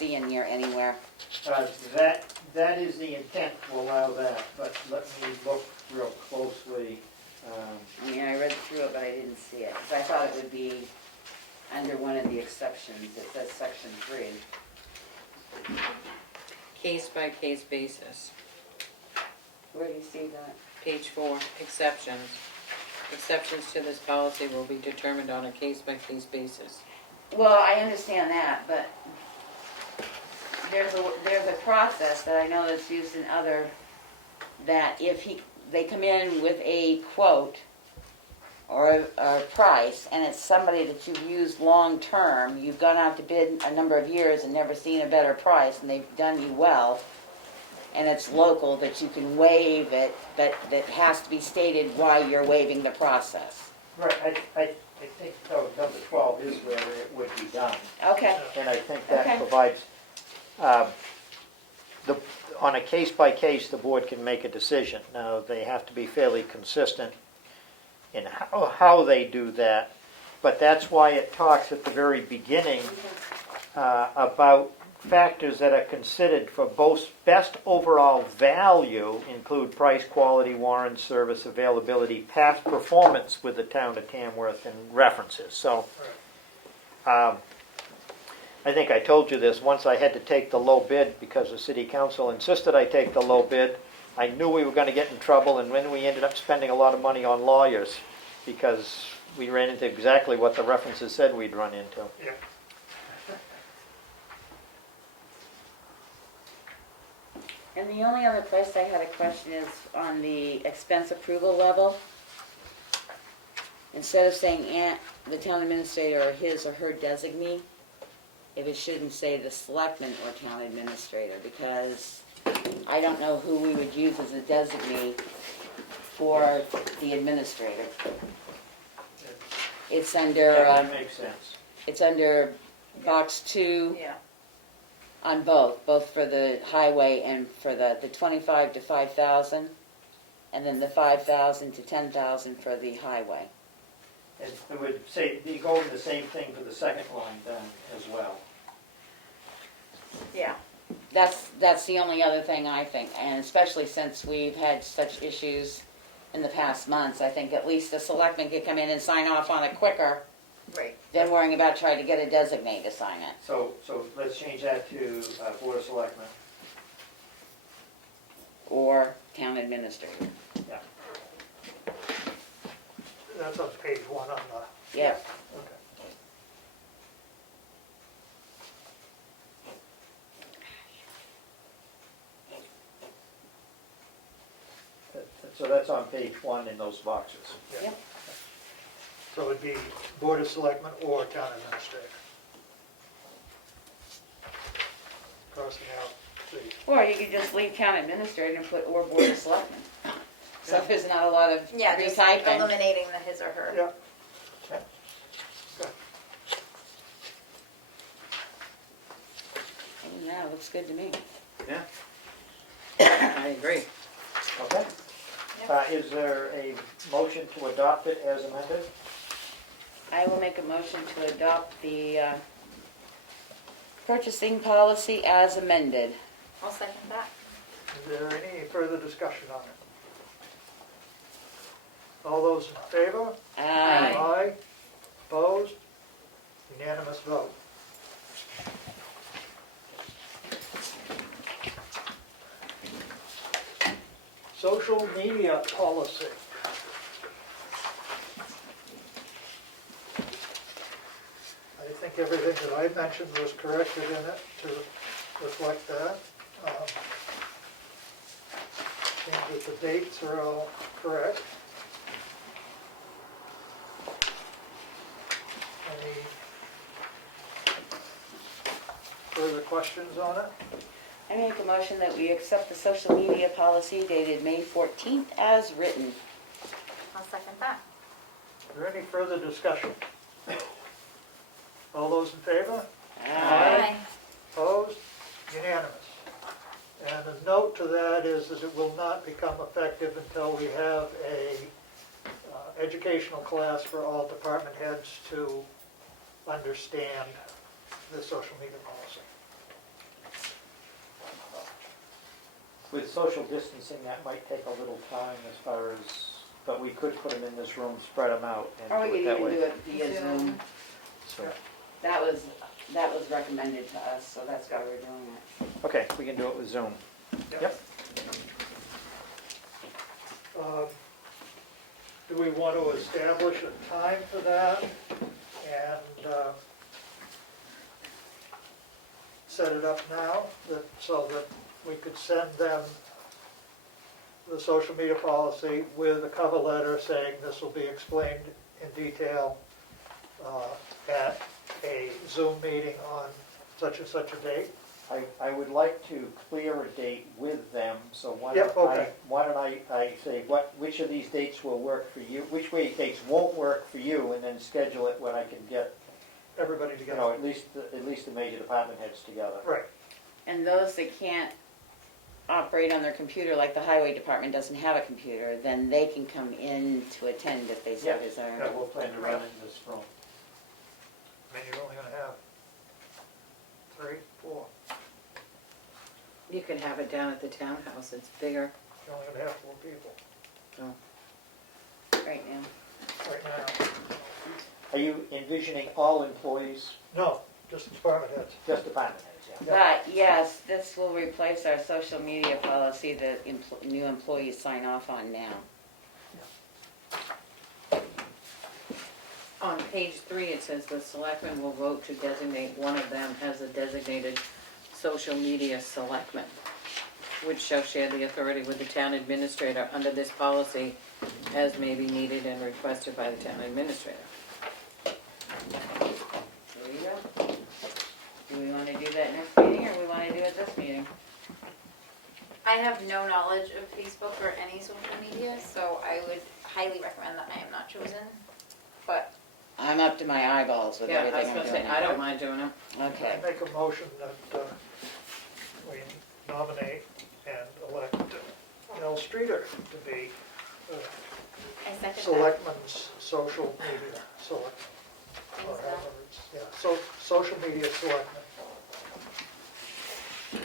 see in here anywhere. That is the intent to allow that, but let me look real closely. I mean, I read through it, but I didn't see it, because I thought it would be under one of the exceptions. It says section 3. Case-by-case basis. Where do you see that? Page 4, exceptions. Exceptions to this policy will be determined on a case-by-case basis. Well, I understand that, but there's a process that I know that's used in other, that if they come in with a quote or a price, and it's somebody that you've used long-term, you've gone out to bid a number of years and never seen a better price, and they've done you well, and it's local, that you can waive it, but that has to be stated why you're waiving the process. Right, I think though number 12 is where it would be done. Okay. And I think that Okay. provides, on a case-by-case, the board can make a decision. Now, they have to be fairly consistent in how they do that, but that's why it talks at the very beginning about factors that are considered for both best overall value include price, quality, warrant, service, availability, past performance with the town of Tamworth, and references. So I think I told you this, once I had to take the low bid because the city council insisted I take the low bid. I knew we were going to get in trouble, and then we ended up spending a lot of money on lawyers because we ran into exactly what the references said we'd run into. Yeah. And the only other place I had a question is on the expense approval level. Instead of saying the town administrator or his or her designee, if it shouldn't say the selectman or town administrator, because I don't know who we would use as a designee for the administrator. It's under, Yeah, that makes sense. it's under box 2. Yeah. On both for the highway and for the 25 to 5,000, and then the 5,000 to 10,000 for the highway. And it would say, you go over the same thing for the second line then as well. Yeah. That's the only other thing I think, and especially since we've had such issues in the past months, I think at least the selectmen could come in and sign off on it quicker Right. than worrying about trying to get a designate to sign it. So let's change that to Board of Selectmen. Or town administrator. Yeah. That's on page 1 on the, Yep. okay. So that's on page 1 in those boxes. Yeah. Yep. So it'd be Board of Selectmen or Town Administrator. Crossing out the, Or you could just leave town administrator and put or board of selectmen. So there's not a lot of Yeah, just retyping. eliminating the his or her. yeah, Okay. good. Yeah, looks good to me. Yeah. I agree. Okay. Is there a motion to adopt it as amended? I will make a motion to adopt the purchasing policy as amended. I'll second that. Is there any further discussion on it? All those in favor? Aye. Aye. Opposed? Unanimous vote. Social media policy. I think everything that I mentioned was corrected in it to reflect that. Seems that the dates are all correct. Any further questions on it? I make a motion that we accept the social media policy dated May 14th as written. I'll second that. Is there any further discussion? All those in favor? Aye. Opposed? Unanimous. And a note to that is that it will not become effective until we have a educational class for all department heads to understand the social media policy. With social distancing, that might take a little time as far as, but we could put them in this room, spread them out, Or and do we it could that even do way. it via Zoom. So, That was recommended to us, so that's why we're doing it. okay, we can do it with Zoom. Yep. Do we want to establish a time for that and set it up now so that we could send them the social media policy with a cover letter saying this will be explained in detail at a Zoom meeting on such and such a date? I would like to clear a date with them, so Yep, okay. why don't I say which of these dates will work for you, which way dates won't work for you, and then schedule it when I can get, Everybody you together? know, at least the major department heads together. Right, And those that can't operate on their computer, like the highway department doesn't have a computer, then they can come in to attend if they so desire. Yeah, we'll plan to run in this room. I mean, you're only gonna have 3, 4, You could have it down at the townhouse, it's bigger. you're only gonna have 4 people Right now. right now. Are you envisioning all employees, No, just department heads. just department heads, yeah? But yes, this will replace our social media policy that new employees sign off on now. On page 3, it says the selectmen will vote to designate one of them as a designated social media selectman, which shall share the authority with the town administrator under this policy as may be needed and requested by the town administrator. There you go. Do we want to do that next meeting, or we want to do it this meeting? I have no knowledge of Facebook or any social media, so I would highly recommend that I am not chosen. But I'm up to my eyeballs with Yeah, I was everything I'm gonna doing say, now. I don't mind doing it. Okay. I make a motion that we nominate and elect Nell Streeter to be I second that. Selectmen's social media selectman. Or Thanks, however it's- Yeah, so, social media selectman. Did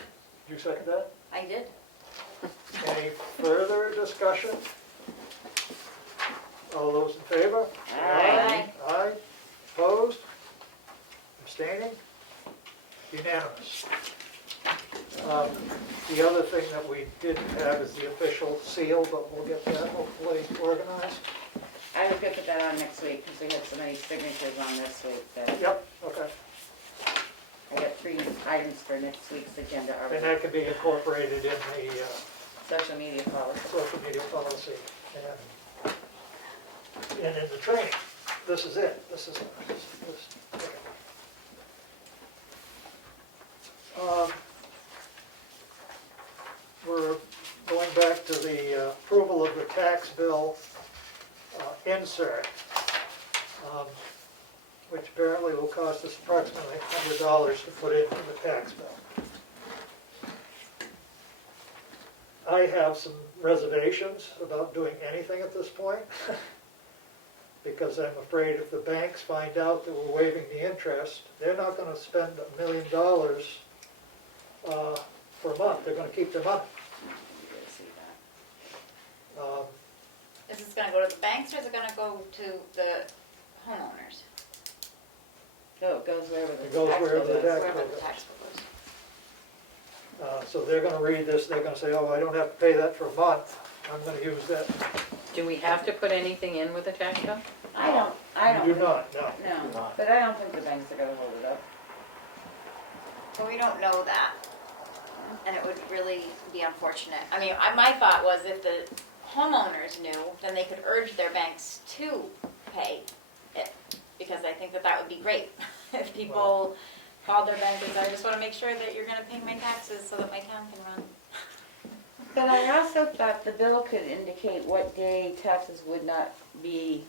you second that? I did. Any further discussion? All those in favor? Aye. Aye, opposed, abstaining, unanimous. The other thing that we didn't have is the official seal, but we'll get that hopefully organized. I was gonna put that on next week, because we had so many signatures on this week that Yep, okay, I got 3 items for next week's agenda and already. that can be incorporated in the Social media policy. social media policy and in the training. This is it, this is, okay. We're going back to the approval of the tax bill insert, which apparently will cost us approximately $100 to put into the tax bill. I have some reservations about doing anything at this point, because I'm afraid if the banks find out that we're waiving the interest, they're not gonna spend $1 million for a month, they're gonna keep their money. You gotta see that. Is this gonna go to the banks or is it gonna go to the homeowners? So it goes wherever the It goes tax wherever bill the goes. tax- Wherever bill the tax bill goes. So they're gonna read this, they're gonna say, oh, I don't have to pay that for a month, I'm gonna use that. Do we have to put anything in with the tax bill? I don't You do think- not, no. No, but I don't think the banks are gonna hold it up. But we don't know that, and it would really be unfortunate. I mean, my thought was if the homeowners knew, then they could urge their banks to pay it, because I think that that would be great. If people called their bank and said, I just wanna make sure that you're gonna pay my taxes so that my town can run. But I also thought the bill could indicate what day taxes would not be,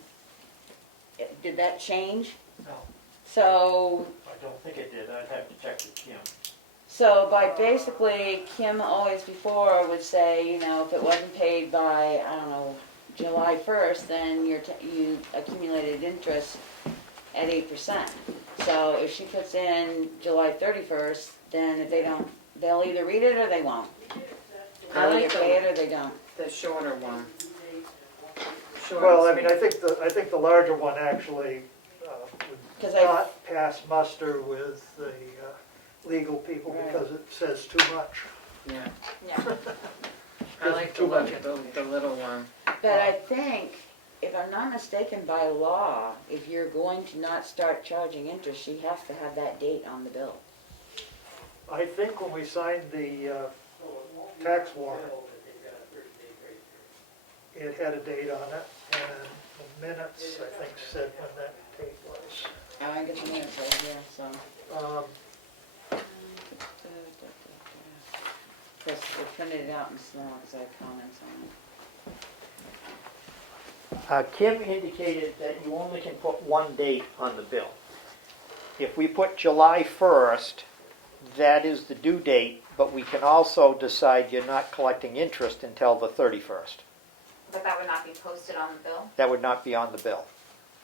did that change? No, So, I don't think it did, I'd have to check with Kim. so by basically, Kim always before would say, you know, if it wasn't paid by, I don't know, July 1st, then you accumulated interest at 8%. So if she puts in July 31st, then if they don't, they'll either read it or they won't. They I like either pay it the, or they don't. the shorter one. Short Well, I and mean, I think the larger one actually Because would I- not pass muster with the legal people Right. because it says too much. sweet. Yeah, Yeah. I like the Too look much of the little one. But I think, if I'm not mistaken, by law, if you're going to not start charging interest, she has to have that date on the bill. I think when we signed the tax warrant, it had a date on it, and the minutes, I think, said when that date was. Oh, I get the minutes right here, so. Chris, we printed it out in small because I have comments on it. Kim indicated that you only can put one date on the bill. If we put July 1st, that is the due date, but we can also decide you're not collecting interest until the 31st. But that would not be posted on the bill? That would not be on the bill.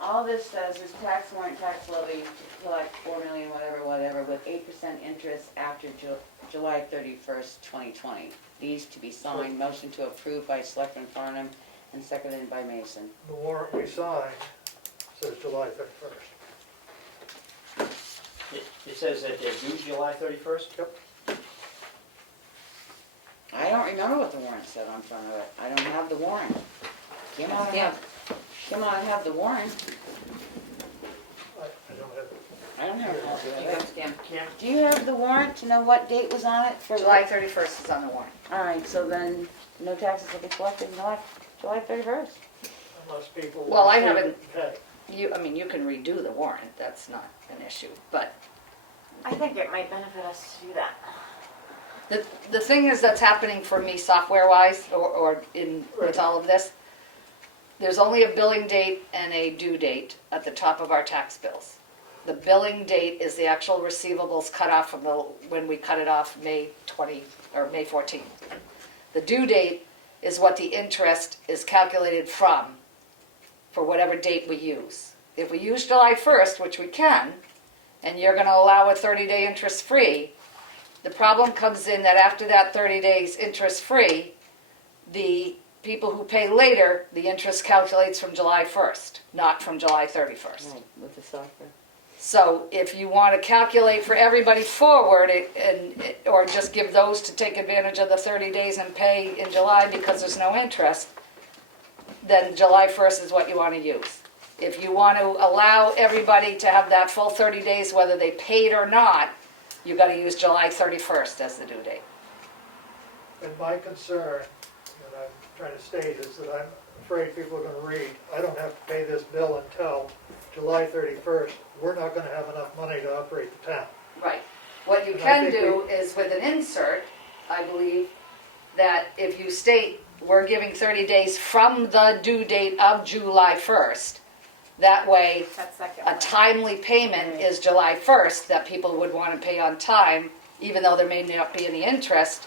All this says is tax warrant, tax levy to collect 4 million, whatever, with 8% interest after July 31st, 2020. These to be signed, motion to approve by Selectman Farnham and seconded by Mason. The warrant we signed says July 31st. It says that they're due July 31st? Yep. I don't remember what the warrant said on front of it. I don't have the warrant. Kim ought to have the warrant. I don't have it. I don't have a copy You of got it. Kim. Kim? Do you have the warrant to know what date was on it for? July 31st is on the warrant. All right, so then no taxes will be collected until July 31st. Unless people. Well, I receive haven't- it in pay. You can redo the warrant, that's not an issue. But I think it might benefit us to do that. the thing is that's happening for me software-wise, or with all of this, there's only a billing date and a due date at the top of our tax bills. The billing date is the actual receivables cut off from when we cut it off May 20, or May 14th. The due date is what the interest is calculated from, for whatever date we use. If we use July 1st, which we can, and you're gonna allow a 30-day interest-free, the problem comes in that after that 30 days interest-free, the people who pay later, the interest calculates from July 1st, not from July 31st. Right, with the software. So if you want to calculate for everybody forward, or just give those to take advantage of the 30 days and pay in July because there's no interest, then July 1st is what you want to use. If you want to allow everybody to have that full 30 days, whether they paid or not, you got to use July 31st as the due date. And my concern, that I'm trying to state, is that I'm afraid people are gonna read, I don't have to pay this bill until July 31st. We're not gonna have enough money to operate the town. Right. What you And I can think do is with an insert, I believe, that if you state, we're giving 30 days from the due date of July 1st, that way That second a one. timely payment is July 1st, that people would want to pay on time, even though there may not be any interest.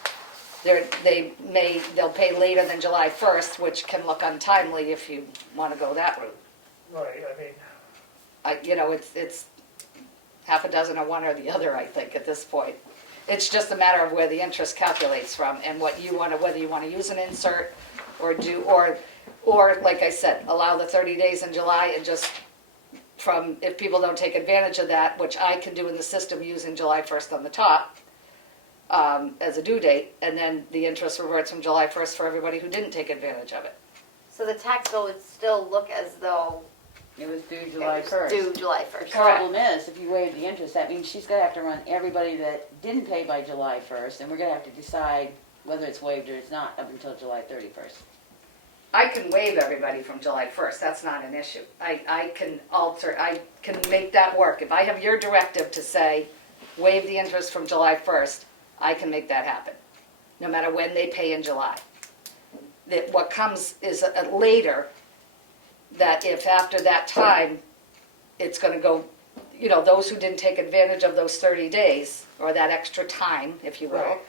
They'll pay later than July 1st, which can look untimely if you want to go that route. Right, I mean, It's half a dozen or one or the other, I think, at this point. It's just a matter of where the interest calculates from and what you want to, whether you want to use an insert or like I said, allow the 30 days in July and just if people don't take advantage of that, which I can do in the system using July 1st on the top as a due date, and then the interest reverts from July 1st for everybody who didn't take advantage of it. So the tax bill would still look as though It was due it July was 1st. due July The 1st. problem is, if you waive the interest, that means she's gonna have to run everybody that didn't pay by July 1st, and we're gonna have to decide whether it's waived or it's not up until July 31st. I can waive everybody from July 1st, that's not an issue. I can make that work. If I have your directive to say, waive the interest from July 1st, I can make that happen, no matter when they pay in July. What comes is later, that if after that time, it's gonna go, those who didn't take advantage of those 30 days, or that extra time, if you will, Right.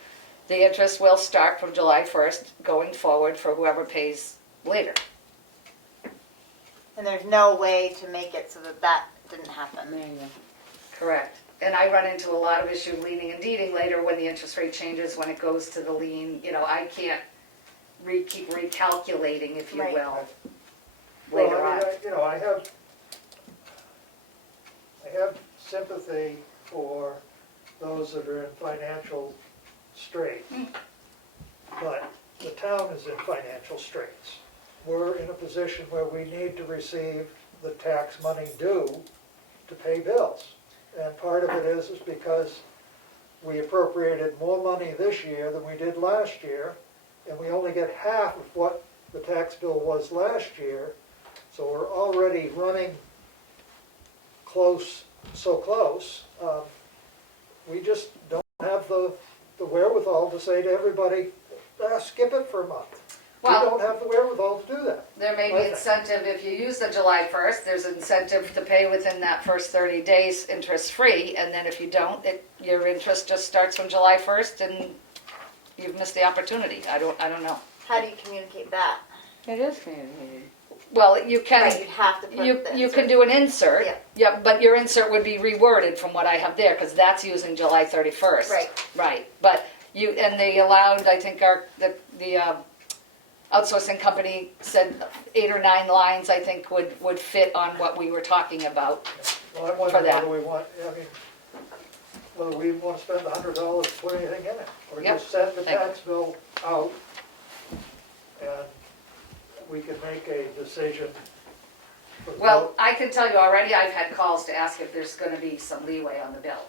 the interest will start from July 1st going forward for whoever pays later. And there's no way to make it so that didn't happen. There you go. Correct. and I run into a lot of issue leaning and deeding later when the interest rate changes, when it goes to the lien, I can't keep recalculating, if you Right. will, Well, later on. I have sympathy for those that are in financial straits. But the town is in financial straits. We're in a position where we need to receive the tax money due to pay bills. And part of it is because we appropriated more money this year than we did last year, and we only get half of what the tax bill was last year. So we're already running close, so close. We just don't have the wherewithal to say to everybody, skip it for a month. We Well- don't have the wherewithal to do that. There may I be think. incentive, if you use the July 1st, there's incentive to pay within that first 30 days interest-free, and then if you don't, your interest just starts from July 1st and you've missed the opportunity. I don't know. How do you communicate that? It is communicated. Well, you Right, can, you'd have to put the you can insert. do an insert. Yeah. Yeah, but your insert would be reworded from what I have there, because that's using July 31st. Right. Right, but and they allowed, I think, the outsourcing company said 8 or 9 lines, I think, would fit on what we were talking about. Well, I wonder For that. whether whether we want to spend $100 to put anything in it, or Yep. just send the Thank you. tax bill out, and we can make a decision. Well, I can tell you already, I've had calls to ask if there's gonna be some leeway on the bill.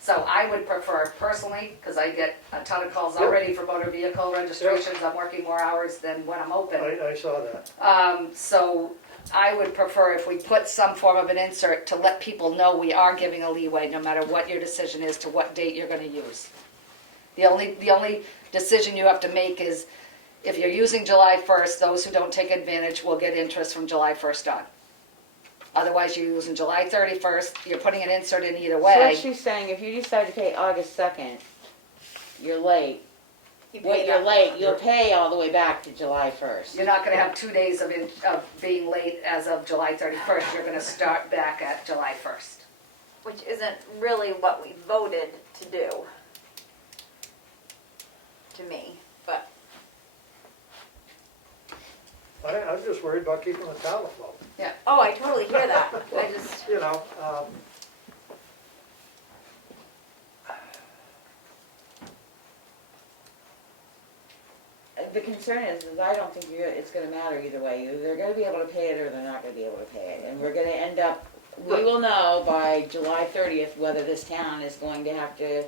So I would prefer personally, because I get a ton of calls already for motor vehicle registrations, I'm working more hours than when I'm open. I saw that. So I would prefer if we put some form of an insert to let people know we are giving a leeway, no matter what your decision is to what date you're gonna use. The only decision you have to make is, if you're using July 1st, those who don't take advantage will get interest from July 1st on. Otherwise, you're using July 31st, you're putting an insert in either So what way. she's saying, if you decide to pay August 2nd, you're late. You Well, pay you're that. late, you'll pay all the way back to July 1st. You're not gonna have 2 days of being late as of July 31st, you're gonna start back at July 1st. Which isn't really what we voted to do. To me, but I'm just worried about keeping the town afloat, oh, I totally hear that. I just The concern is I don't think it's gonna matter either way. They're gonna be able to pay it or they're not gonna be able to pay it. And we're gonna end up, we will know by July 30th whether this town is going to have to,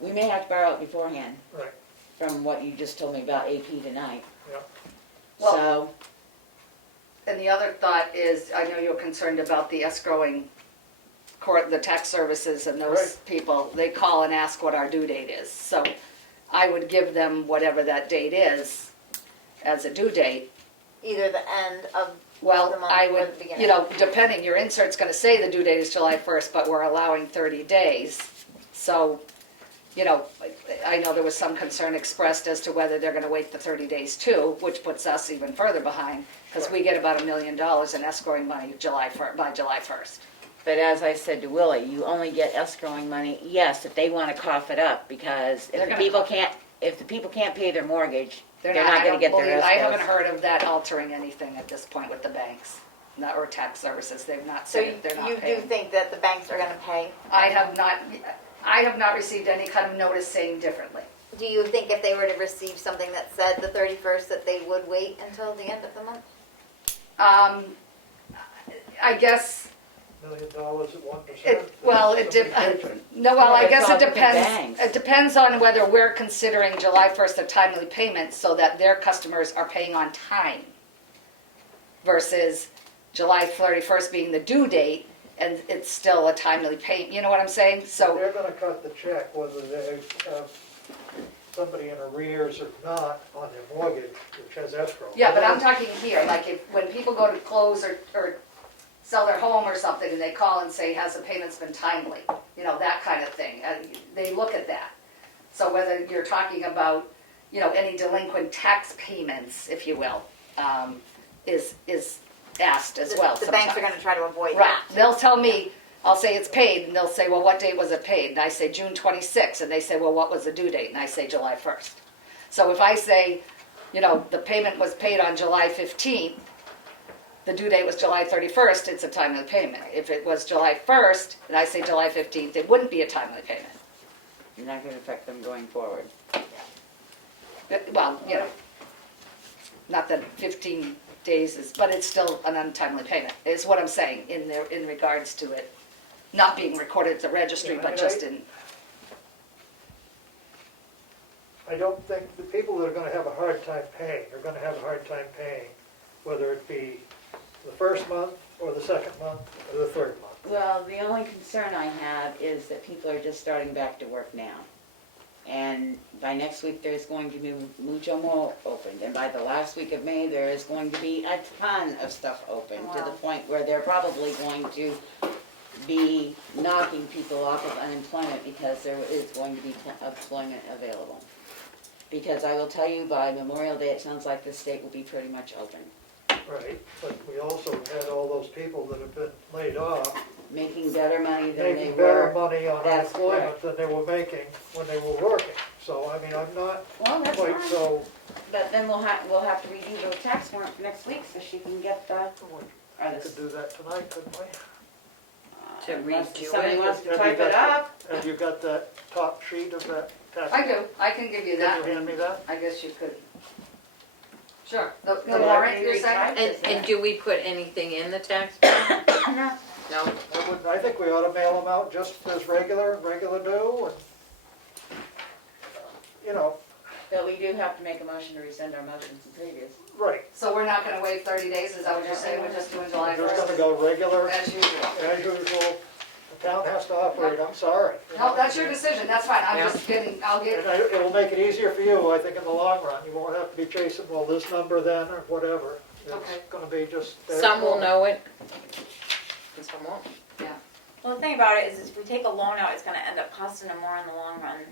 we may have to borrow it beforehand. Right. From what you just told me about AP tonight. Yeah. Well- So, And the other thought is, I know you're concerned about the escrowing court, the tax services and those Right. people, they call and ask what our due date is. So I would give them whatever that date is as a due date. either the end of the Well, month I or the would, beginning. depending, your insert's gonna say the due date is July 1st, but we're allowing 30 days. So, I know there was some concern expressed as to whether they're gonna wait the 30 days too, which puts us even further behind, because we get about $1 million in escrowing money by July 1st. but as I said to Willie, you only get escrowing money, yes, if they wanna cough it up, because They're if the gonna people cough it can't, if the people can't pay their mortgage, they're I not gonna don't get their believe- I haven't escrows. heard of that altering anything at this point with the banks, or tax services, they've not So said they're not you do paying. think that the banks are gonna pay? I have not received any kind of notice saying differently. Do you think if they were to receive something that said the 31st, that they would wait until the end of the month? I guess, $1 million at 1%. I guess all it the depends. banks. It depends on whether we're considering July 1st a timely payment so that their customers are paying on time versus July 31st being the due date and it's still a timely payment. You know what I'm saying? So, They're gonna cut the check whether they have somebody in arrears or not on their mortgage, which has escrow. yeah, but I'm talking here, like when people go to close or sell their home or something and they call and say, has the payments been timely? That kind of thing. They look at that. So whether you're talking about, any delinquent tax payments, if you will, is asked as well The banks are sometimes. gonna try to avoid Right, that. they'll tell me, I'll say it's paid, and they'll say, well, what date was it paid? And I say June 26th, and they say, well, what was the due date? And I say July 1st. So if I say, you know, the payment was paid on July 15th, the due date was July 31st, it's a timely payment. If it was July 1st, and I say July 15th, it wouldn't be a timely payment. You're not gonna affect them going forward. Well, you know, not that 15 days is, but it's still an untimely payment, is what I'm saying in regards to it not being recorded at the registry, Yeah, but and just in, I don't think the people that are gonna have a hard time paying are gonna have a hard time paying, whether it be the first month, or the second month, or the third month. Well, the only concern I have is that people are just starting back to work now. And by next week, there's going to be mucho more opened, and by the last week of May, there is going to be a ton of stuff open, to the Wow. point where they're probably going to be knocking people off of unemployment, because there is going to be employment available. Because I will tell you, by Memorial Day, it sounds like the state will be pretty much open, Right, but we also had all those people that have been laid off, making better money than they making better were. money on That's unemployment than they were making when they were working. So, I mean, I'm not Well, that's quite fine, so, but then we'll have to review the tax warrant for next week, so she can get the, or we the could do that tonight, couldn't we? To unless redo somebody it. wants to Have you type got it the- up. Have you got that top sheet of that tax? I do, I can give you Can that. you hand me that? I guess you could. Sure, the No, warrant, I you're saying? retyped And do we put anything in the tax bill? No, No? I think we ought to mail them out just as regular due, and, you know, but we do have to make a motion to rescind our motions from previous. right. So we're not gonna wait 30 days, is that what you're saying, we're just doing July We're just gonna 1st? go regular, As usual. as usual. The town has to operate, I'm sorry. No, that's your decision, that's fine, I'm Yeah. just getting, I'll And get, it will make it easier for you, I think, in the long run. You won't have to be chasing, well, this number then, or whatever. Okay. It's gonna be just. there. Some will know it, and some won't. Well, the thing about it is if we take a loan out, it's gonna end up costing them more in the long run.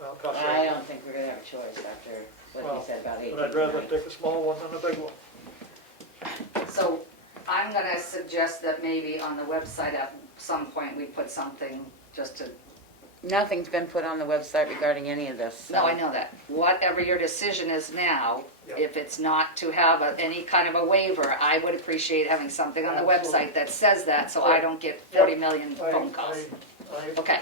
Well, cost I you. don't think we're gonna have a choice after what Well, he said about 18 But I'd rather tonight. take a small one than a big one. so I'm gonna suggest that maybe on the website at some point we put something just to, Nothing's been put on the website regarding any of this. so- no, I know that. Whatever your decision is now, Yep. if it's not to have any kind of a waiver, I would appreciate having something on the Absolutely. website that says that, so I don't get Yep. 40 million phone calls. I Okay,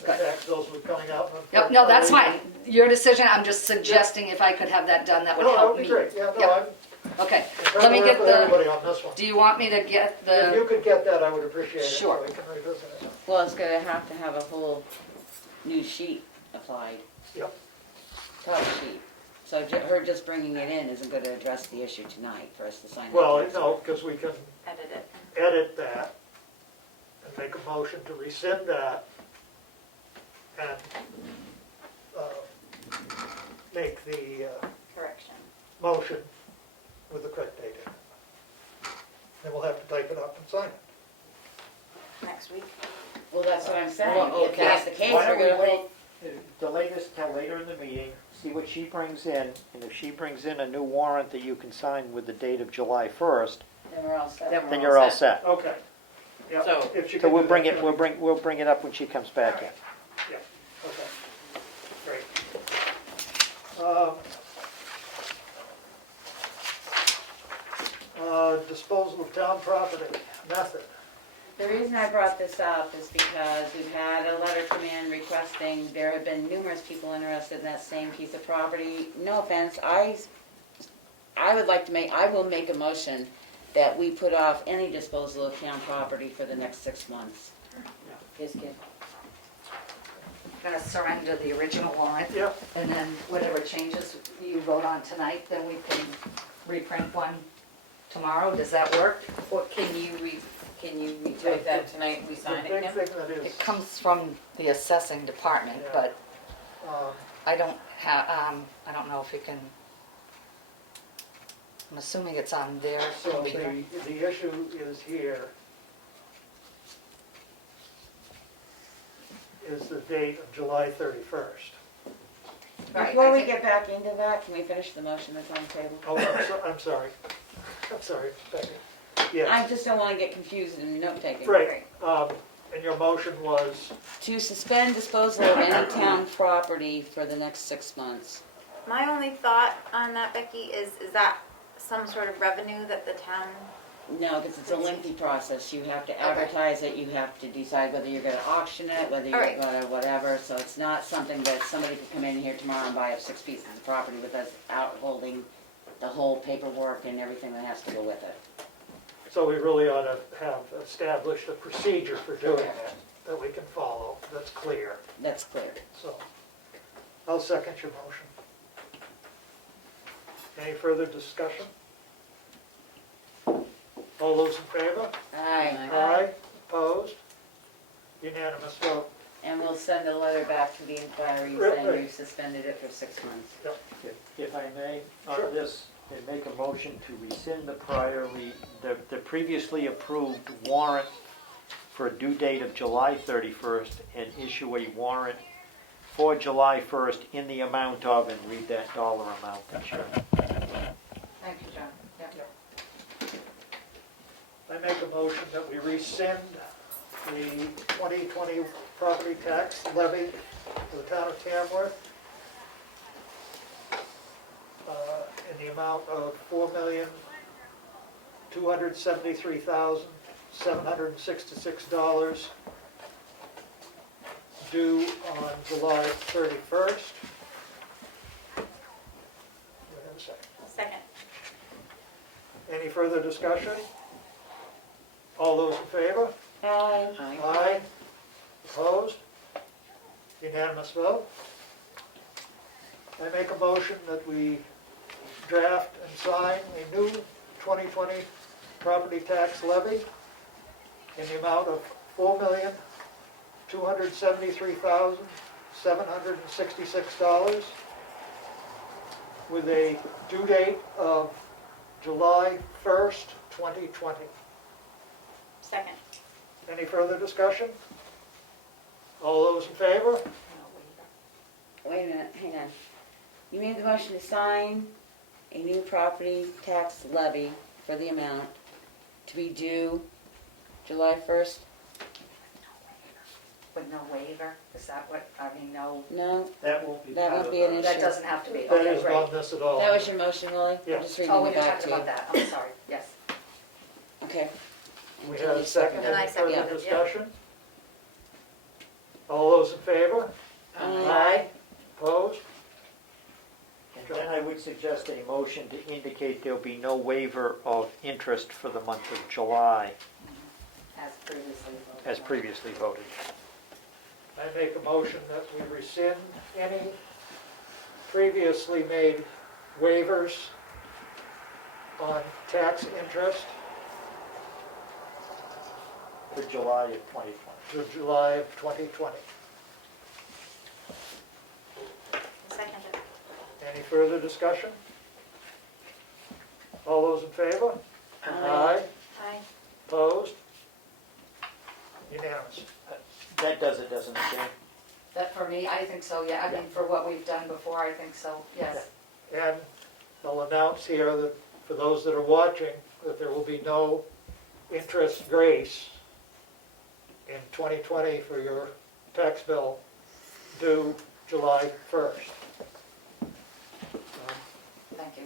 the good. tax bills were coming out. Yep, no, that's fine. Your decision, I'm just suggesting if I could have that done, that would No, that help would me. be great, yeah, no, Yep. I'm Okay, trying let to me work get with the, everybody on this one. do you want me to get If you the, could get that, I would appreciate it. Sure. So we can revisit it. Well, it's gonna have to have a whole new sheet applied, Yep, top sheet. So her just bringing it in isn't gonna address the issue tonight for us to sign. well, that tax no, warrant. because we can Edit it. edit that and make a motion to rescind that and make the Correction. motion with the correct date in it. Then we'll have to type it up and sign it. Next week. Well, that's what I'm saying. Well, If that's the case, Why we're don't we gonna wait, hold. delay this till later in the meeting, see what she brings in, and if she brings in a new warrant that you can sign with the date of July 1st, Then we're all set. Then we're then all you're all set. set. Okay. Yeah, So- if you So can we'll do bring that it, we'll bring it up when she comes back in. Yeah, okay, great. Disposal of town property, method. The reason I brought this up is because we've had a letter come in requesting, there have been numerous people interested in that same piece of property. No offense, I would like to make, I will make a motion that we put off any disposal of town property for the next 6 months. Yes, kid. gonna surrender the original warrant, Yeah, and then whatever changes you vote on tonight, then we can reprint one tomorrow, does that work? Or can you retype that tonight and we the sign big it, Kim? thing that is, It comes from the assessing department, Yeah. but um, I don't have, I don't know if you can, I'm assuming it's on their so computer. the issue is here, is the date of July 31st. Right, Before I we think- get back into that, can we finish the motion that's on the table? Oh, I'm sorry, I'm sorry, Becky. Yes. I just don't wanna get confused in note taking. Right, And your motion was, To suspend disposal of any town property for the next 6 months. My only thought on that, Becky, is that some sort of revenue that the town, No, because it's a lengthy process. You have to advertise it, you have to decide whether you're gonna auction it, whether you're Alright. gonna whatever. So it's not something that somebody could come in here tomorrow and buy up 6 pieces of property without holding the whole paperwork and everything that has to go with it. so we really ought to have established a procedure for doing it that we can follow, that's clear. That's clear. So, I'll second your motion. Any further discussion? All those in favor? Aye. Aye. Opposed? Unanimous vote. And we'll send a letter back to the inquiry Right, saying right. you've suspended it for 6 months. If I may, Sure. on this, and make a motion to rescind the previously approved warrant for a due date of July 31st and issue a warrant for July 1st in the amount of, and read that dollar amount, Sharon. Thank you, John. Yeah. I make a motion that we rescind the 2020 property tax levy for the town of Tamworth in the amount of $4,273,766 due on July 31st. Wait a second. second. Any further discussion? All those in favor? Aye. Aye. Opposed? Unanimous vote. I make a motion that we draft and sign a new 2020 property tax levy in the amount of $4,273,766 with a due date of July 1st, 2020. Second. Any further discussion? All those in favor? Wait a minute, hang on. You made the motion to sign a new property tax levy for the amount to be due July 1st? With no waiver, is that what, I mean, no, No, That won't be That part won't of be an the- issue. that doesn't have to be. That Okay, is great. on this at all. that was your motion, Lily? Yeah. I'm just reading Oh, it when you're back to talking you. about that, I'm sorry, yes. Okay. We Until have a you second, And I any second further it, yeah. discussion? All those in favor? Aye. Opposed? And then I would suggest a motion to indicate there'll be no waiver of interest for the month of July, As previously voted. as previously voted. I make a motion that we rescind any previously made waivers on tax interest For July of 2020. to July of 2020. Second. Any further discussion? All those in favor? Aye. Aye. Opposed? Unanimous. That does it, doesn't it, Jane? That for me, I think so, yeah, I mean, for what we've done before, I think so, yes. And I'll announce here that for those that are watching, that there will be no interest grace in 2020 for your tax bill due July 1st. Thank you.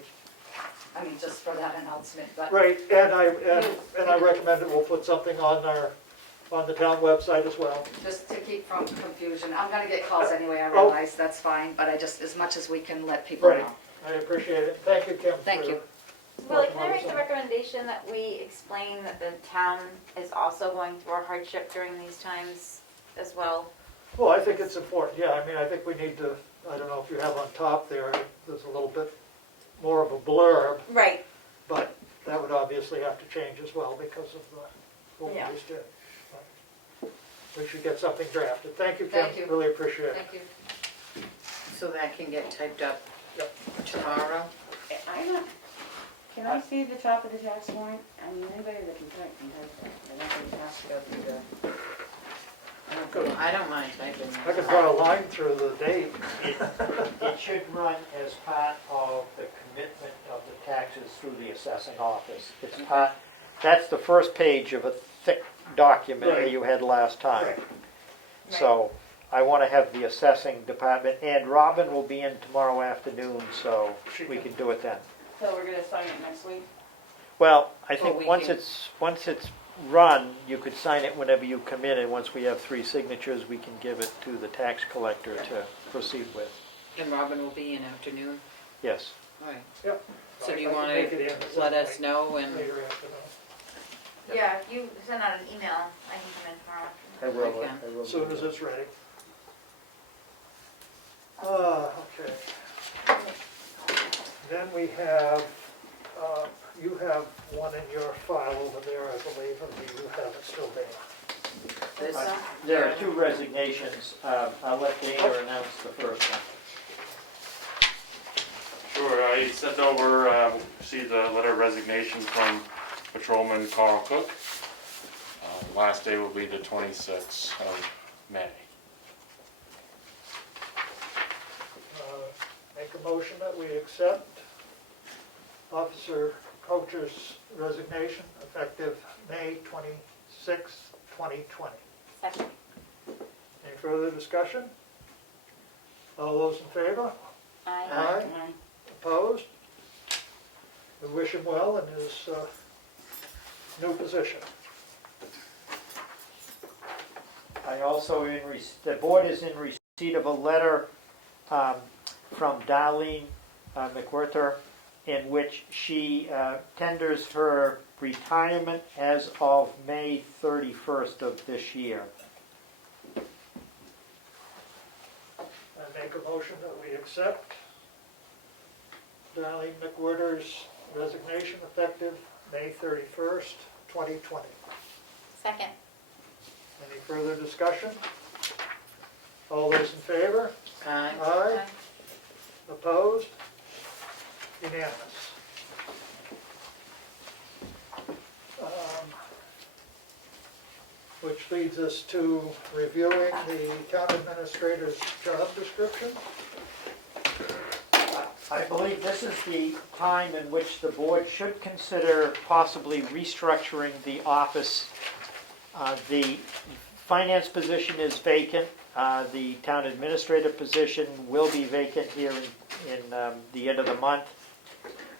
I mean, just for that announcement, but. Right, and I recommend that we'll put something on the town website as well. Just to keep from confusion, I'm gonna get calls anyway, I Oh. realize, that's fine, but I just, as much as we can let people Right. know. I appreciate it. Thank you, Kim. Thank for you. Willie, working can I on make this. the recommendation that we explain that the town is also going through a hardship during these times as well? Well, I think it's important, yeah, I mean, I think we need to, I don't know if you have on top there's a little bit more of a blurb, Right. but that would obviously have to change as well because of what we Yeah. just did. But we should get something drafted. Thank you, Kim. Thank you. Really appreciate it. Thank you. So that can get typed up Yep. tomorrow? I don't, can I see the top of the tax warrant? I mean, anybody that can type that. I don't think it has to go through the. I don't mind typing I could that. draw a line through the date. It should run as part of the commitment of the taxes through the assessing office. It's part, that's the first page of a thick document that Right. you had last time. Right. So I want to have the assessing department, and Robin will be in tomorrow afternoon, so we can do it then. So we're gonna sign it next week? Well, I Or think we once can- it's run, you could sign it whenever you come in, and once we have 3 signatures, we can give it to the tax collector to proceed with. And Robin will be in afternoon? Yes. All right. Yep. So do I you can want make it in at to some let us point know and, Later afternoon. Yeah, if you send out an email, I can come in tomorrow. I will. Okay. I will As soon do as that. it's ready. Okay. Then we have, you have one in your file over there, I believe, and you have it still there. this? There are 2 resignations. I'll let Dana announce the first one. Sure, I sent over, received a letter of resignation from Patrolman Carl Cook. Last day will be the 26th of May. Make a motion that we accept Officer Coach's resignation effective May 26, 2020. Second. Any further discussion? All those in favor? Aye. Aye. Opposed? We wish him well in his new position. I also, the board is in receipt of a letter from Darlene McWhirter, in which she tenders her retirement as of May 31st of this year. I make a motion that we accept Darlene McWhirter's resignation effective May 31st, 2020. Second. Any further discussion? All those in favor? Aye. Aye. Opposed? Unanimous. Which leads us to reviewing the town administrator's job description. I believe this is the time in which the board should consider possibly restructuring the office. The finance position is vacant. The town administrator position will be vacant here in the end of the month.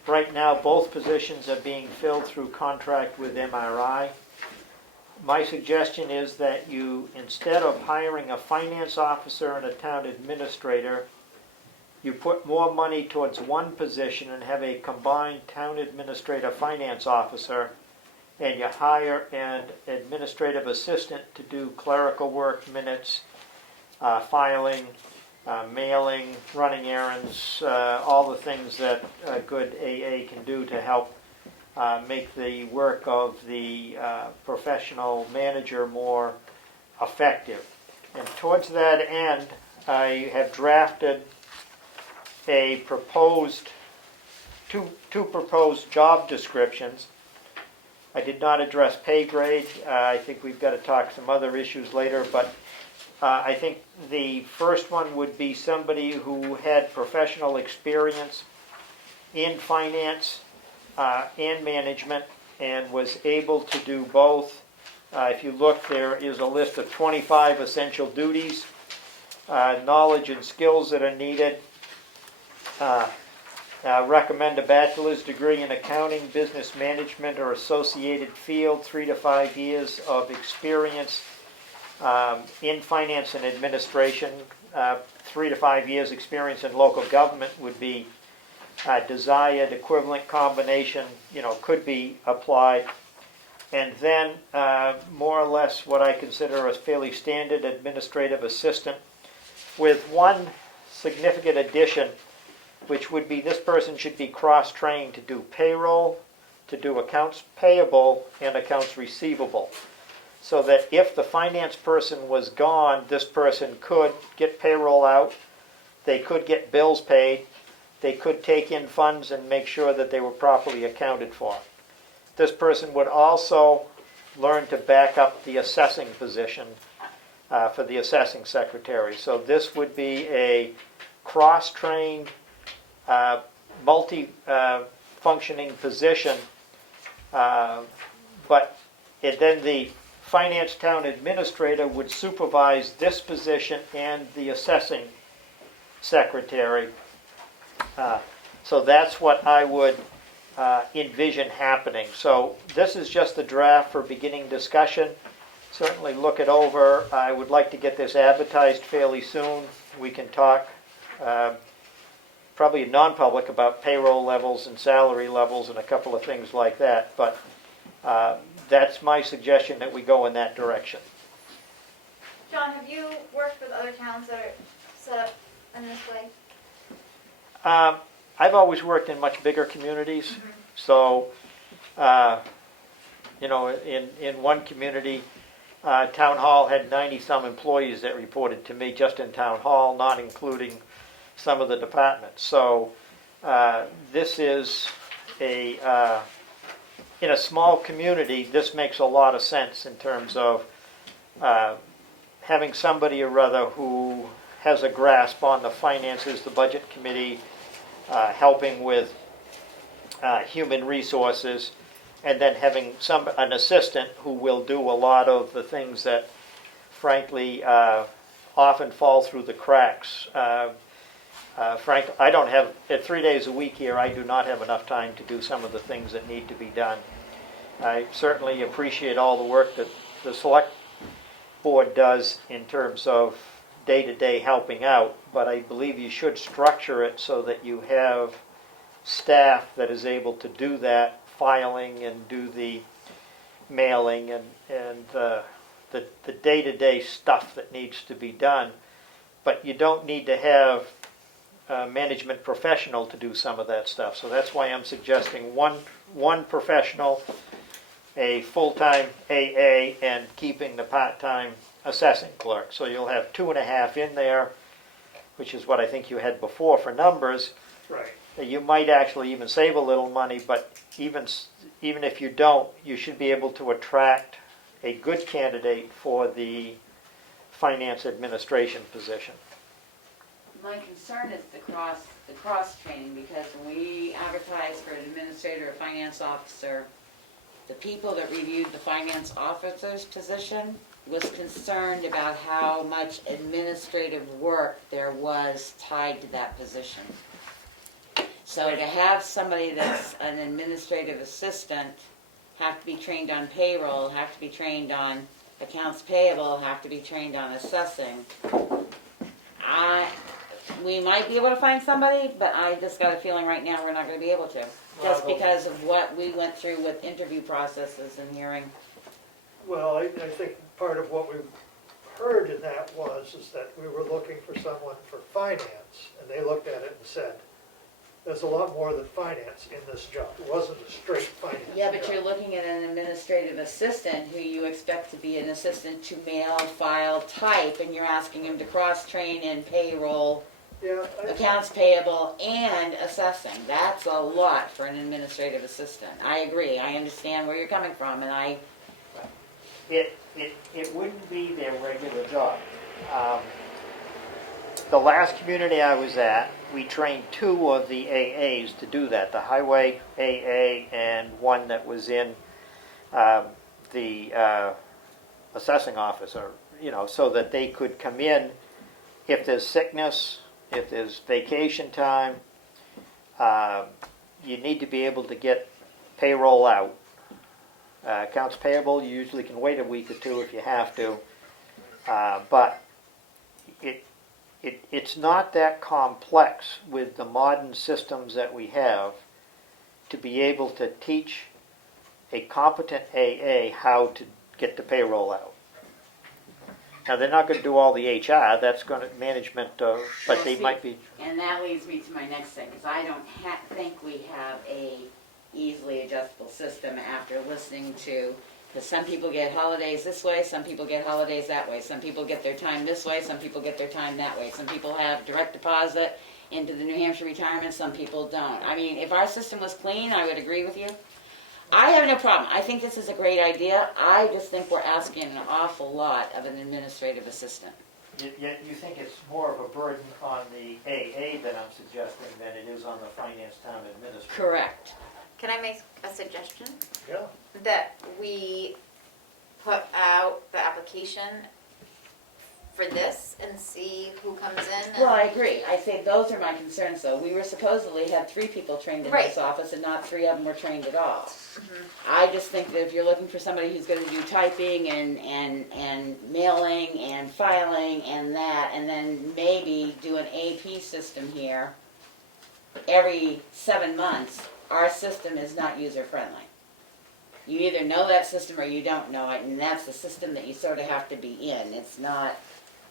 Right now, both positions are being filled through contract with MRI. My suggestion is that you, instead of hiring a finance officer and a town administrator, you put more money towards one position and have a combined town administrator finance officer, and you hire an administrative assistant to do clerical work, minutes, filing, mailing, running errands, all the things that a good AA can do to help make the work of the professional manager more effective. And towards that end, I have drafted a proposed, two proposed job descriptions. I did not address pay grade. I think we've got to talk some other issues later, but I think the first one would be somebody who had professional experience in finance and management and was able to do both. If you look, there is a list of 25 essential duties, knowledge and skills that are needed. Recommend a bachelor's degree in accounting, business management, or associated field, 3 to 5 years of experience in finance and administration. 3 to 5 years experience in local government would be desired. Equivalent combination, could be applied. And then more or less what I consider a fairly standard administrative assistant, with one significant addition, which would be this person should be cross-trained to do payroll, to do accounts payable, and accounts receivable. So that if the finance person was gone, this person could get payroll out, they could get bills paid, they could take in funds and make sure that they were properly accounted for. This person would also learn to back up the assessing position for the assessing secretary. So this would be a cross-trained, multi-functioning position, but then the finance town administrator would supervise this position and the assessing secretary. So that's what I would envision happening. So this is just a draft for beginning discussion. Certainly look it over. I would like to get this advertised fairly soon. We can talk probably in non-public about payroll levels and salary levels and a couple of things like that. But that's my suggestion, that we go in that direction. John, have you worked with other towns that are set up in this way? I've always worked in much bigger communities. So, in one community, Town Hall had 90-some employees that reported to me just in Town Hall, not including some of the departments. So this is in a small community, this makes a lot of sense in terms of having somebody or other who has a grasp on the finances, the budget committee, helping with human resources, and then having an assistant who will do a lot of the things that, frankly, often fall through the cracks. Frank, I don't have, at 3 days a week here, I do not have enough time to do some of the things that need to be done. I certainly appreciate all the work that the select board does in terms of day-to-day helping out, but I believe you should structure it so that you have staff that is able to do that filing and do the mailing and the day-to-day stuff that needs to be done. But you don't need to have a management professional to do some of that stuff. So that's why I'm suggesting one professional, a full-time AA, and keeping the part-time assessing clerk. So you'll have 2.5 in there, which is what I think you had before for numbers. Right. You might actually even save a little money, but even if you don't, you should be able to attract a good candidate for the finance administration position. My concern is the cross training, because when we advertised for an administrator or finance officer, the people that reviewed the finance officer's position was concerned about how much administrative work there was tied to that position. So to have somebody that's an administrative assistant have to be trained on payroll, have to be trained on accounts payable, have to be trained on assessing, we might be able to find somebody, but I just got a feeling right now we're not going to be able to. Just because of what we went through with interview processes and hearing. Well, I think part of what we heard in that is that we were looking for someone for finance, and they looked at it and said, there's a lot more than finance in this job. It wasn't a straight finance Yeah, but job. you're looking at an administrative assistant who you expect to be an assistant to mail, file, type, and you're asking him to cross-train in payroll, Yeah, accounts payable, and assessing. That's a lot for an administrative assistant. I agree. I understand where you're coming from, and It wouldn't be their regular job. The last community I was at, we trained 2 of the AAs to do that, the highway AA and one that was in the assessing office, or, so that they could come in if there's sickness, if there's vacation time. You need to be able to get payroll out. Accounts payable, you usually can wait a week or 2 if you have to, but it's not that complex with the modern systems that we have to be able to teach a competent AA how to get the payroll out. Now, they're not going to do all the HR, that's going to management, but they might be. and that leads me to my next thing, because I don't think we have a easily adjustable system after listening to, because some people get holidays this way, some people get holidays that way, some people get their time this way, some people get their time that way, some people have direct deposit into the New Hampshire retirement, some people don't. I mean, if our system was clean, I would agree with you. I have no problem. I think this is a great idea. I just think we're asking an awful lot of an administrative assistant. Yet you think it's more of a burden on the AA that I'm suggesting than it is on the finance town administrator. Correct. Can I make a suggestion? yeah. That we put out the application for this and see who comes in? And- Well, I agree. I say those are my concerns, though. We were supposedly had 3 people trained in Right. this office, and not 3 of them were trained at all. Mhm. I just think that if you're looking for somebody who's gonna do typing and mailing and filing and that, and then maybe do an AP system here every 7 months, our system is not user-friendly. You either know that system or you don't know it, and that's the system that you sort of have to be in. It's not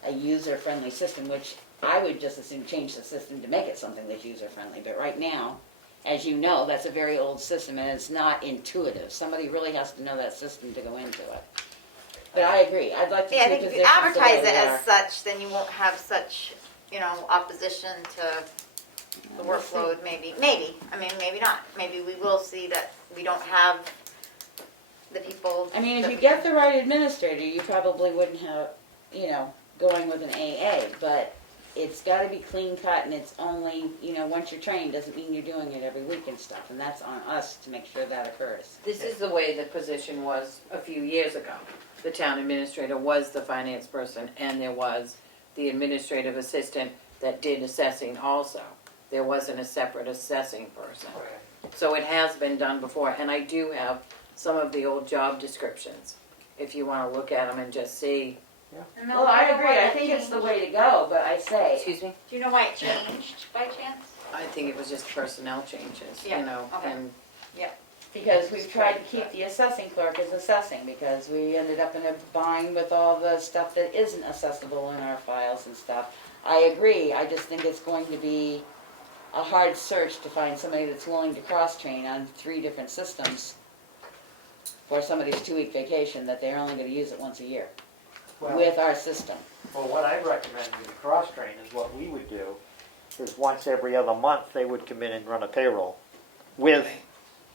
a user-friendly system, which I would just as soon change the system to make it something that's user-friendly. But right now, as you know, that's a very old system and it's not intuitive. Somebody really has to know that system to go into it. But I agree, I'd like to Yeah, I see think if positions you the way advertise it they as are. such, then you won't have such, opposition to the We'll see. workload, maybe. Maybe, I mean, maybe not. Maybe we will see that we don't have the people. I mean, if that you we- get the right administrator, you probably wouldn't have, going with an AA, but it's gotta be clean cut and it's only, once you're trained, doesn't mean you're doing it every week and stuff, and that's on us to make sure that occurs. This is the way the position was a few years ago. The town administrator was the finance person, and there was the administrative assistant that did assessing also. There wasn't a separate assessing person. So it has been done before, and I do have some of the old job descriptions, if you wanna look at them and just see. No, Well, I don't know agree, why I that think it's the changed. way to go, but I say, Excuse me? Do you know why it changed by chance? I think it was just personnel changes, Yeah, okay. and because we've tried to keep the assessing clerk as assessing, because we ended up in a bind with all the stuff that isn't accessible in our files and stuff. I agree, I just think it's going to be a hard search to find somebody that's willing to cross-train on 3 different systems for somebody's 2-week vacation, that they're only gonna use it once a year, Well, with our system. well, what I recommend with the cross-train is what we would do, is once every other month, they would come in and run a payroll with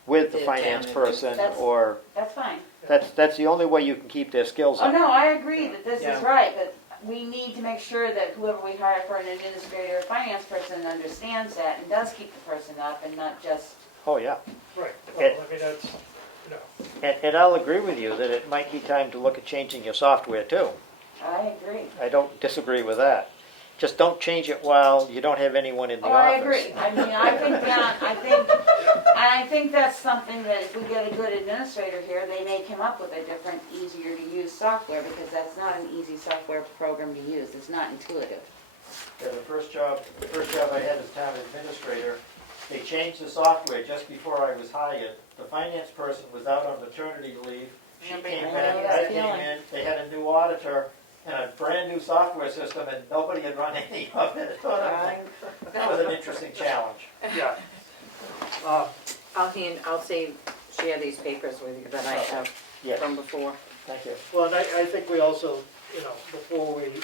the The finance town person, That's- or, That's fine. that's the only way you can keep their skills Oh, up. no, I agree that this Yeah. is right, but we need to make sure that whoever we hire for an administrator or finance person understands that and does keep the person up and not just, Oh, yeah. Right, well, I mean, that's, And I'll agree with you that it might be time to look at changing your software too. I agree. I don't disagree with that. Just don't change it while you don't have anyone in the Oh, office. I agree. I mean, I think that's something that if we get a good administrator here, they may come up with a different, easier to use software, because that's not an easy software program to use. It's not intuitive. Yeah, the first job I had as town administrator, they changed the software just before I was hired. The finance person was out on maternity leave. She Nobody came knew back, that I came feeling. in, they had a new auditor and a brand new software system, and nobody had run any of it. That was an interesting challenge. yeah. I'll share these papers with you that I have Yes, from before. thank you. Well, and I think we also, before we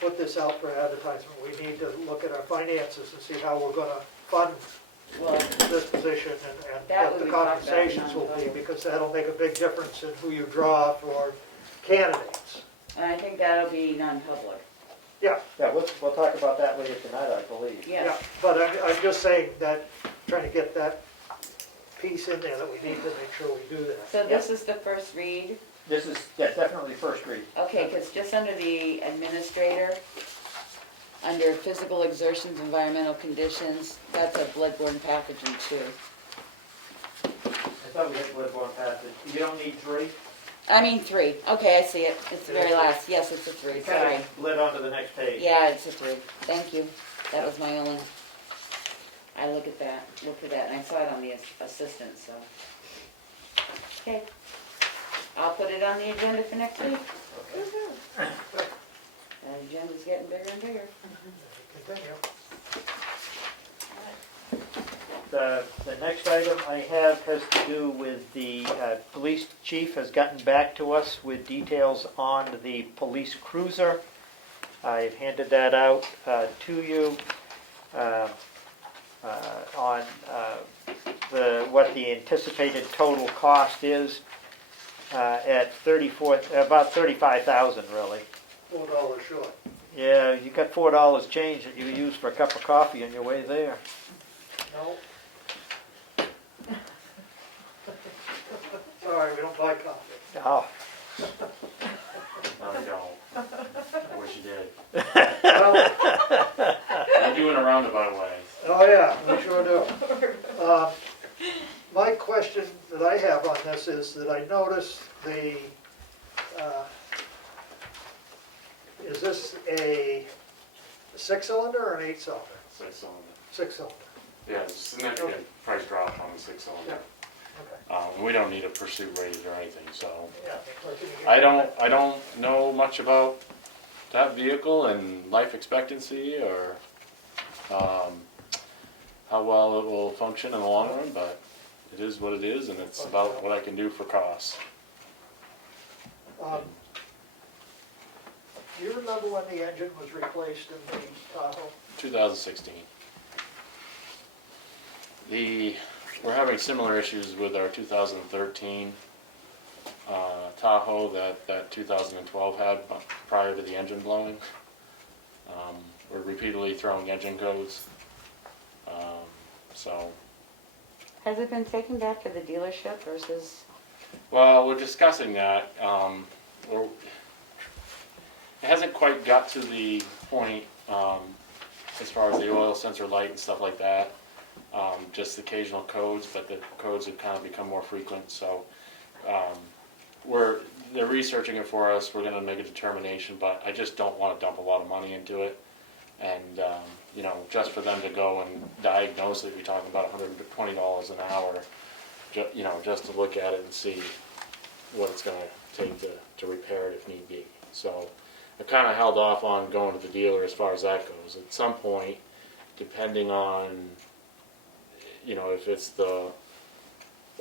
put this out for advertisement, we need to look at our finances and see how we're gonna fund Well, this position That and would what the be talked about compensations will be, non-public. because that'll make a big difference in who you draw for candidates. and I think that'll be non-public. Yeah, we'll talk about that later tonight, I believe. Yes. Yeah, but I'm just saying that, trying to get that piece in there, that we need to make sure we do that. So this is the first read. This is, definitely first read. Okay, because just under the administrator, under physical exertions, environmental conditions, that's a bloodborne pathogen too. I thought we had bloodborne pathogen. You don't need 3? I mean 3. Okay, I see it. It's the very last. Yes, it's a 3. Sorry. Bled onto the next page. Yeah, it's a 3. Thank you. That was my only. I looked at that, and I saw it on the assistant. So. Okay. I'll put it on the agenda for next week. Okay. That agenda's getting bigger and bigger. Continue. The next item I have has to do with the police chief has gotten back to us with details on the police cruiser. I've handed that out to you on what the anticipated total cost is at about $35,000 really. $4 short. Yeah, you got $4 change that you use for a cup of coffee on your way there. No. Sorry, we don't buy coffee. Oh, No, you don't. I wish you did. Well, You're doing a roundabout way. oh yeah, we sure do. My question that I have on this is that I noticed is this a 6-cylinder or an 8-cylinder? 6-cylinder. 6-cylinder, Yeah, there's a significant price drop on the 6-cylinder. okay. We don't need a pursuit rated or anything, so. Yeah, where can you get I don't know much about that vehicle and life expectancy or how well it will function in the long run, but it is what it is, and it's about what I can do for costs. Do you remember when the engine was replaced in the Tahoe? 2016. We're having similar issues with our 2013 Tahoe that 2012 had prior to the engine blowing. We're repeatedly throwing engine codes. So, Has it been taken back to the dealership versus? well, we're discussing that. It hasn't quite got to the point as far as the oil sensor light and stuff like that. Just occasional codes, but the codes have kind of become more frequent. So they're researching it for us. We're going to make a determination, but I just don't want to dump a lot of money into it. And just for them to go and diagnose it, you're talking about $120 an hour. Just to look at it and see what it's going to take to repair it if need be. So I kind of held off on going to the dealer as far as that goes. At some point, depending on if it's the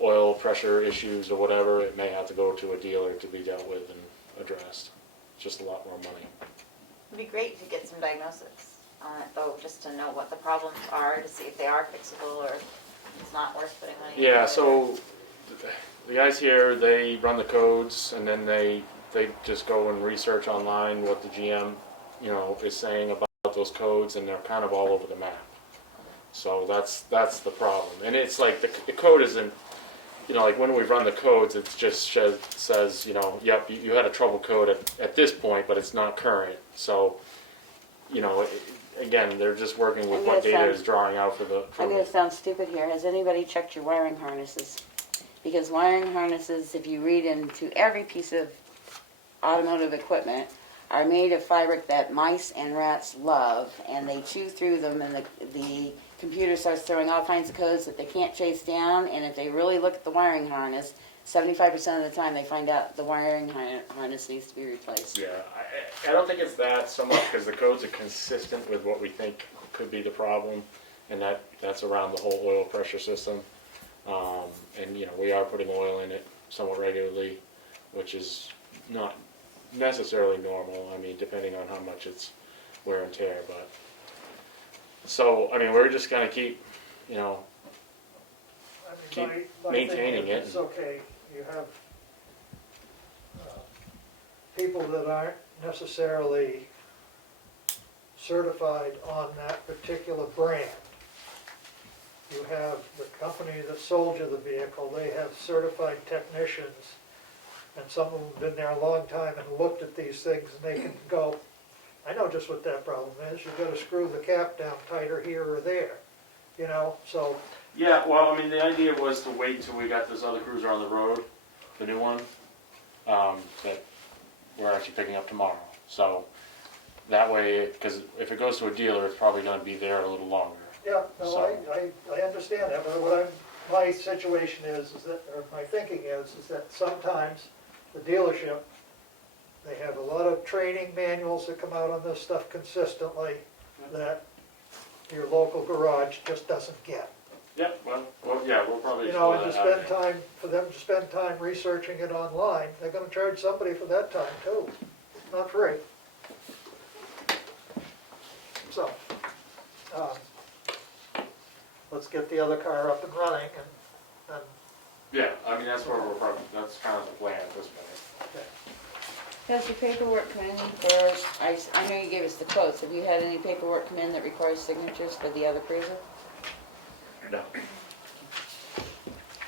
oil pressure issues or whatever, it may have to go to a dealer to be dealt with and addressed. It's just a lot more money. It'd be great to get some diagnosis on it though, just to know what the problems are, to see if they are fixable or if it's not worth putting money into Yeah, it. so the guys here, they run the codes and then they just go and research online what the GM, is saying about those codes, and they're kind of all over the map. So that's the problem. And it's like the code isn't, like when we run the codes, it just says, yep, you had a trouble code at this point, but it's not current. So, again, they're just working with what data is drawing out for the. I'm going to sound stupid here. Has anybody checked your wiring harnesses? Because wiring harnesses, if you read into every piece of automotive equipment, are made of fabric that mice and rats love, and they chew through them, and the computer starts throwing all kinds of codes that they can't chase down, and if they really look at the wiring harness, 75% of the time they find out the wiring harness needs to be replaced. Yeah, I don't think it's that so much because the codes are consistent with what we think could be the problem, and that's around the whole oil pressure system. And we are putting oil in it somewhat regularly, which is not necessarily normal. I mean, depending on how much it's wear and tear, but so we're just gonna keep, keep my maintaining thing is, it. it's okay, you have people that aren't necessarily certified on that particular brand. You have the company that sold you the vehicle, they have certified technicians, and some of them have been there a long time and looked at these things, and they can go, I know just what that problem is, you've got to screw the cap down tighter here or there, so. Yeah, well, the idea was to wait until we got this other cruiser on the road, the new one, that we're actually picking up tomorrow. So that way, because if it goes to a dealer, it's probably going to be there a little longer. Yeah, no, So- I understand that, but my situation is that, or my thinking is that sometimes the dealership, they have a lot of training manuals that come out on this stuff consistently that your local garage just doesn't get. Yep, well, yeah, we'll probably And explore to that spend out. time, for them to spend time researching it online, they're gonna charge somebody for that time too, not free. So, let's get the other car up and running and Yeah, that's where we're probably, that's kind of the plan at this point. Has your paperwork come in for, I know you gave us the quotes, have you had any paperwork come in that requires signatures for the other cruiser? No.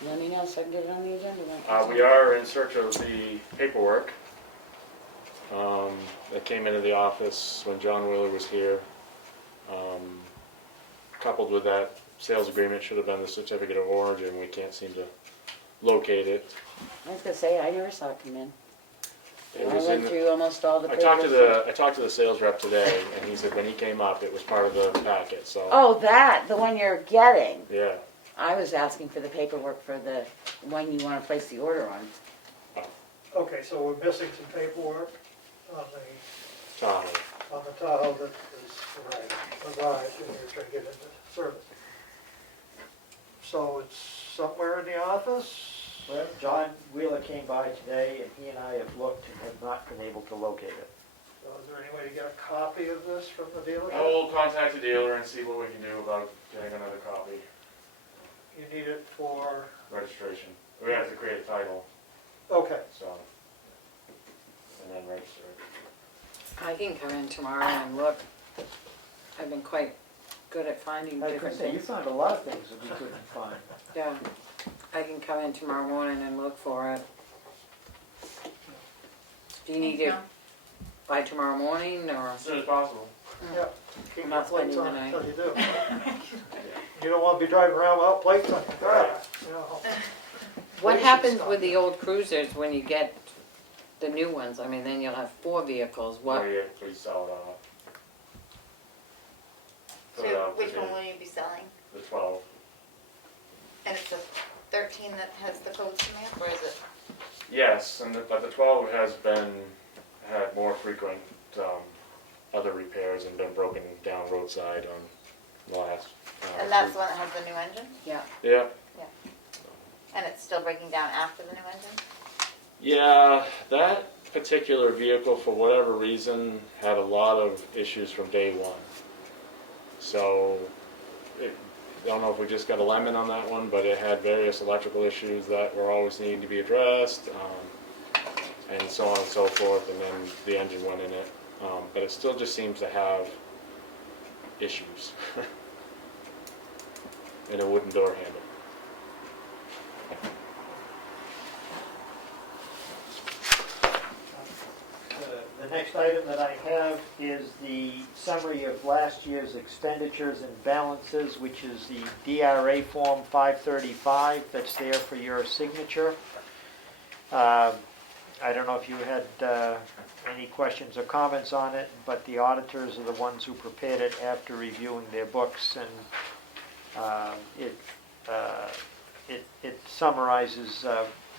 Let me know so I can get it on the agenda when it comes We in. are in search of the paperwork that came into the office when John Wheeler was here. Coupled with that sales agreement should have been the certificate of origin. We can't seem to locate it. I was gonna say, I never saw it come in. It I was in went the- through almost all the I papers. talked to the sales rep today, and he said when he came up, it was part of the packet. So Oh, that, the one you're getting. yeah, I was asking for the paperwork for the one you wanna place the order on. Okay, so we're missing some paperwork on Tahoe. the Tahoe that is arrived and you're trying to get into service. So it's somewhere in the office? Well, John Wheeler came by today, and he and I have looked and have not been able to locate it. So is there any way to get a copy of this from the dealership? I will contact the dealer and see what we can do about getting another copy. You need it for, Registration. We have to create a title, okay, so and then register it. I can come in tomorrow and look. I've been quite good at finding I was different gonna say, you things. found a lot of things that we couldn't find. Yeah, I can come in tomorrow morning and look for it. Do you need it by tomorrow morning, or? As soon as possible. yeah. Keep I'm your not plates spending on the it night. until you do. You don't want to be driving around without plates on your car, you know. What Places happens stop. with the old cruisers when you get the new ones? I mean, then you'll have 4 vehicles. What? We sell it off. Put it So out which to one bid. will you be selling? The 12. And it's the 13 that has the code stamp, or is it? Yes, but the 12 has had more frequent other repairs and been broken down roadside on the last. And that's the one that has the new engine? Yeah. Yeah. And it's still breaking down after the new engine? Yeah, that particular vehicle, for whatever reason, had a lot of issues from day one. So, I don't know if we just got a lemon on that one, but it had various electrical issues that were always needing to be addressed, and so on and so forth, and then the engine went in it. But it still just seems to have issues. And a wooden door handle. The next item that I have is the summary of last year's expenditures and balances, which is the DRA Form 535 that's there for your signature. I don't know if you had any questions or comments on it, but the auditors are the ones who prepared it after reviewing their books, and it summarizes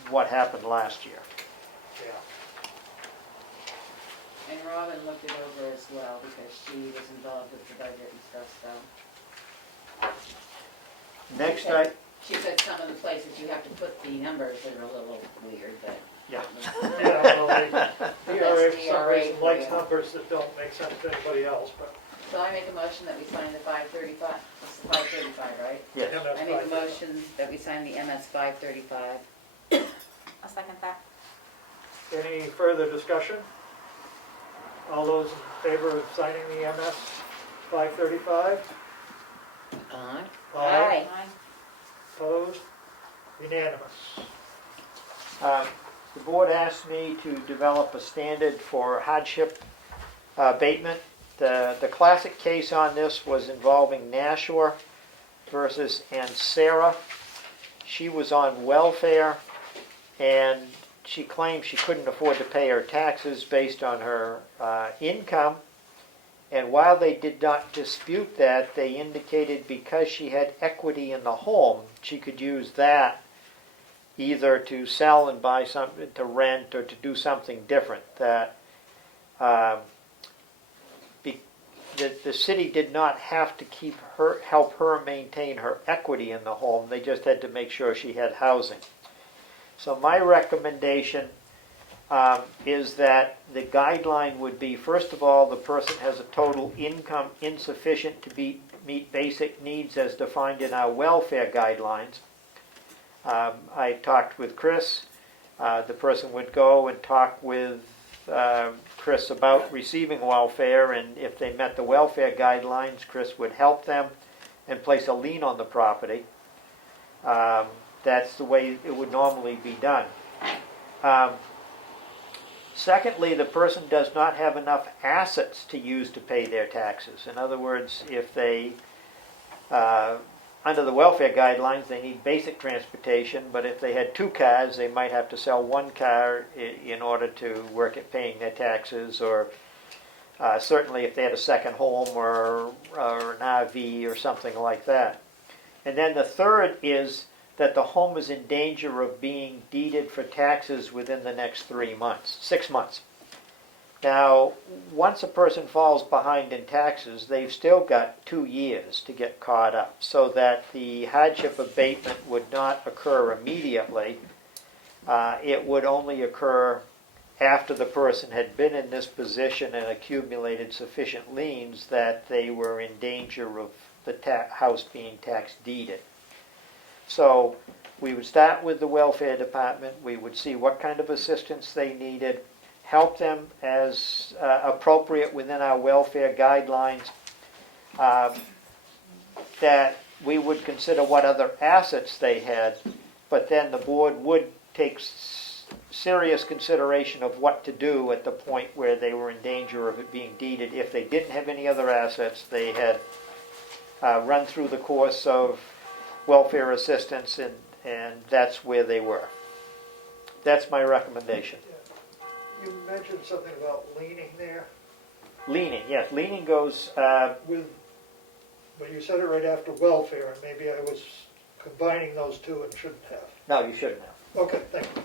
what happened last year. Yeah. And Robin looked it over as well, because she was involved with the budget and stuff, so. Next, She said some of the places you have to put the numbers that are a little weird, but. yeah. Yeah, well, the DRA for some DRA reason for likes you. numbers that don't make sense to anybody else, but. So I make a motion that we sign the 535, it's the 535, right? Yes. MS I make a 535. motion that we sign the MS 535. I'll second that. Any further discussion? All those in favor of signing the MS 535? Aye. Aye. Opposed? Unanimous. The board asked me to develop a standard for hardship abatement. The classic case on this was involving Nashua versus Sarah. She was on welfare, and she claimed she couldn't afford to pay her taxes based on her income. And while they did not dispute that, they indicated because she had equity in the home, she could use that either to sell and buy something, to rent, or to do something different. That the city did not have to help her maintain her equity in the home. They just had to make sure she had housing. So my recommendation is that the guideline would be, first of all, the person has a total income insufficient to meet basic needs as defined in our welfare guidelines. I talked with Chris. The person would go and talk with Chris about receiving welfare, and if they met the welfare guidelines, Chris would help them and place a lien on the property. That's the way it would normally be done. Secondly, the person does not have enough assets to use to pay their taxes. In other words, if they, under the welfare guidelines, they need basic transportation, but if they had 2 cars, they might have to sell 1 car in order to work at paying their taxes, or certainly if they had a second home or an RV or something like that. And then the third is that the home is in danger of being deeded for taxes within the next 6 months. Now, once a person falls behind in taxes, they've still got 2 years to get caught up, so that the hardship abatement would not occur immediately. It would only occur after the person had been in this position and accumulated sufficient liens that they were in danger of the house being tax deeded. So we would start with the welfare department. We would see what kind of assistance they needed, help them as appropriate within our welfare guidelines, that we would consider what other assets they had, but then the board would take serious consideration of what to do at the point where they were in danger of it being deeded. If they didn't have any other assets, they had run through the course of welfare assistance, and that's where they were. That's my recommendation. You mentioned something about leaning there, Leaning, yes, leaning goes, but you said it right after welfare, and maybe I was combining those two and shouldn't have. no, you shouldn't have. Okay, thank you.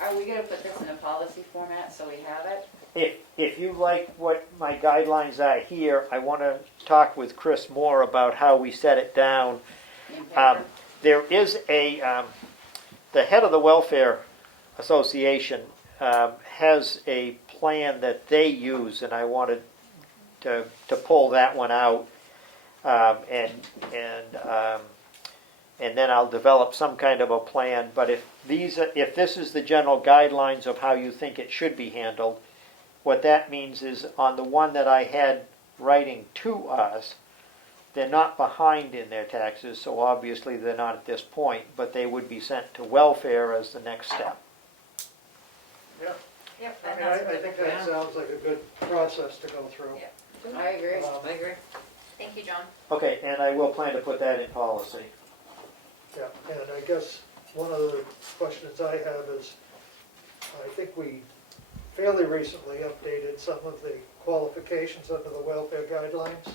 Are we gonna put this in a policy format so we have it? If you like what my guidelines are here, I want to talk with Chris more about how we set it down. In paper? There is the head of the Welfare Association has a plan that they use, and I wanted to pull that one out, and then I'll develop some kind of a plan. But if this is the general guidelines of how you think it should be handled, what that means is on the one that I had writing to us, they're not behind in their taxes, so obviously they're not at this point, but they would be sent to welfare as the next step. Yeah, Yep, I and mean, that's I good. think that sounds like a good process to go through. Yeah. I agree. I agree. Thank you, John. Okay, and I will plan to put that in policy. Yeah, and I guess one of the questions I have is, I think we fairly recently updated some of the qualifications under the welfare guidelines.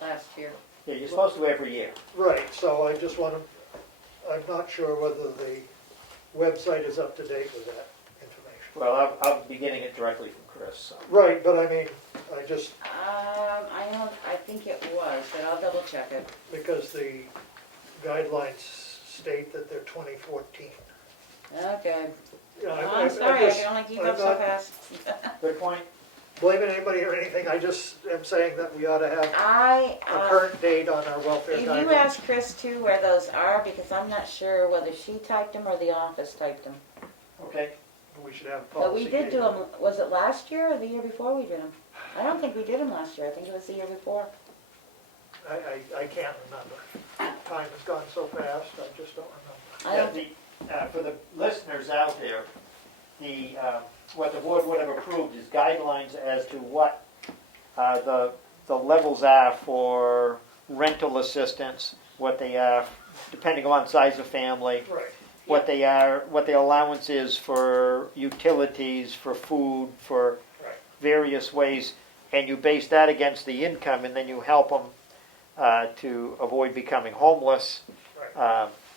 Last year. Yeah, you're supposed to every year. Right, so I just want to, I'm not sure whether the website is up to date with that information. Well, I'll be getting it directly from Chris, so. Right, but I mean, I just, I think it was, but I'll double check it. because the guidelines state that they're 2014. Okay. Yeah, Oh, I'm sorry, I can only keep I'm up so not fast. Good point. blaming anybody or anything, I just am saying that we ought to have a current date on our welfare If guidelines. you ask Chris too where those are, because I'm not sure whether she typed them or the office typed them. Okay. We should have a But we policy did date. do them, was it last year or the year before we did them? I don't think we did them last year, I think it was the year before. I can't remember. Time has gone so fast, I just don't remember. I don't, For the listeners out there, what the board would have approved is guidelines as to what the levels are for rental assistance, what they are, depending on size of family, Right, what they are, what the allowance is for utilities, for food, for right. various ways, and you base that against the income, and then you help them to avoid becoming homeless.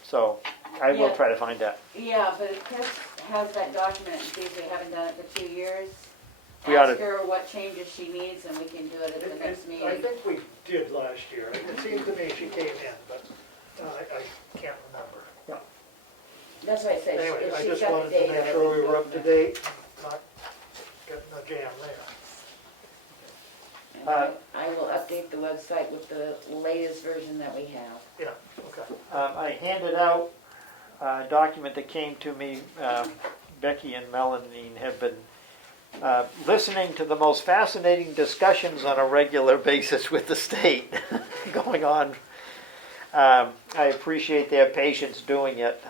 So I will Yeah. try to find that. yeah, but if Chris has that document and sees we haven't done it for 2 years, We ought ask to- her what changes she needs and we can do it at the next I meeting. think we did last year. It seemed to me she came in, but I can't remember. That's why I said, Anyway, if I she's just got the wanted date to of make it, sure we we can were go up to from there. date, not getting a jam there. And I will update the website with the latest version that we have. Yeah, okay. I handed out a document that came to me. Becky and Melanie have been listening to the most fascinating discussions on a regular basis with the state going on. I appreciate their patience doing it.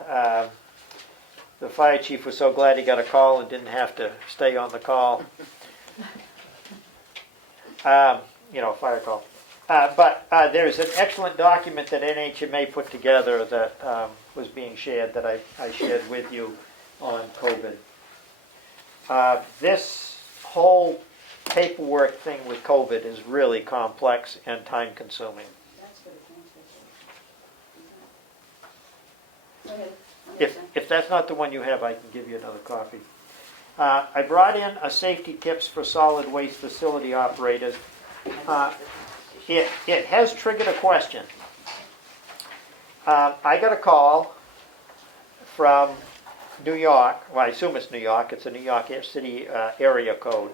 The fire chief was so glad he got a call and didn't have to stay on the call. Fire call. But there's an excellent document that NHMA put together that was being shared, that I shared with you on COVID. This whole paperwork thing with COVID is really complex and time-consuming. That's for the transfer station. Go ahead. If that's not the one you have, I can give you another copy. I brought in a safety tips for solid waste facility operators. It has triggered a question. I got a call from New York. Well, I assume it's New York. It's a New York City area code.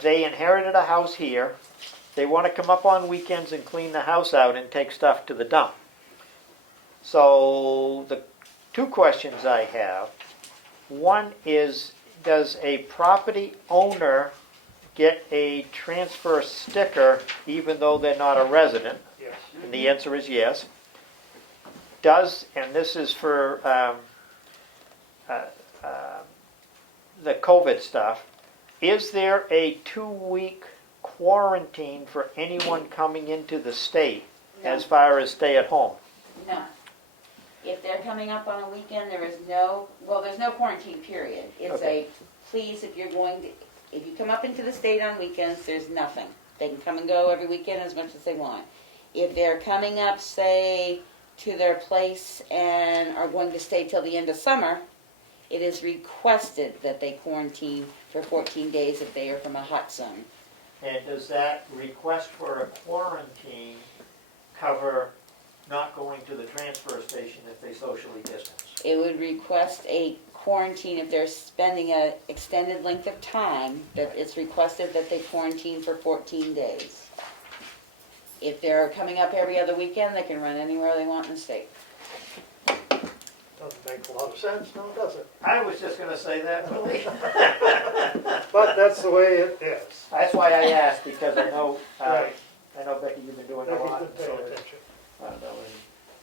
They inherited a house here. They want to come up on weekends and clean the house out and take stuff to the dump. So the two questions I have. One is, does a property owner get a transfer sticker even though they're not a resident? Yes. And the answer is yes. And this is for the COVID stuff, is there a 2-week quarantine for anyone coming into the state as far as stay at home? No. If they're coming up on a weekend, there's no quarantine period. It's Okay. please, if you come up into the state on weekends, there's nothing. They can come and go every weekend as much as they want. If they're coming up, say, to their place and are going to stay till the end of summer, it is requested that they quarantine for 14 days if they are from a hot zone. And does that request for a quarantine cover not going to the transfer station if they socially distance? It would request a quarantine if they're spending an extended length of time, that it's requested that they quarantine for 14 days. If they're coming up every other weekend, they can run anywhere they want in the state. Doesn't make a lot of sense, no, does it? I was just going to say that, Willie. But that's the way it is. That's why I asked, because I know, Right. Becky, you've been doing a Becky's lot. been paying attention.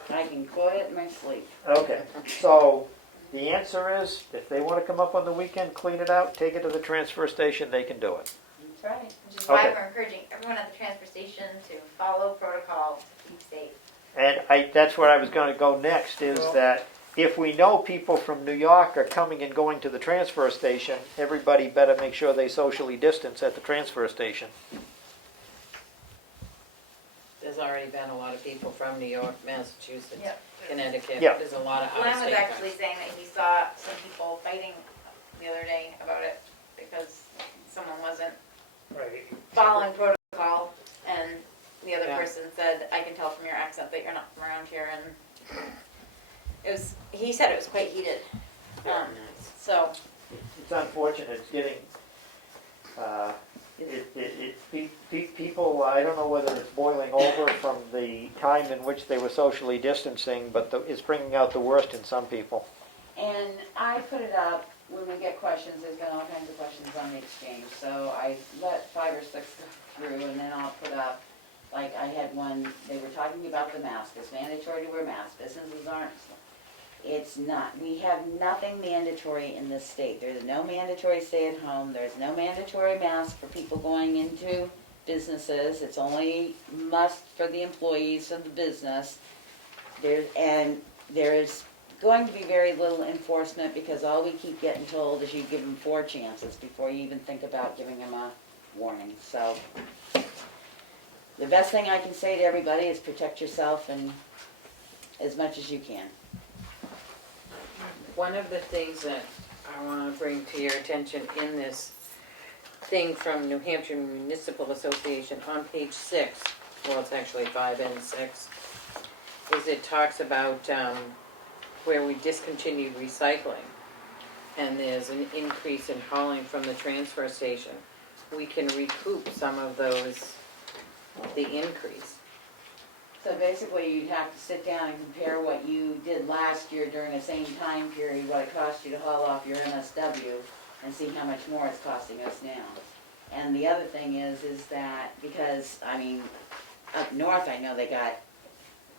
I can quote it in my sleep. Okay, so the answer is, if they want to come up on the weekend, clean it out, take it to the transfer station, they can do it. That's right. Which is why Okay. we're encouraging everyone at the transfer station to follow protocol to keep safe. And that's where I was going to go next, is Well- that if we know people from New York are coming and going to the transfer station, everybody better make sure they socially distance at the transfer station. There's already been a lot of people from New York, Massachusetts, Yep. Connecticut. Yeah. There's a lot of Glenn was out-of-state actually saying that he saw some people fighting the other day about it because someone wasn't Right. following protocol, and the other Yeah. person said, "I can tell from your accent that you're not from around here," and he said it was quite heated. So, It's unfortunate, it's getting, people, I don't know whether it's boiling over from the time in which they were socially distancing, but it's bringing out the worst in some people. And I put it up, when we get questions, there's been all kinds of questions on the exchange, so I let 5 or 6 go through, and then I'll put up, like, I had one, they were talking about the mask, it's mandatory to wear masks, businesses aren't. It's not, we have nothing mandatory in this state, there's no mandatory stay at home, there's no mandatory mask for people going into businesses, it's only must for the employees of the business. There is going to be very little enforcement, because all we keep getting told is you give them 4 chances before you even think about giving them a warning. So the best thing I can say to everybody is protect yourself and as much as you can. One of the things that I want to bring to your attention in this thing from New Hampshire Municipal Association on page 6, well, it's actually 5 and 6, is it talks about where we discontinued recycling, and there's an increase in hauling from the transfer station. We can recoup some of the increase. So basically, you'd have to sit down and compare what you did last year during the same time period, what it cost you to haul off your MSW, and see how much more it's costing us now. And the other thing is that, because, I mean, up north, I know they got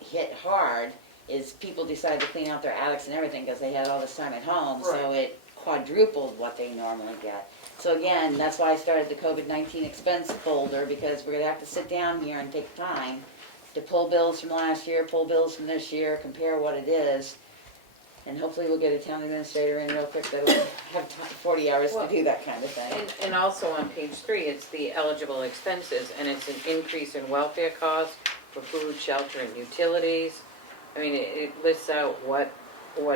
hit hard is people decided to clean out their attics and everything because they had all this time at home, so Right. it quadrupled what they normally get. So again, that's why I started the COVID-19 expense folder, because we're gonna have to sit down here and take time to pull bills from last year, pull bills from this year, compare what it is. And hopefully we'll get a town administrator in real quick that'll have 40 hours to do that kind of thing. And also on page 3, it's the eligible expenses, and it's an increase in welfare costs for food, shelter, and utilities. I mean, it lists out what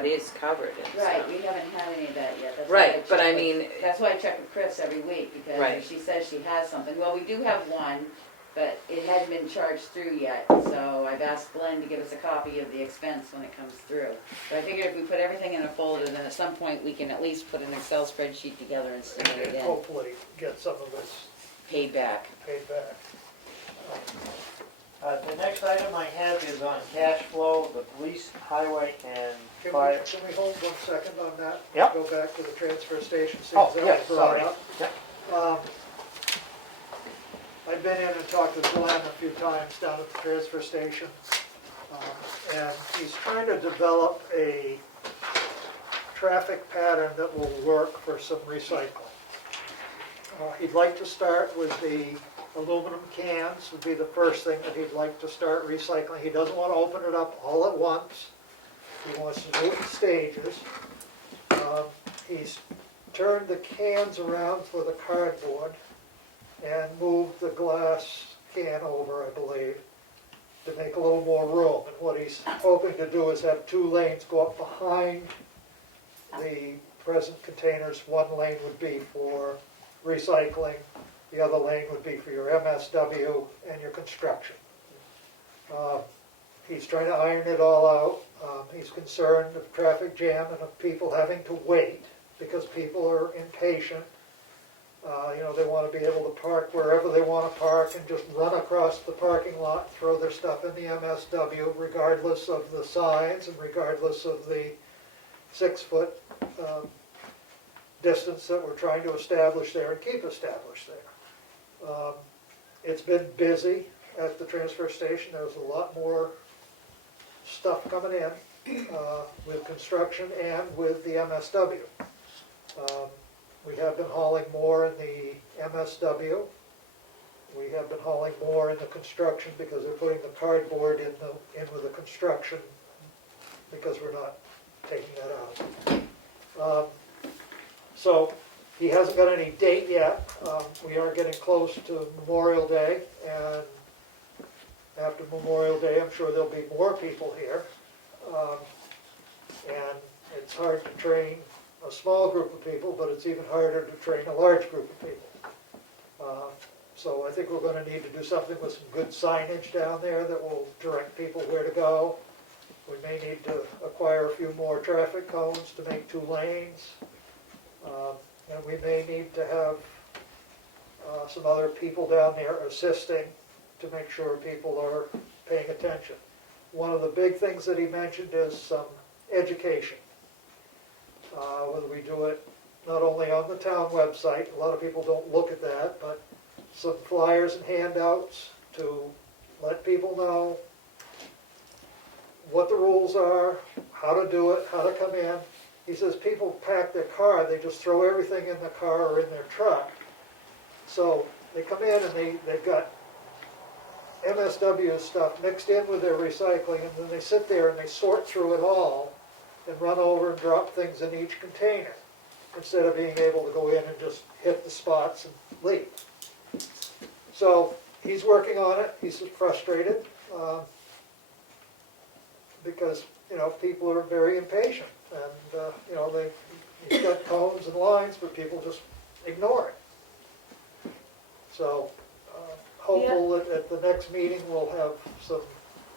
is covered and stuff. Right, we haven't had any of that yet. That's why Right, but check I with- mean- That's why I check with Chris every week, because Right. if she says she has something, well, we do have one, but it hadn't been charged through yet, so I've asked Glenn to give us a copy of the expense when it comes through. So I figured if we put everything in a folder, then at some point we can at least put an Excel spreadsheet together and submit it And in, hopefully get some of this paid back. paid back. The next item I have is on cash flow, the police, highway, and Can fire. we hold 1 second on that? Yep. Go back to the transfer station, since Oh, that yeah, was brought sorry. up. Yep. I've been in and talked to Glenn a few times down at the transfer station, and he's trying to develop a traffic pattern that will work for some recycling. He'd like to start with the aluminum cans, would be the first thing that he'd like to start recycling. He doesn't want to open it up all at once. He wants to do it in stages. He's turned the cans around for the cardboard and moved the glass can over, I believe, to make a little more room. And what he's hoping to do is have 2 lanes go up behind the present containers. 1 lane would be for recycling, the other lane would be for your MSW and your construction. He's trying to iron it all out. He's concerned of traffic jam and of people having to wait because people are impatient. They want to be able to park wherever they want to park and just run across the parking lot, throw their stuff in the MSW, regardless of the signs and regardless of the 6-foot distance that we're trying to establish there and keep established there. It's been busy at the transfer station. There's a lot more stuff coming in with construction and with the MSW. We have been hauling more in the MSW. We have been hauling more in the construction because they're putting the cardboard in with the construction because we're not taking that out. So he hasn't got any date yet. We are getting close to Memorial Day, and after Memorial Day, I'm sure there'll be more people here. And it's hard to train a small group of people, but it's even harder to train a large group of people. So I think we're going to need to do something with some good signage down there that will direct people where to go. We may need to acquire a few more traffic cones to make 2 lanes. And we may need to have some other people down there assisting to make sure people are paying attention. One of the big things that he mentioned is some education. Whether we do it not only on the town website, a lot of people don't look at that, but some flyers and handouts to let people know what the rules are, how to do it, how to come in. He says people pack their car, they just throw everything in the car or in their truck. So they come in and they've got MSW stuff mixed in with their recycling, and then they sit there and they sort through it all and run over and drop things in each container instead of being able to go in and just hit the spots and leave. So he's working on it. He's frustrated because people are very impatient, and he's got cones and lines, but people just ignore it. So hopeful that at the next meeting we'll have some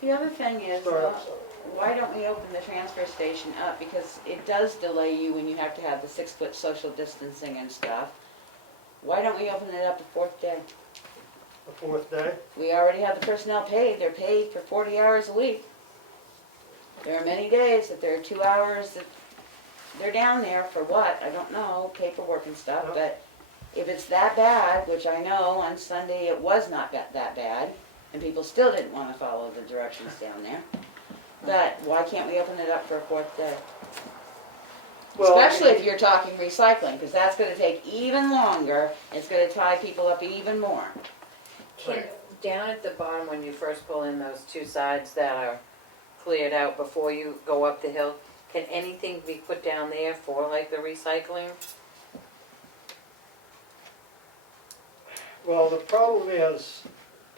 The other thing is, startups. why don't we open the transfer station up, because it does delay you when you have to have the 6-foot social distancing and stuff. Why don't we open it up the 4th day? The 4th day. We already have the personnel paid, they're paid for 40 hours a week. There are many days that there are 2 hours that they're down there for what, I don't know, paperwork and stuff, Yeah. but if it's that bad, which I know on Sunday it was not that bad, and people still didn't wanna follow the directions down there. But why can't we open it up for a fourth day? Well, I Especially mean- if you're talking recycling, cause that's gonna take even longer, it's gonna tie people up even more. Can, down at the bottom, when you first pull in those two sides that are cleared out before you go up the hill, can anything be put down there for like the recycling? Well, the problem is,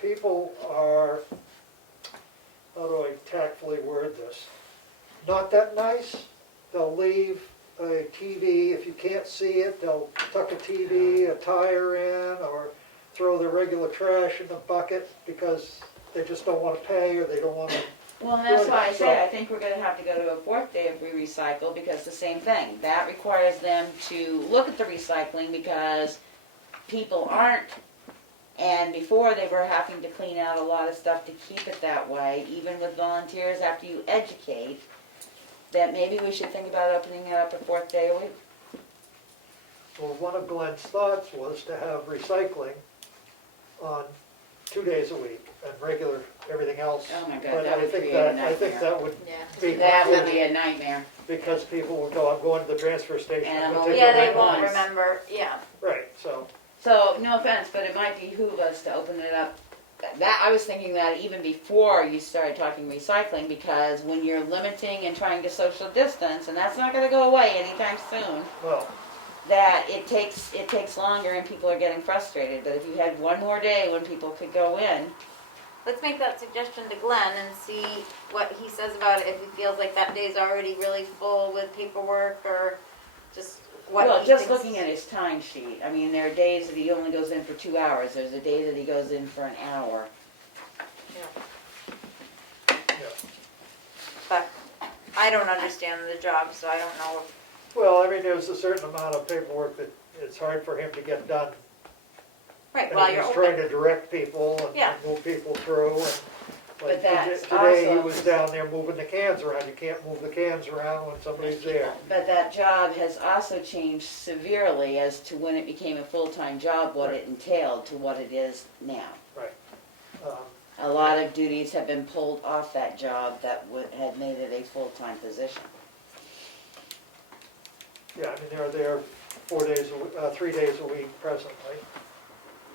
people are, how do I tactfully word this? Not that nice. They'll leave a TV, if you can't see it, they'll tuck a TV, a tire in, or throw their regular trash in the bucket because they just don't want to pay or they don't want to. Well, and that's why I Right, say, so- I think we're gonna have to go to a fourth day if we recycle, because the same thing. That requires them to look at the recycling, because people aren't, and before they were having to clean out a lot of stuff to keep it that way, even with volunteers, after you educate, that maybe we should think about opening it up a fourth day a week. Well, one of Glenn's thoughts was to have recycling on 2 days a week and regular, everything else. Oh my God, But that I would think create a I think nightmare. that would Yeah. be. That would be a nightmare. Because people would go, I'm going to the transfer station. And I'm I'm gonna only take Yeah, a they Right, won't once. remember, yeah. Right, so, So, no offense, but it might behoove us to open it up. That, I was thinking that even before you started talking recycling, because when you're limiting and trying to social distance, and that's not gonna go away anytime soon, well, that it takes longer and people are getting frustrated. But if you had one more day when people could go in, Let's make that suggestion to Glenn and see what he says about it, if he feels like that day's already really full with paperwork, or just what well, he just thinks. looking at his time sheet, I mean, there are days that he only goes in for 2 hours, there's a day that he goes in for an hour. yeah. But I don't understand the job, so I don't know if, Well, I mean, there's a certain amount of paperwork that it's hard for him to get done. right, And while you're he's trying open. to direct people Yeah. and move people through. And But like that's today, he also- was down there moving the cans around. You can't move the cans around when somebody's there. But that job has also changed severely as to when it became a full-time job, what it entailed to what it is now. Um, A lot of duties have been pulled off that job that had made it a full-time position. Yeah, I mean, they're there 4 days, 3 days a week presently.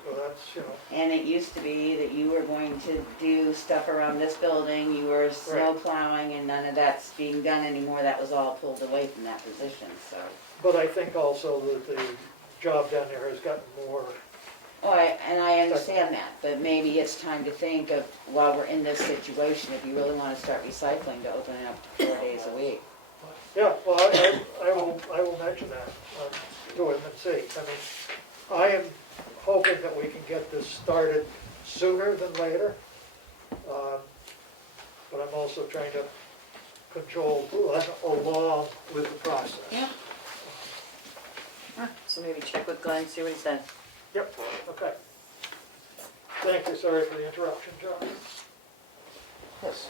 So that's, you know, And it used to be that you were going to do stuff around this building, you were snow plowing, and none of that's being done anymore. That was all pulled away from that position, so. but I think also that the job down there has gotten more, Oh, and I understand that, but maybe it's time to think of, while we're in this situation, if you really want to start recycling, to open it up to 4 days a week. yeah, well, I will mention that to him and see. I mean, I am hoping that we can get this started sooner than later. But I'm also trying to control along with the process. Yeah. So maybe check with Glenn, see what he says. Yep, okay. Thank you, sorry for the interruption, John. Yes.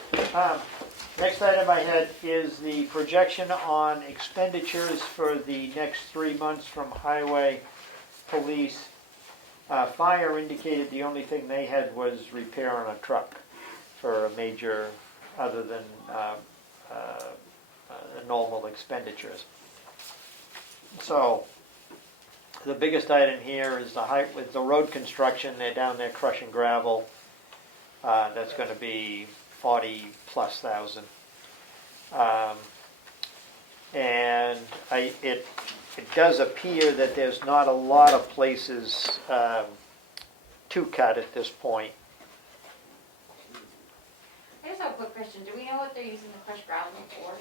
Next item I had is the projection on expenditures for the next 3 months from highway, police. Fire indicated the only thing they had was repair on a truck for a major, other than normal expenditures. So, the biggest item here is with the road construction. They're down there crushing gravel. That's going to be 40+ thousand. And it does appear that there's not a lot of places to cut at this point. I just have a quick question, do we know what they're using the crushed gravel for?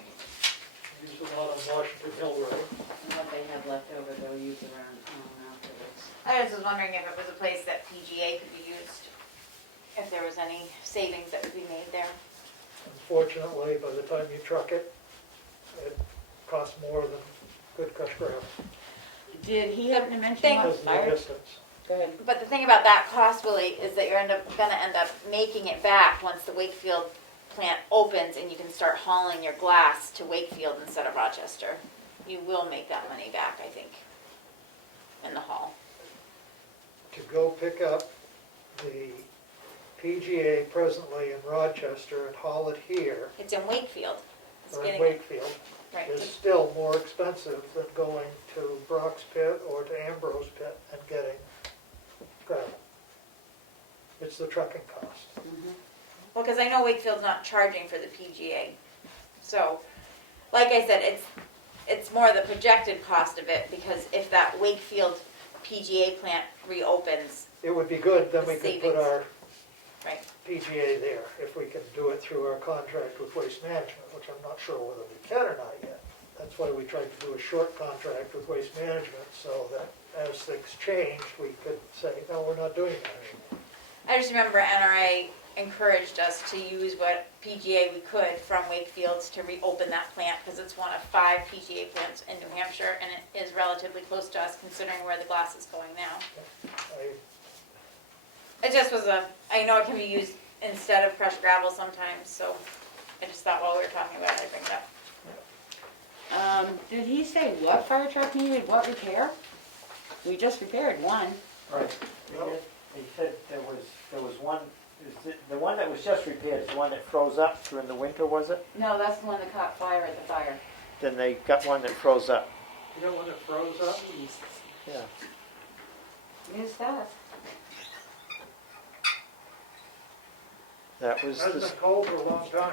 Use a lot on Washington Hill Road. And what they have left over, they'll use around town afterwards. I just was wondering if it was a place that PGA could be used, if there was any savings that would be made there. Unfortunately, by the time you truck it, it costs more than good crushed gravel Did he happen to mention Thing- what because of the fire? distance. Go ahead. But the thing about that cost, Willie, is that you're gonna end up making it back once the Wakefield plant opens and you can start hauling your glass to Wakefield instead of Rochester. You will make that money back, I think, in the haul. To go pick up the PGA presently in Rochester and haul it here, It's in Wakefield. It's or in getting, Wakefield, right, is still more expensive than going to Brock's Pit or to Ambrose Pit and getting gravel. It's the trucking cost. well, because I know Wakefield's not charging for the PGA. So, like I said, it's more the projected cost of it, because if that Wakefield PGA plant reopens, It would be good, then The we could savings. put our right, PGA there, if we can do it through our contract with Waste Management, which I'm not sure whether we can or not yet. That's why we tried to do a short contract with Waste Management, so that as things change, we could say, no, we're not doing that anymore. I just remember NRA encouraged us to use what PGA we could from Wakefield's to reopen that plant, because it's one of 5 PGA plants in New Hampshire, and it is relatively close to us considering where the glass is going now. I- It just was I know it can be used instead of crushed gravel sometimes, so I just thought while we were talking about it, I'd bring it up. Did he say what fire truck needed what repair? We just repaired one. Right. He said there was one, the one that was just repaired is the one that froze up during the winter, was it? No, that's the one that caught fire at the fire. Then they got one that froze up. You know when it froze up? Yeah. Use that. That was It hasn't the, been cold for a long time.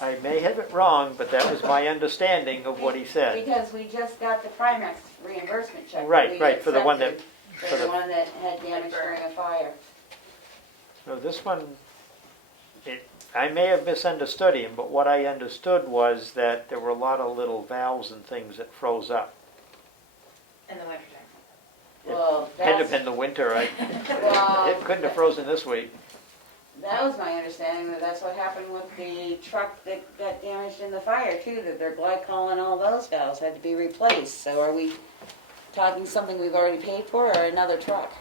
I may have it wrong, but that was my understanding of what he said. Because we just got the Primex reimbursement check. that Right, we right, for the one that, accepted, for For the the, one that had damage during a fire. no, this one, I may have misunderstood him, but what I understood was that there were a lot of little valves and things that froze up. In the wintertime. Well, Had to have that's, been the winter, well, it couldn't have frozen this week. that was my understanding, that that's what happened with the truck that got damaged in the fire too, that their glycol and all those valves had to be replaced. So are we talking something we've already paid for, or another truck?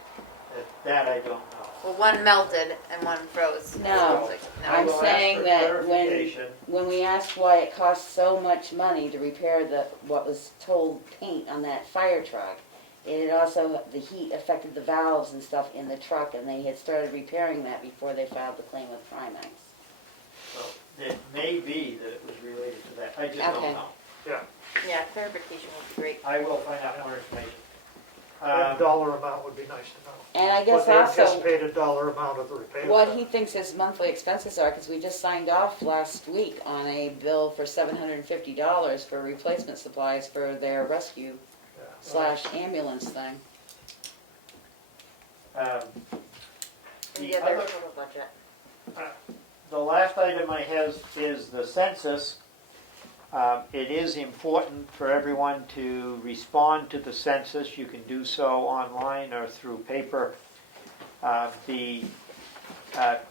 That I don't know. Well, one melted and one froze. No. I I'm will ask saying for that clarification. when we asked why it cost so much money to repair what was told paint on that fire truck, it had also, the heat affected the valves and stuff in the truck, and they had started repairing that before they filed the claim with Primex. So it may be that it was related to that, I just don't Okay. know. Yeah, clarification would be great. I will find out more information. And dollar amount would be nice to know. And I guess What the also, anticipated dollar amount of the repair. what he thinks his monthly expenses are, because we just signed off last week on a bill for $750 for replacement supplies for their rescue Yeah. / ambulance thing. The Yeah, their other, total budget. the last item I have is the census. It is important for everyone to respond to the census. You can do so online or through paper. The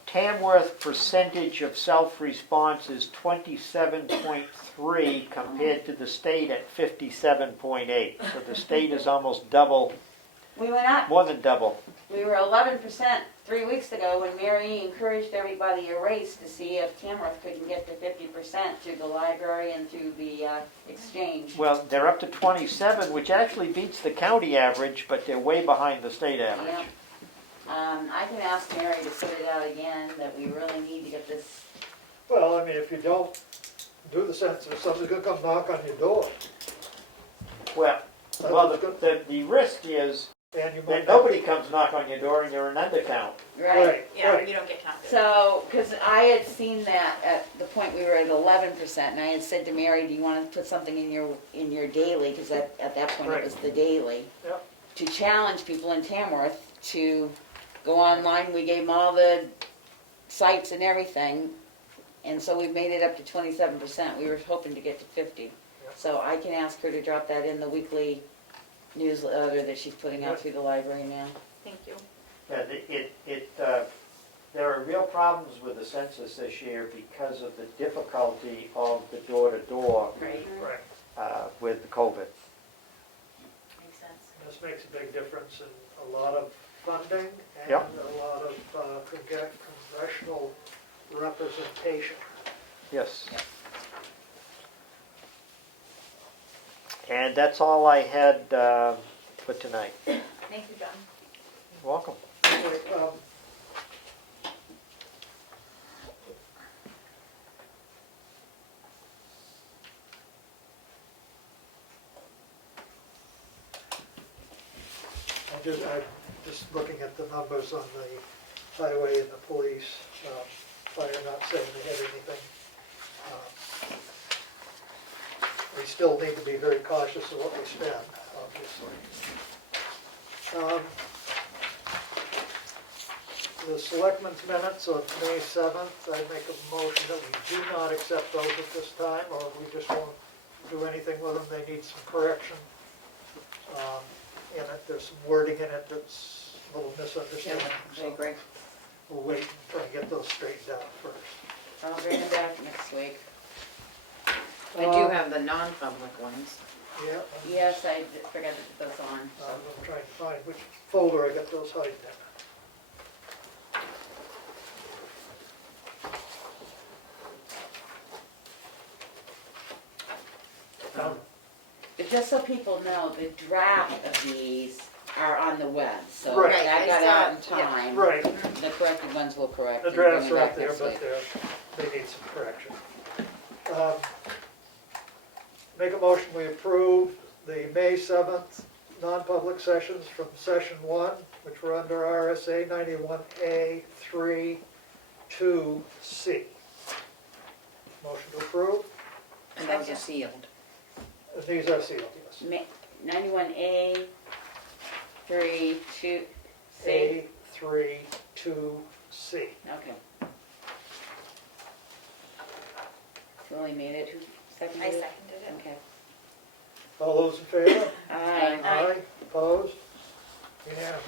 Tamworth percentage of self-response is 27.3 compared to the state at 57.8. So the state is almost double, We went up. more than double. We were 11% 3 weeks ago when Mary encouraged everybody a race to see if Tamworth couldn't get to 50% through the library and through the exchange. Well, they're up to 27, which actually beats the county average, but they're way behind the state average. Yeah. I can ask Mary to put it out again, that we really need to get this. Well, I mean, if you don't do the census, somebody's gonna come knock on your door. Well, the risk is And you that might. nobody comes knock on your door and you're an undercount. Right, Yeah, right. you don't get counted. So, because I had seen that at the point we were at 11%, and I had said to Mary, do you want to put something in your daily, because at that point Right. it was the daily, Yep. to challenge people in Tamworth to go online. We gave them all the sites and everything, and so we've made it up to 27%. We were hoping to get to 50. Yep. So I can ask her to drop that in the weekly newsletter that she's putting out Yep. through the library now. Thank you. Yeah, there are real problems with the census this year because of the difficulty of the door-to-door Right, with the COVID. makes sense. This makes a big difference in a lot of funding and Yep. a lot of congressional representation. Yes. And that's all I had for tonight. Thank you, John. welcome. Okay, I'm just looking at the numbers on the highway and the police, fire not saying they had anything. We still need to be very cautious of what we spend, obviously. The selectmen's minutes of May 7th, I make a motion that we do not accept those at this time, or we just won't do anything with them, they need some correction. In it, there's some wording in it that's a little Yeah, misunderstanding. I So agree. we'll wait and try and get those straightened out first. I'll bring them back next week. I do have the non-public ones. Yeah. Yes, I forgot to put those on. I'm trying to find which folder I got those hiding in. But just so people know, the draft of these are on the web, so Right. that I got saw- out in yeah. time. Right, The corrected ones will correct. the and bring drafts them are back up there, next but week. they need some correction. Make a motion, we approve the May 7th non-public sessions from session 1, which were under RSA 91A 3, 2C. Motion to approve, And those are Second. sealed. these are sealed, yes. 91A, 3, 2, C. A 3, 2C. Okay. Julie made it, who seconded I it? seconded it. Okay. All those in favor? Aye. Aye, opposed, unanimous.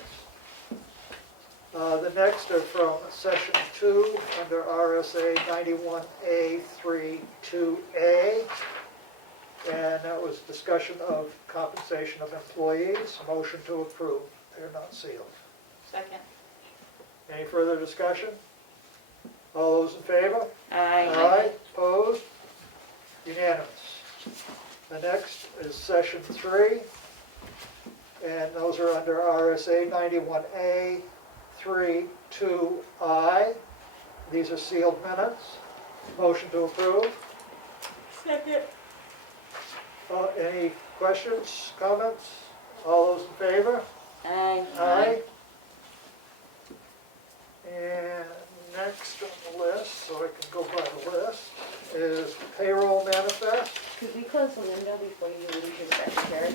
The next are from session 2, under RSA 91A 3, 2A. And that was discussion of compensation of employees, motion to approve, they're not sealed. Second. Any further discussion? All those in favor? Aye. Opposed, unanimous. The next is session 3, and those are under RSA 91A 3, 2I. These are sealed minutes. Motion to approve. Second. Any questions, comments? All those in favor? Aye. Aye. And next on the list, so I can go by the list, is payroll manifest. Could we close the window before you leave your secretary?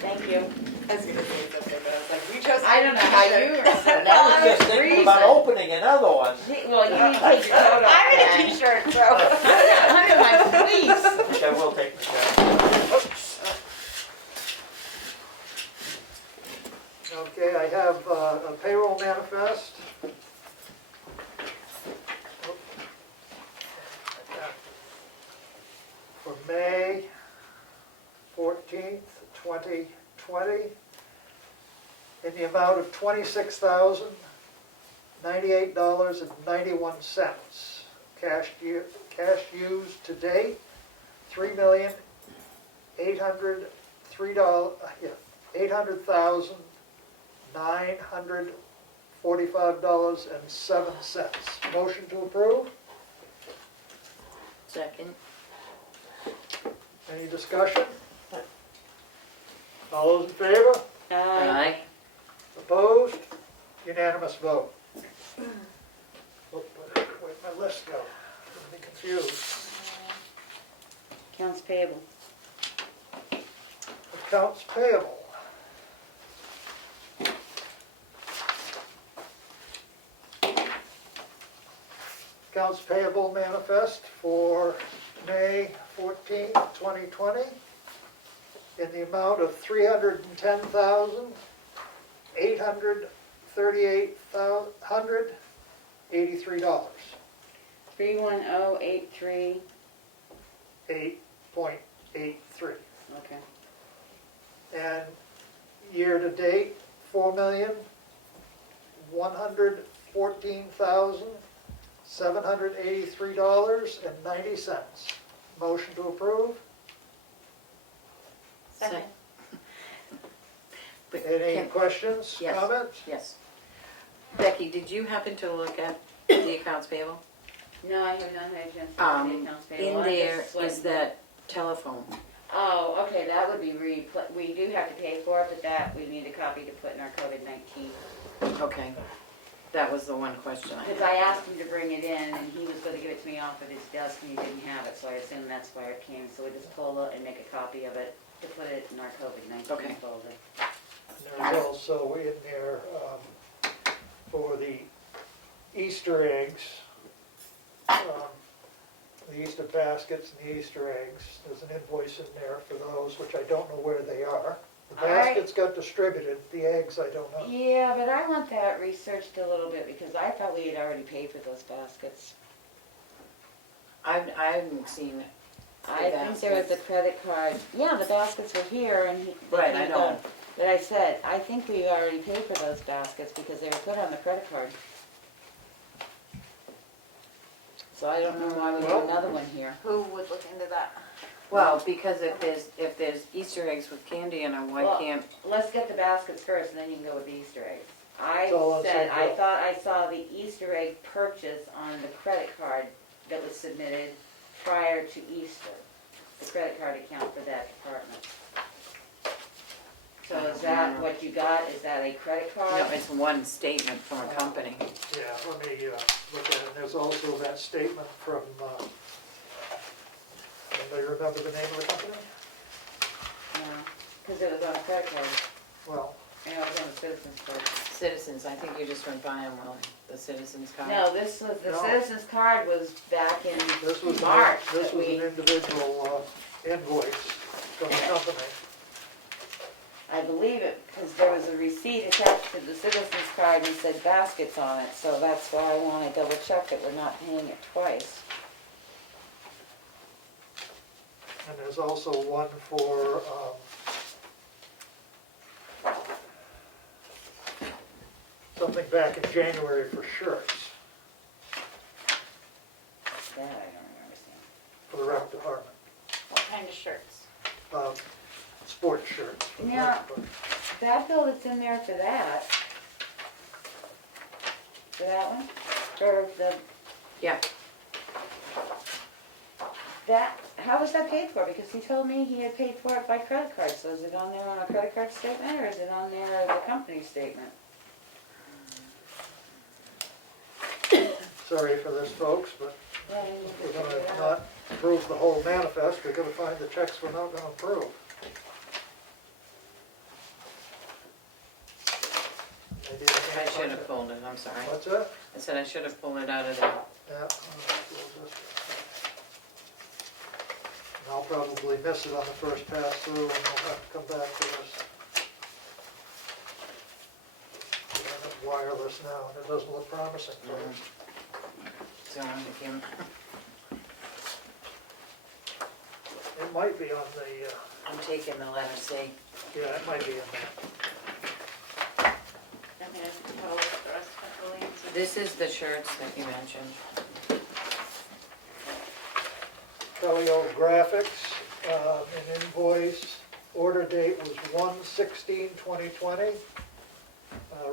Thank you. I was gonna say something, but I was like, you chose. I don't know how you. And I was just thinking about opening another one. Well, you need to take your coat off. I'm in then. a t-shirt, so. I'm in my fleece. I think I will take the jacket. Okay, I have a payroll manifest. For May 14th, 2020, in the amount of $26,098.91. Cash used to date, $800,945.07. Motion to approve? Second. Any discussion? All those in favor? Aye. Opposed? Unanimous vote. Where'd my list go? I'm getting confused. Accounts payable. Accounts payable. Accounts payable manifest for May 14, 2020, in the amount of $310,838,183. 31083. 8.83. Okay. And year-to-date, $4,114,783.90. Motion to approve? Second. Any Can- questions, Yes. comments? Yes. Becky, did you happen to look at the accounts payable? No, I have not had a chance to look at the accounts payable. In I there just went- is that telephone. Oh, okay, that would be we do have to pay for it, but that we need a copy to put in our COVID-19. Okay. That was the one question I Because had. I asked him to bring it in, and he was gonna give it to me off of his desk, and he didn't have it, so I assume that's why it came. So we just pull it and make a copy of it to put it in our COVID-19 Okay. folder. There's also in there, for the Easter eggs, the Easter baskets and the Easter eggs, there's an invoice in there for those, which I don't know where they are. The All right. baskets got distributed, the eggs I don't know. Yeah, but I want that researched a little bit, because I thought we had already paid for those baskets. I haven't seen it. I think there was a credit card. Yeah, the baskets were here, and he. Right, I know. But I said, I think we already paid for those baskets because they were put on the credit card. So I don't know why we Well- have another one here. Who would look into that? Well, because if there's Easter eggs with candy in them, why Well, can't, Let's get the baskets first, and then you can go with the Easter eggs. I It's all on the said, same I bill. thought I saw the Easter egg purchase on the credit card that was submitted prior to Easter, the credit card account for that department. So is that what you got? Is that a credit card? no, it's one statement from a company. Yeah, let me look at it. And there's also that statement from, anybody remember the name of the company? No, because it was on a credit card. Well, And it was on the citizens card. Citizens, I think you just went by them, Willie, the citizens card. No, this was, the No. citizens card was back in this was, March this that was we, an individual invoice from the company. I believe it, because there was a receipt attached to the citizens card and it said baskets on it, so that's why I want to double check that we're not paying it twice. And there's also one for, something back in January for shirts That I don't understand. for the rec department, What kind of shirts? sports shirts. for the rec Yeah. department. That bill that's in there for that one, for the, Yeah, that, how was that paid for? Because he told me he had paid for it by credit card, so is it on there on a credit card statement, or is it on there as a company statement? Sorry for this, folks, but Yeah, I need to if we're figure it gonna out. not approve the whole manifest, we're gonna find the checks we're not gonna approve. Maybe I can't should find have it. pulled it, I'm sorry. What's that? I said I should have pulled it out of there. Yeah. And I'll probably miss it on the first pass through, and we'll have to come back to this. It's wireless now, and it doesn't look promising. So if you, It might be on the, I'm taking the letter C. yeah, it might be in there. I'm gonna have a look at the rest of the links. This is the shirts that you mentioned. Teleo Graphics, an invoice, order date was 1/16/2020.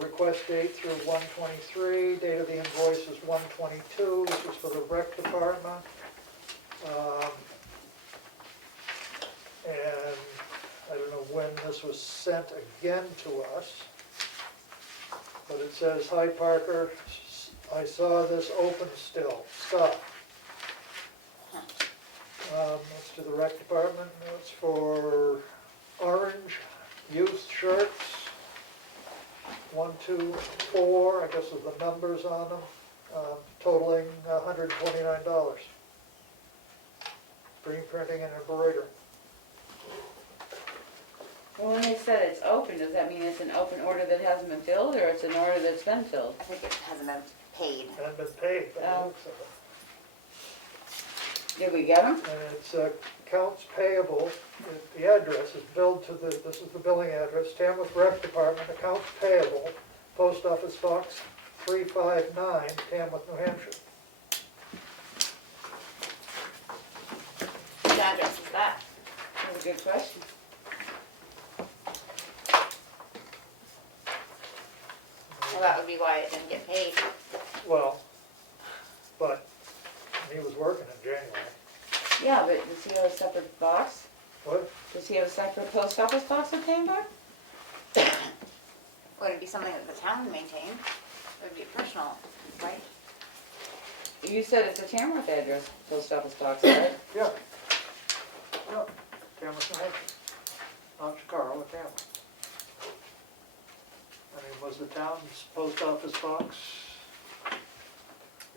Request date through 1/23, date of the invoice is 1/22, this was for the rec department. And I don't know when this was sent again to us, but it says, "Hi Parker, I saw this open still, Scott." It's to the rec department, it's for orange youth shirts. 1, 2, 4, I guess with the numbers on them, totaling $129. Screen printing and embroidery. Well, when they said it's open, does that mean it's an open order that hasn't been filled, or it's an order that's been filled? I think it hasn't been paid. And been paid, by the Oh. looks of it. Did we get them? And it's accounts payable, the address is billed to this is the billing address, Tamworth Rec Department, accounts payable, Post Office Box 359, Tamworth, New Hampshire. Whose address is that? That's a good question. that would be why it didn't get paid. Well, but he was working in January. Yeah, but does he have a separate box? What? Does he have a separate post office box with Tamworth? Would it be something that the town would maintain? It would be personal, right? You said it's a Tamworth address, post office box, right? Yeah. Yeah, Tamworth, New Hampshire. Not Chicago, but Tamworth. I mean, was the town's post office box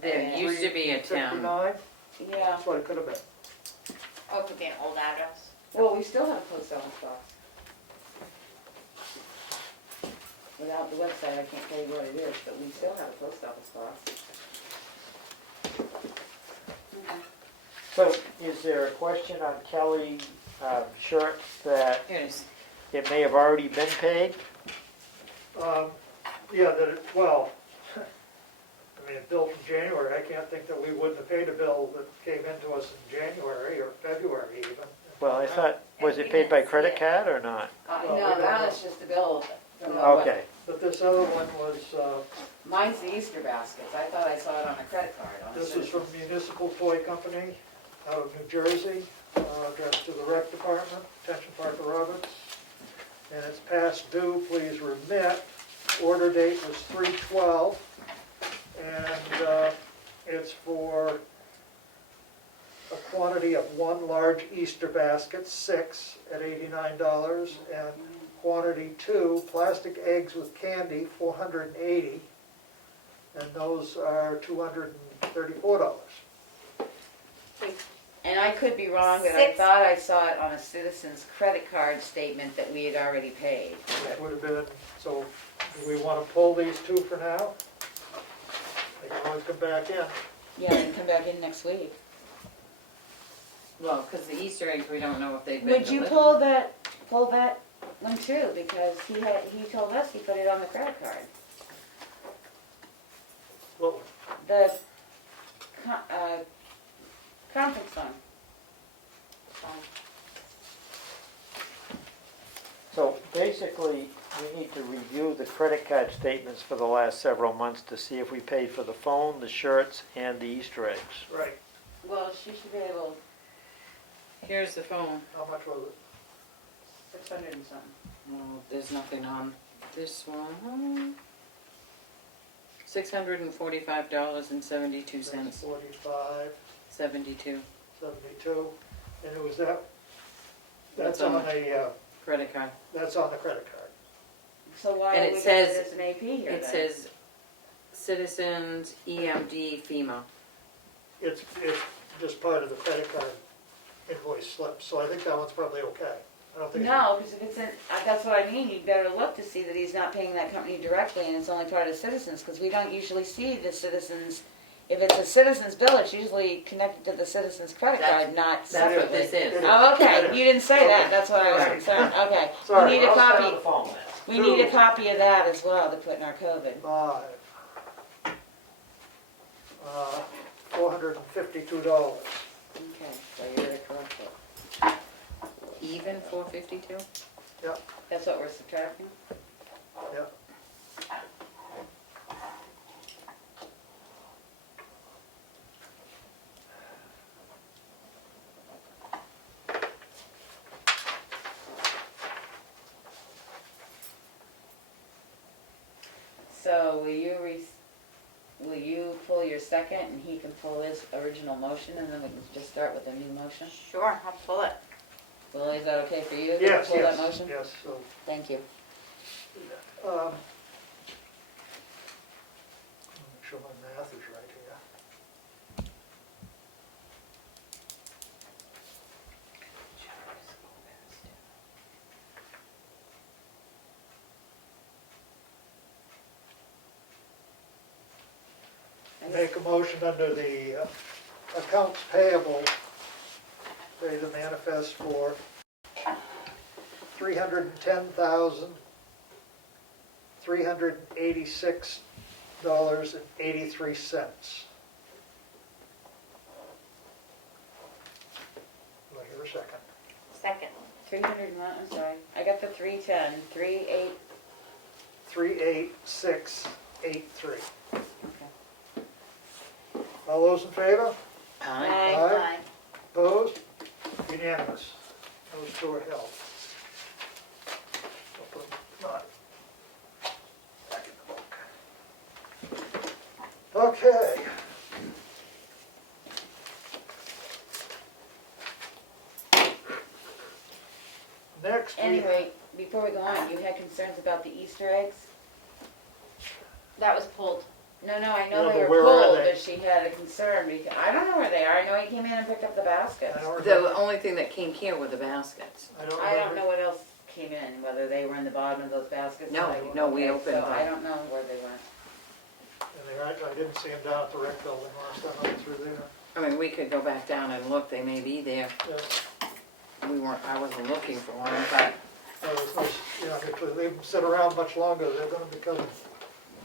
There used to be a town, 59? Yeah. That's what it could have been. Oh, it could be an old address. Well, we still have a post office box. Without the website, I can't tell you what it is, but we still have a post office box. So is there a question on Kelly shirt that here it is. it may have already been paid? Yeah, well, I mean, a bill from January, I can't think that we wouldn't have paid a bill that came into us in January or February even. Well, I thought, was it paid by credit card or not? No, Well, we don't that know. is just a bill from the Okay, But this other one was, Mine's the Easter baskets. I thought I saw it on a credit card. On a this is from Citizens. Municipal Toy Company out of New Jersey, addressed to the rec department, Attention Parker Roberts. And it's past due, please remit. Order date was 3/12, and it's for a quantity of one large Easter basket, 6 at $89, and quantity 2 plastic eggs with candy, 480, and those are $234. And I could be wrong, but I Six. thought I saw it on a Citizens credit card statement that we had already paid. That would have been, so do we want to pull these two for now? They can always come back in. Yeah, and come back in next week. Well, because the Easter eggs, we don't know if they've been Would you delivered. pull that one too? Because he told us he put it on the credit card. Well, The conference one. so basically, we need to review the credit card statements for the last several months to see if we paid for the phone, the shirts, and the Easter eggs. right, Well, she should be able, Here's the phone. how much was it? 600 and something. Well, there's nothing on this one. $645.72. 45, 72 72, and it was that, That's that's on on a, credit card. that's on the credit card. So why And are it we says- getting this an AP here It then? says Citizens EMD FEMA. It's just part of the credit card invoice slip, so I think that one's probably okay. I don't think. No, because if it's in, that's what I mean, you'd better look to see that he's not paying that company directly and it's only part of Citizens, because we don't usually see the Citizens, if it's a Citizens bill, it's usually connected to the Citizens credit That's- card, not That's what separately. this is. It Oh, It okay, is. you didn't say that, Okay. that's why I was Right. concerned, okay. Sorry, We need a I'll stay on copy, the phone then. we need a copy of that as well to put in our COVID. 452. Okay, so you're the correct one. Even 452? That's what we're subtracting? Yep. So will you pull your second and he can pull his original motion and then we can just start with a new motion? Sure, I'll pull it. Willie, is that okay for you? to Yes, Pull that yes, motion? yes, so, Thank you. make sure my math is right here. Make a motion under the accounts payable, pay the manifest for $310,386.83. Do I hear a second? Second. 300 and what, I'm sorry. I got the 310, 38, 386, 8-3. All those in favor? Aye. Aye. Opposed? Unanimous. Those two are held. I'll put them back in the book. Okay. Next, we Anyway, before we go on, you had concerns about the Easter eggs? That was pulled. No, I Yeah, know they but were where are pulled, they? but she had a concern because, I don't know where they are. I know he came in and picked up the baskets. I don't The remember. only thing that came here were the baskets. I don't know what else came in, whether they were in the bottom of those baskets. No, Like, no, we okay, opened So I them. don't know where they went. And I didn't see them down at the rec building last time I went through there. I mean, we could go back down and look, they may be there. Yeah. I wasn't looking for one, but It's nice, you know, if we leave them sit around much longer, they're gonna become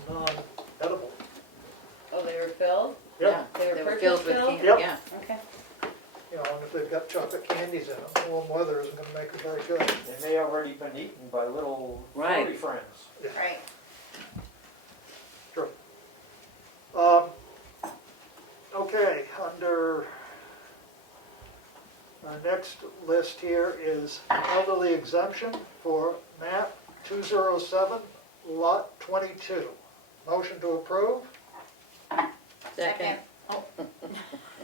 non-edible. Oh, they were filled? yeah, They were they were purchase filled with filled? candy, Yep. yeah. Okay. You know, and if they've got chocolate candies in them, warm weather isn't gonna make them very good. They may already been eaten by little Right. furry friends. Right. Sure. Okay, under, our next list here is elderly exemption for map 207, lot 22. Motion to approve? Second.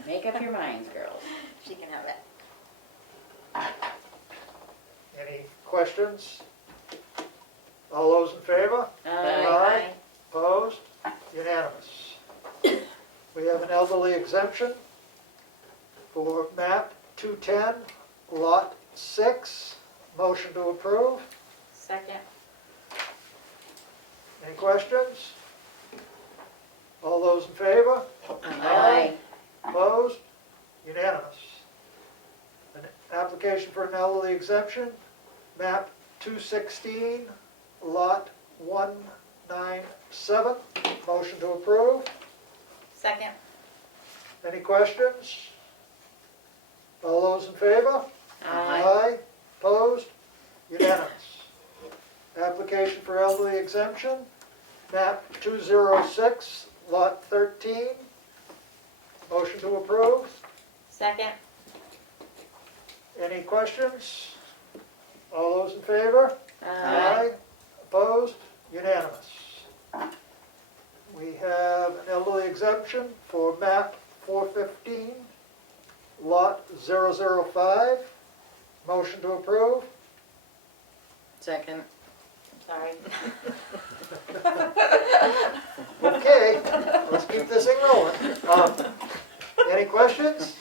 Make up your minds, girls. She can have it. Any questions? All those in favor? Aye. Opposed? Unanimous. We have an elderly exemption for map 210, lot 6. Motion to approve. Second. Any questions? All those in favor? Aye. Opposed? Unanimous. An application for an elderly exemption, map 216, lot 197. Motion to approve. Second. Any questions? All those in favor? Aye. Opposed? Unanimous. Application for elderly exemption, map 206, lot 13. Motion to approve. Second. Any questions? All those in favor? Aye. Opposed? Unanimous. We have an elderly exemption for map 415, lot 005. Motion to approve. Second. Sorry. Okay, let's keep this thing rolling. Any questions?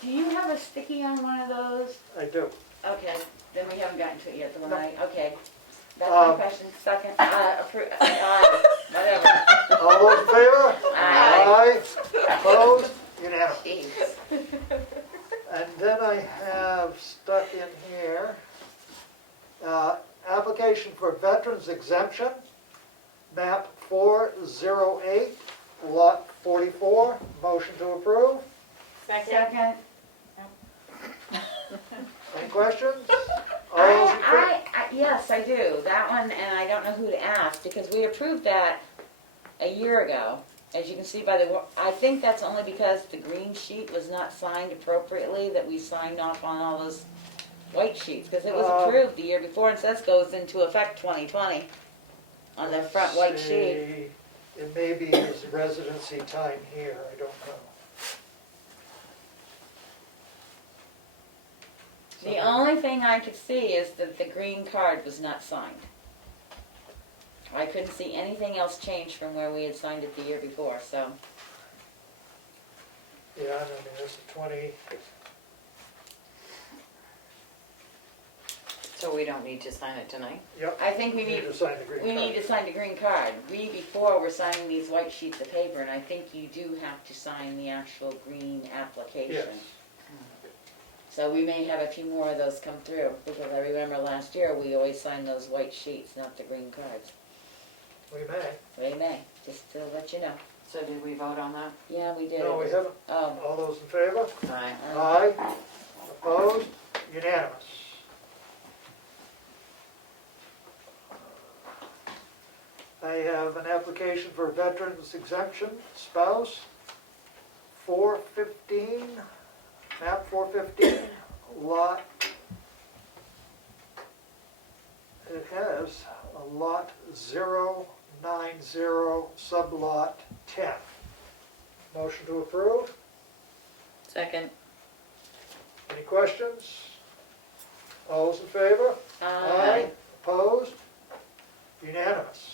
Do you have a sticky on one of those? I do. Okay, then we haven't gotten to it yet, the one No. okay. That's my Um, question. Second, whatever. All those in favor? Aye. Opposed? Unanimous. Jeez. And then I have stuck in here, application for veterans exemption, map 408, lot 44. Motion to approve. Second. Any questions? All those in favor? Yes, I do. That one, and I don't know who to ask, because we approved that a year ago. As you can see by the, I think that's only because the green sheet was not signed appropriately, that we signed off on all those white sheets, because it was approved the year before, and says goes into effect 2020 on the front white sheet. See, it may be his residency time here, I don't know. The only thing I could see is that the green card was not signed. I couldn't see anything else change from where we had signed it the year before, so. Yeah, I mean, this is 20, So we don't need to sign it tonight? yep. I think we Need need, to sign the green we card. need to sign the green card. We before were signing these white sheets of paper, and I think you do have to sign the actual green application. Yes. So we may have a few more of those come through, because I remember last year, we always signed those white sheets, not the green cards. We may. We may, just to let you know. So did we vote on that? Yeah, we did. No, we haven't. Oh. All those in favor? Aye. Aye. Opposed? Unanimous. I have an application for veterans exemption spouse, 415, map 415, lot, it has a lot 090, sublot 10. Motion to approve. Second. Any questions? All those in favor? Aye. Opposed? Unanimous.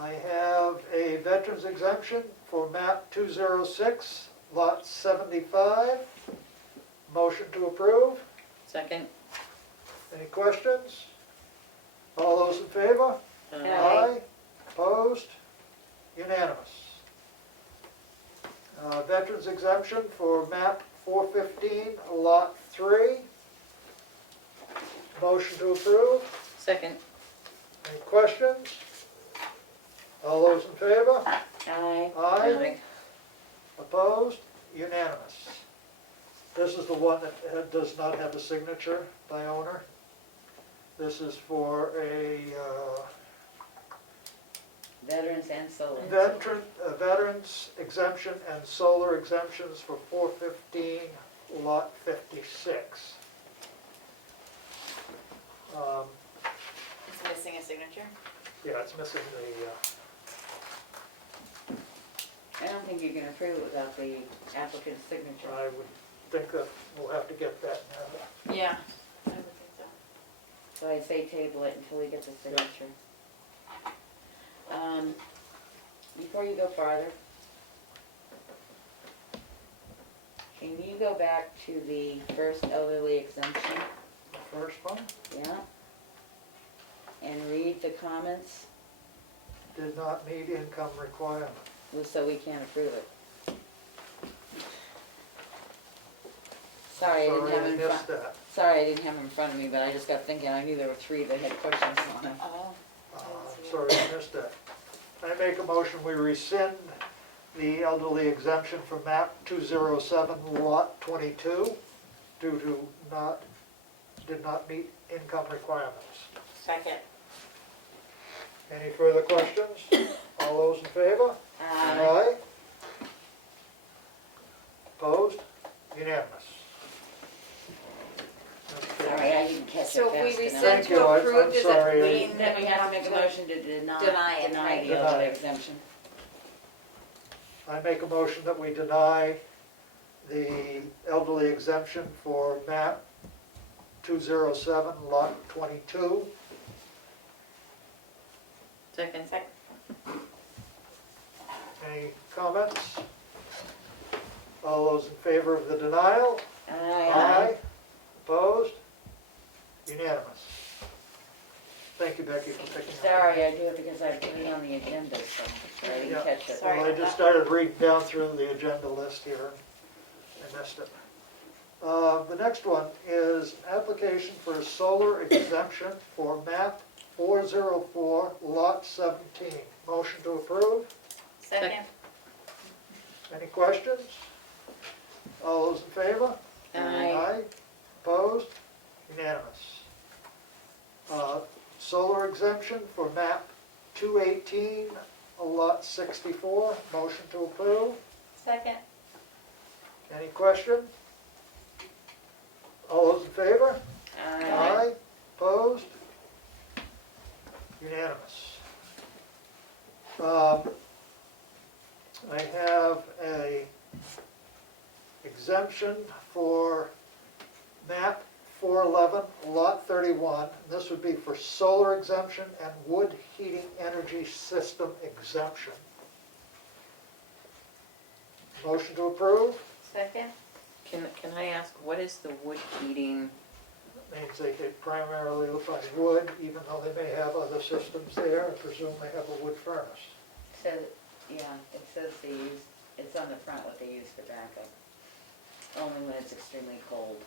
I have a veterans exemption for map 206, lot 75. Motion to approve. Second. Any questions? All those in favor? Aye. Opposed? Unanimous. Veterans exemption for map 415, lot 3. Motion to approve. Second. Any questions? All those in favor? Aye. Aye. Opposed? Unanimous. This is the one that does not have a signature by owner. This is for a Veterans and solar. veterans exemption and solar exemptions for 415, lot 56. It's missing a signature. Yeah, it's missing the, I don't think you can approve it without the applicant's signature. I would think that we'll have to get that now. Yeah. I would think so. So I'd say table it until we get the signature. Before you go farther, can you go back to the first elderly exemption? The first one Yeah? And read the comments, did not meet income requirement. so we can't approve it. Sorry, I didn't Sorry, have I it in missed front. that. Sorry, I didn't have it in front of me, but I just got thinking, I knew there were three that had questions on it. Oh. Sorry, I missed that. I make a motion, we rescind the elderly exemption for map 207, lot 22, due to did not meet income requirements. Second. Any further questions? All those in favor? Aye. Opposed? Unanimous. Okay. Sorry, I didn't catch it So if we fast enough. rescind Thank you, to I'm approve, does it sorry. mean Then we have to make a to- motion to deny Deny it, right? the elderly Deny. exemption. I make a motion that we deny the elderly exemption for map 207, lot 22. Second. Any comments? All those in favor of the denial? Aye. Opposed? Unanimous. Thank you, Becky, for picking up. Sorry, I do it because I put it on the agenda, so I Yeah. didn't catch it. Sorry. Well, I just started reading down through the agenda list here, and missed it. The next one is application for a solar exemption for map 404, lot 17. Motion to approve. Second. Any questions? All those in favor? Aye. Opposed? Unanimous. Solar exemption for map 218, lot 64. Motion to approve. Second. Any question? All those in favor? Aye. Opposed? Unanimous. I have a exemption for map 411, lot 31. This would be for solar exemption and wood heating energy system exemption. Motion to approve. Second. Can I ask, what is the wood heating? Means they could primarily look like wood, even though they may have other systems there. I presume they have a wood furnace. So, yeah, it says they use, it's on the front what they use for backup. Only when it's extremely cold.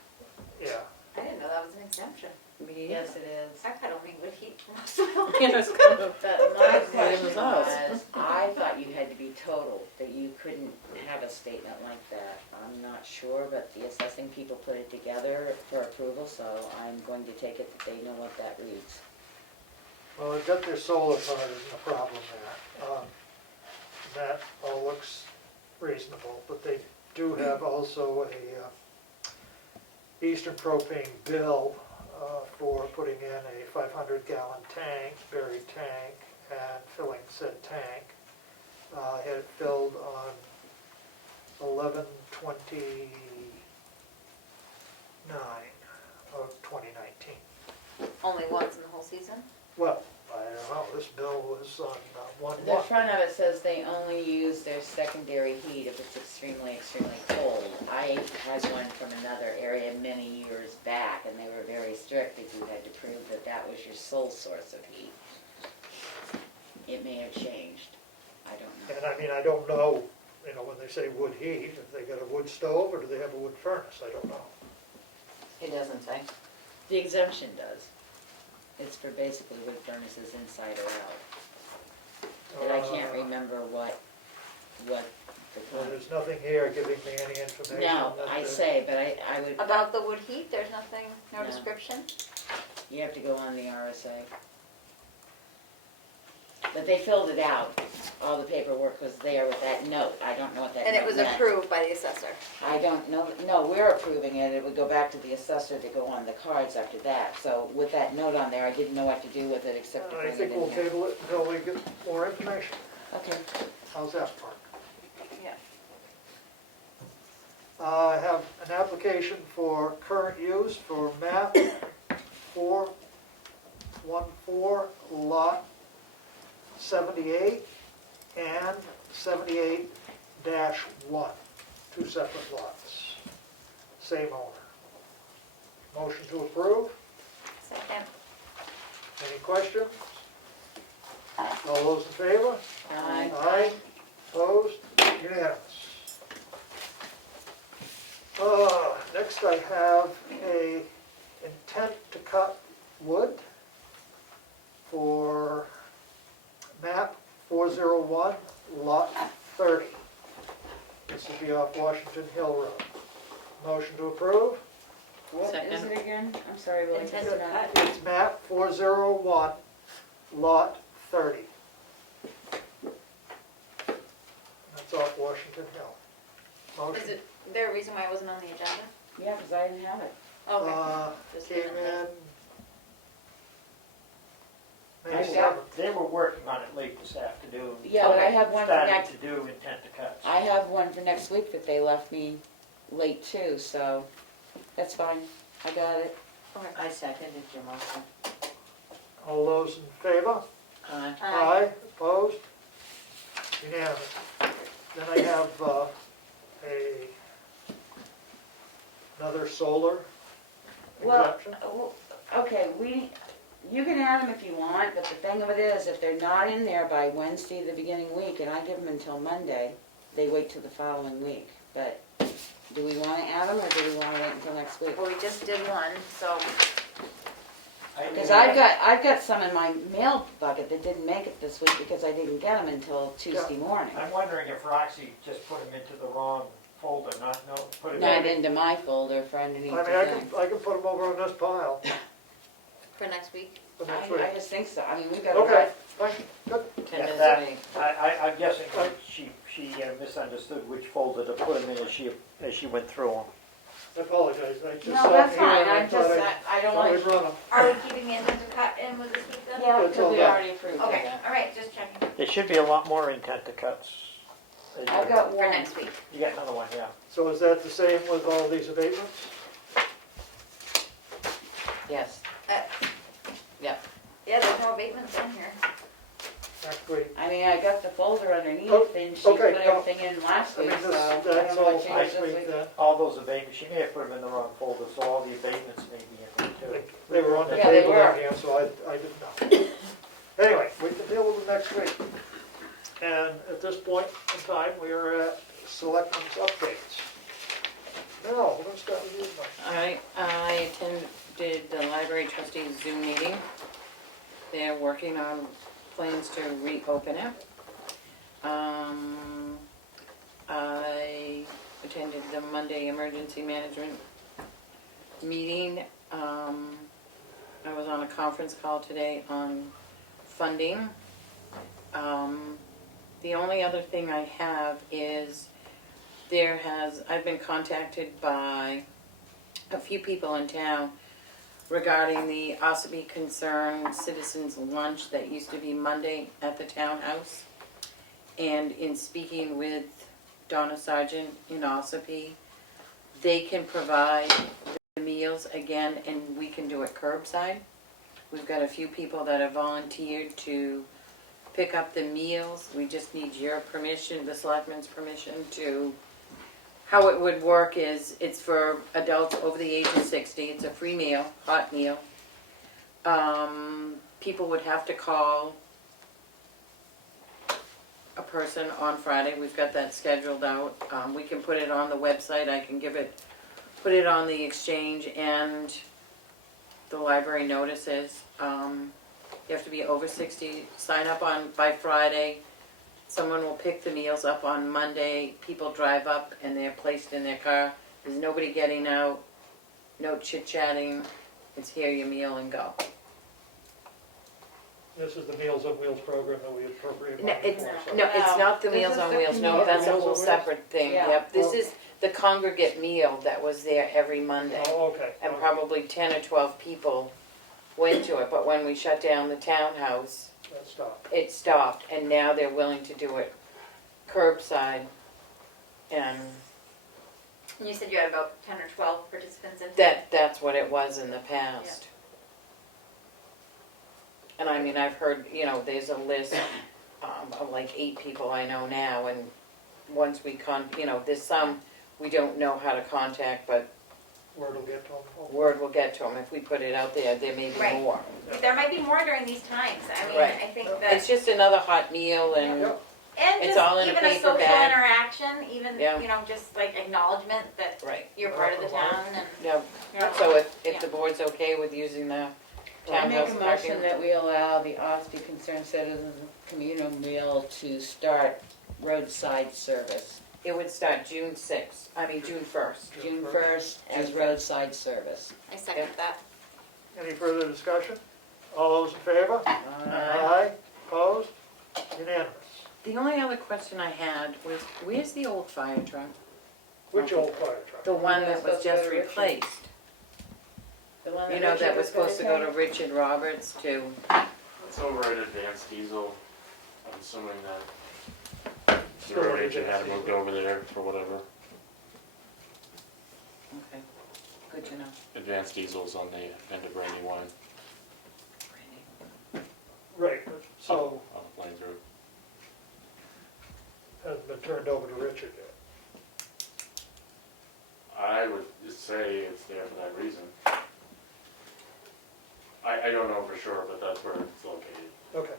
Yeah. I didn't know that was an exemption. Yes, it is. I kind of only would heat for most of my life. Yeah, it's kind of. But my Same question as us. was, I thought you had to be total, that you couldn't have a statement like that. I'm not sure, but the assessing people put it together for approval, so I'm going to take it that they know what that reads. Well, they've got their solar part isn't a problem there. That all looks reasonable, but they do have also a Eastern Propane bill for putting in a 500-gallon tank, buried tank, and filling said tank. Had it filled on 11/29 of 2019. Only once in the whole season? Well, I don't know, this bill was on 1/1. The front of it says they only use their secondary heat if it's extremely, extremely cold. I had one from another area many years back, and they were very strict that you had to prove that that was your sole source of heat. It may have changed, I don't know. And I mean, I don't know, you know, when they say wood heat, if they got a wood stove or do they have a wood furnace, I don't know. It doesn't say. The exemption does. It's for basically wood furnaces inside or out. But I can't remember what the. Well, there's nothing here giving me any information. No, that I the- say, but I would, About the wood heat, there's nothing, no No. description? you have to go on the RSA. But they filled it out, all the paperwork was there with that note, I don't know what that And it note was meant. approved by the assessor. I don't know, no, we're approving it, it would go back to the assessor to go on the cards after that, so with that note on there, I didn't know what to do with it except to I bring it think in we'll here. table it until we get more information. Okay, How's that, Mark? Yeah. I have an application for current use for map 414, lot 78 and 78-1, two separate lots, same owner. Motion to approve, Second. any questions? All those in favor? Aye. Aye, opposed, unanimous. Next I have a intent to cut wood for map 401, lot 30. This will be off Washington Hill Road. Motion to approve? what is Second. it again? I'm sorry, Willie. Intent to cut. It's map 401, lot 30. That's off Washington Hill. Motion. Is there a reason why it wasn't on the agenda? Yeah, because I didn't have it. Okay. Just Came leave it there. in May I've 7th. They were working on it late this afternoon. Yeah, but I have one for Started next, to do intent to cuts. I have one for next week that they left me late too, so that's fine, I got it. I seconded your motion. All those in favor? Aye. Aye, opposed? Unanimous. Then I have another solar Well, exemption. okay, you can add them if you want, but the thing of it is, if they're not in there by Wednesday, the beginning week, and I give them until Monday, they wait till the following week. But do we want to add them, or do we want to wait until next week? Well, we just did one, so Because I've got some in my mail bucket that didn't make it this week because I didn't get them until Tuesday morning. I'm wondering if Roxy just put them into the wrong folder, put it Not in. into my folder for underneath I the mean, thing. I can put them over on this pile for next week. for next I week. just think so, I mean, we've got Okay, to, fine, good. 10 Yeah, days that- a week. I'm guessing that she misunderstood which folder to put them in as she went through them. I apologize, I just no, saw that's them here fine, and I I'm thought just, I I don't thought want I'd run them. Are we keeping the intent to cut in with this week then? yeah, That's because all we done. already approved it. Okay, all right, just checking. There should be a lot more intent to cuts. I've got For one. next week. You got another one, yeah. So is that the same with all these abatements? Yes. Yeah, there's no abatements in here. Next week? I mean, I got the folder Oh, underneath and she okay, put no. everything in last I mean, week, so I that's don't know all what for changed next this week week. then. All those abatements, she may have put them in the wrong folder, so all the abatements may be in there too. They were on the Yeah, they table were. in here, so I didn't know. Anyway, we can deal with them next week. And at this point in time, we are at Selectmen's updates. Now, we're gonna start with you, Mike. All right, I attended the library trustees Zoom meeting. They're working on plans to reopen it. I attended the Monday emergency management meeting. I was on a conference call today on funding. The only other thing I have is I've been contacted by a few people in town regarding the Ossipee Concern Citizens Lunch that used to be Monday at the townhouse. And in speaking with Donna Sargent in Ossipee, they can provide the meals again, and we can do it curbside. We've got a few people that have volunteered to pick up the meals. We just need your permission, the selectmen's permission to, how it would work is, it's for adults over the age of 60. It's a free meal, hot meal. People would have to call a person on Friday. We've got that scheduled out. We can put it on the website. I can put it on the exchange and the library notices. You have to be over 60. Sign up by Friday. Someone will pick the meals up on Monday. People drive up and they're placed in their car. There's nobody getting out. No chit-chatting. It's here, your meal, and go. This is the Meals on Wheels program that we appropriated No, money it's, for. so- no, it's not the This Meals is on the Wheels. No, community that's a Meals whole on Wheels? separate thing. Yeah. Yep. This Well- is the congregate meal that was there every Monday. Oh, okay. And probably 10 or 12 people went to it. But when we shut down the townhouse, That stopped. it stopped. And now they're willing to do it curbside. And You said you had about 10 or 12 participants in. that's what it was in the past. And I mean, I've heard, there's a list of like 8 people I know now, and once we there's some we don't know how to contact, but Word will get to them. word will get to them. If we put it out there, there may be Right. more. There might be more during these times. I mean, Right. I think It's that, just another hot meal, and Yep. and it's just all in a even a paper social bag. interaction, even, Yeah. just like acknowledgement that right. you're part of the town and. Yeah. So if the board's okay with using the I make townhouse a parking, motion that we allow the Ospey Concerned Citizens Communal Meal to start roadside service, it would start June 1st. June 1st as roadside service. I second that. Any further discussion? All those in favor? Aye. Opposed? Unanimous. The only other question I had was, where's the old fire truck? Which old fire truck? The one Yeah, that was supposed to go just to Richard. replaced. The one You know, Richard that was supposed to go to pay? Richard Roberts to, It's over at Advanced Diesel. I'm assuming that the Still road at agent had Advanced moved Diesel. over there for whatever. okay, good to know. Advanced Diesel's on the end of Brandywine. Right, so On the Plains Road. hasn't been turned over to Richard yet. I would say it's there for that reason. I don't know for sure, but that's where it's located. Okay.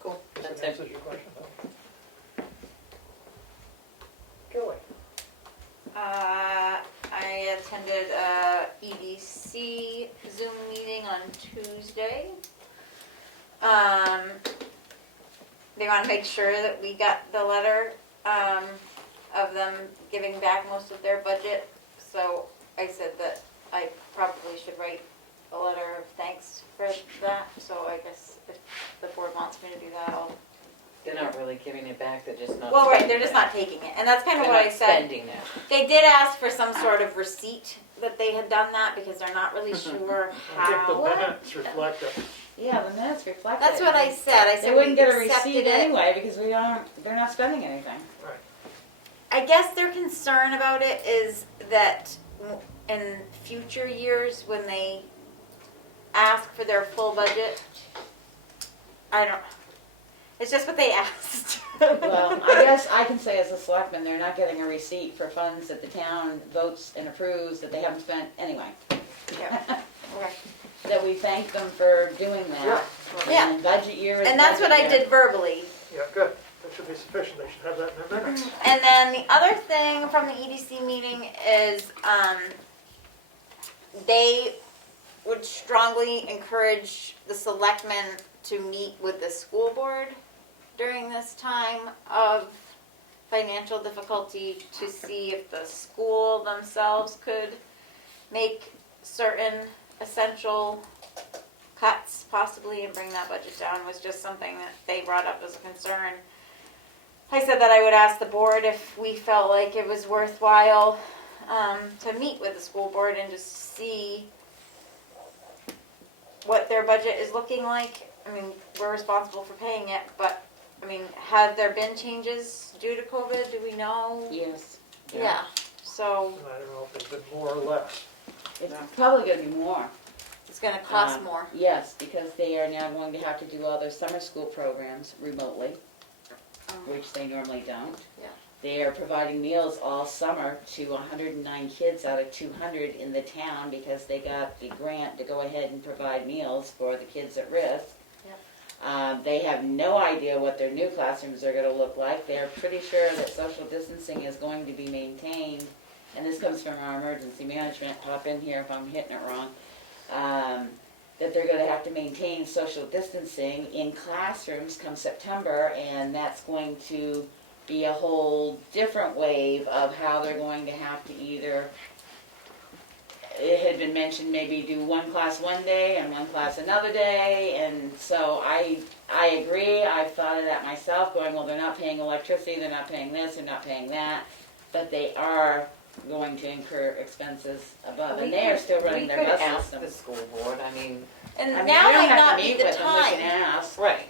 Cool, Does that's that it. answer your question? though? Kelly? I attended a EDC Zoom meeting on Tuesday. They want to make sure that we got the letter of them giving back most of their budget. So I said that I probably should write a letter of thanks for that. So I guess if the board wants me to do that, I'll. They're not really giving it back, they're just not. Well, right, they're spending just it. not taking it, and that's kind of They're what I not said. spending it. They did ask for some sort of receipt that they had done that because they're not really sure I think the how. minutes reflect it. Yeah, the minutes reflect That's it. what I said. I said They wouldn't we get a accepted receipt it. anyway because they're not spending anything. I guess their concern about it is that in future years when they ask for their full budget, it's just what they asked. Well, I guess I can say as a selectman, they're not getting a receipt for funds that the town votes and approves that they haven't spent anyway. Yeah. Okay. That we thank them for doing that. Yeah. And budget year is And that's what budget I year. did verbally. Yeah, good. That should be sufficient. They should have that in their minutes. And then the other thing from the EDC meeting is they would strongly encourage the selectmen to meet with the school board during this time of financial difficulty to see if the school themselves could make certain essential cuts possibly and bring that budget down was just something that they brought up as a concern. I said that I would ask the board if we felt like it was worthwhile to meet with the school board and just see what their budget is looking like. I mean, we're responsible for paying it, but, I mean, have there been changes due to COVID? Do we know? Yes, Yeah, so And I don't know if it's been more or less. it's probably gonna be more. it's gonna cost Um, more. Yes, because they are now going to have to do all their summer school programs remotely, which they normally don't. Yeah. They are providing meals all summer to 109 kids out of 200 in the town because they got the grant to go ahead and provide meals for the kids at risk. They have no idea what their new classrooms are going to look like. They are pretty sure that social distancing is going to be maintained, and this comes from our emergency management. Pop in here if I'm hitting it wrong. That they're going to have to maintain social distancing in classrooms come September, and that's going to be a whole different wave of how they're going to have to either, it had been mentioned, maybe do one class one day and one class another day, and so I agree. I've thought of that myself, going, well, they're not paying electricity, they're not paying this, they're not paying that, but they are going to incur expenses above, and they are still running their bus We could ask system. the school board, I mean, And I mean, now we don't might have not to be meet the with them, we can time. ask. right,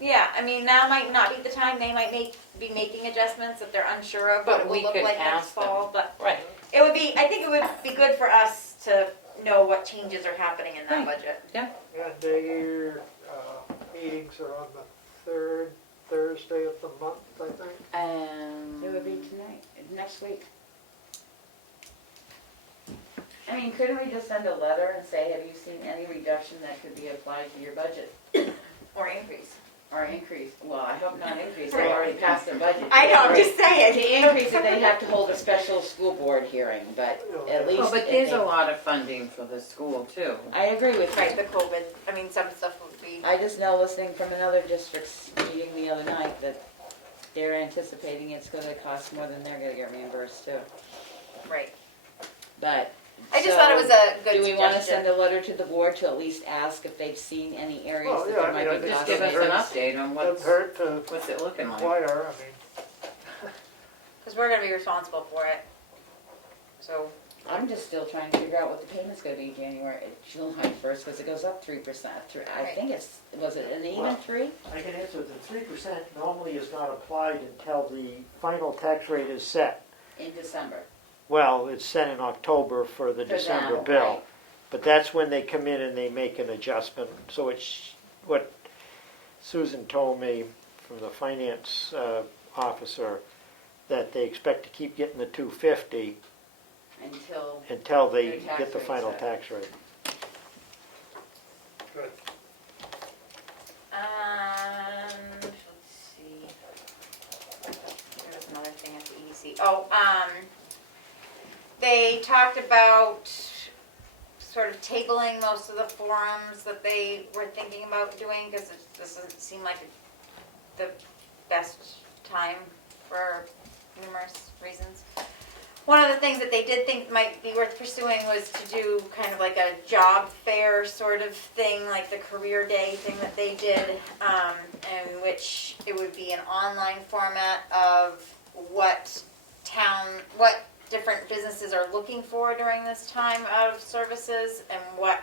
Yeah, I mean, now might not be the time. They might be making adjustments that they're unsure of what But it we will look could like next ask them. fall. But right. it would be, I think it would be good for us to know what changes are happening in that Right. budget. And their meetings are on the third Thursday of the month, I think. It would be tonight, next week. I mean, couldn't we just send a letter and say, have you seen any reduction that could be applied to your budget? Or increase. Or increase? Well, I hope not increase, they've already passed their budget. I know, I'm just saying. To increase it, they'd have to hold a special school board hearing, but at least. Well, but if there's they- a lot of funding for the school too. I agree with Right, you. the COVID. I mean, some stuff would be. I just know, listening from another district's meeting the other night, that they're anticipating it's gonna cost more than they're gonna get reimbursed too. Right. But. I just so, thought it was a good do we wanna send suggestion. a letter to the board to at least ask if they've seen any areas Well, that yeah, there I might mean, be I Just cost give us an savings? update on Doesn't hurt to what's it looking like. inquire, I mean. Because we're going to be responsible for it. So, I'm just still trying to figure out what the payment's gonna be July 1st, because it goes up 3%. I Right. think was it an even Well- 3? I can answer, the 3% normally is not applied until the final tax rate is set. In December. Well, it's set in October for the For December now, bill. right. But that's when they come in and they make an adjustment. So it's what Susan told me from the finance officer, that they expect to keep getting the 250 until they Their tax get the rate's final set. tax rate. Good. let's see. There was another thing at the EDC. Oh, they talked about sort of tabling most of the forums that they were thinking about doing because it doesn't seem like the best time for numerous reasons. One of the things that they did think might be worth pursuing was to do kind of like a job fair sort of thing, like the career day thing that they did, in which it would be an online format of what different businesses are looking for during this time of services and what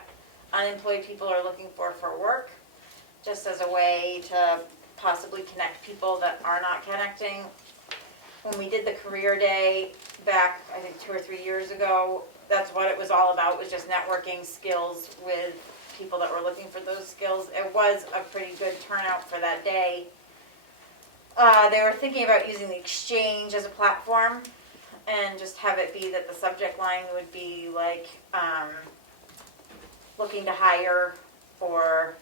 unemployed people are looking for work, just as a way to possibly connect people that are not connecting. When we did the career day back, I think 2 or 3 years ago, that's what it was all about, was just networking skills with people that were looking for those skills. It was a pretty good turnout for that day. They were thinking about using the Exchange as a platform and just have it be that the subject line would be like, looking to hire or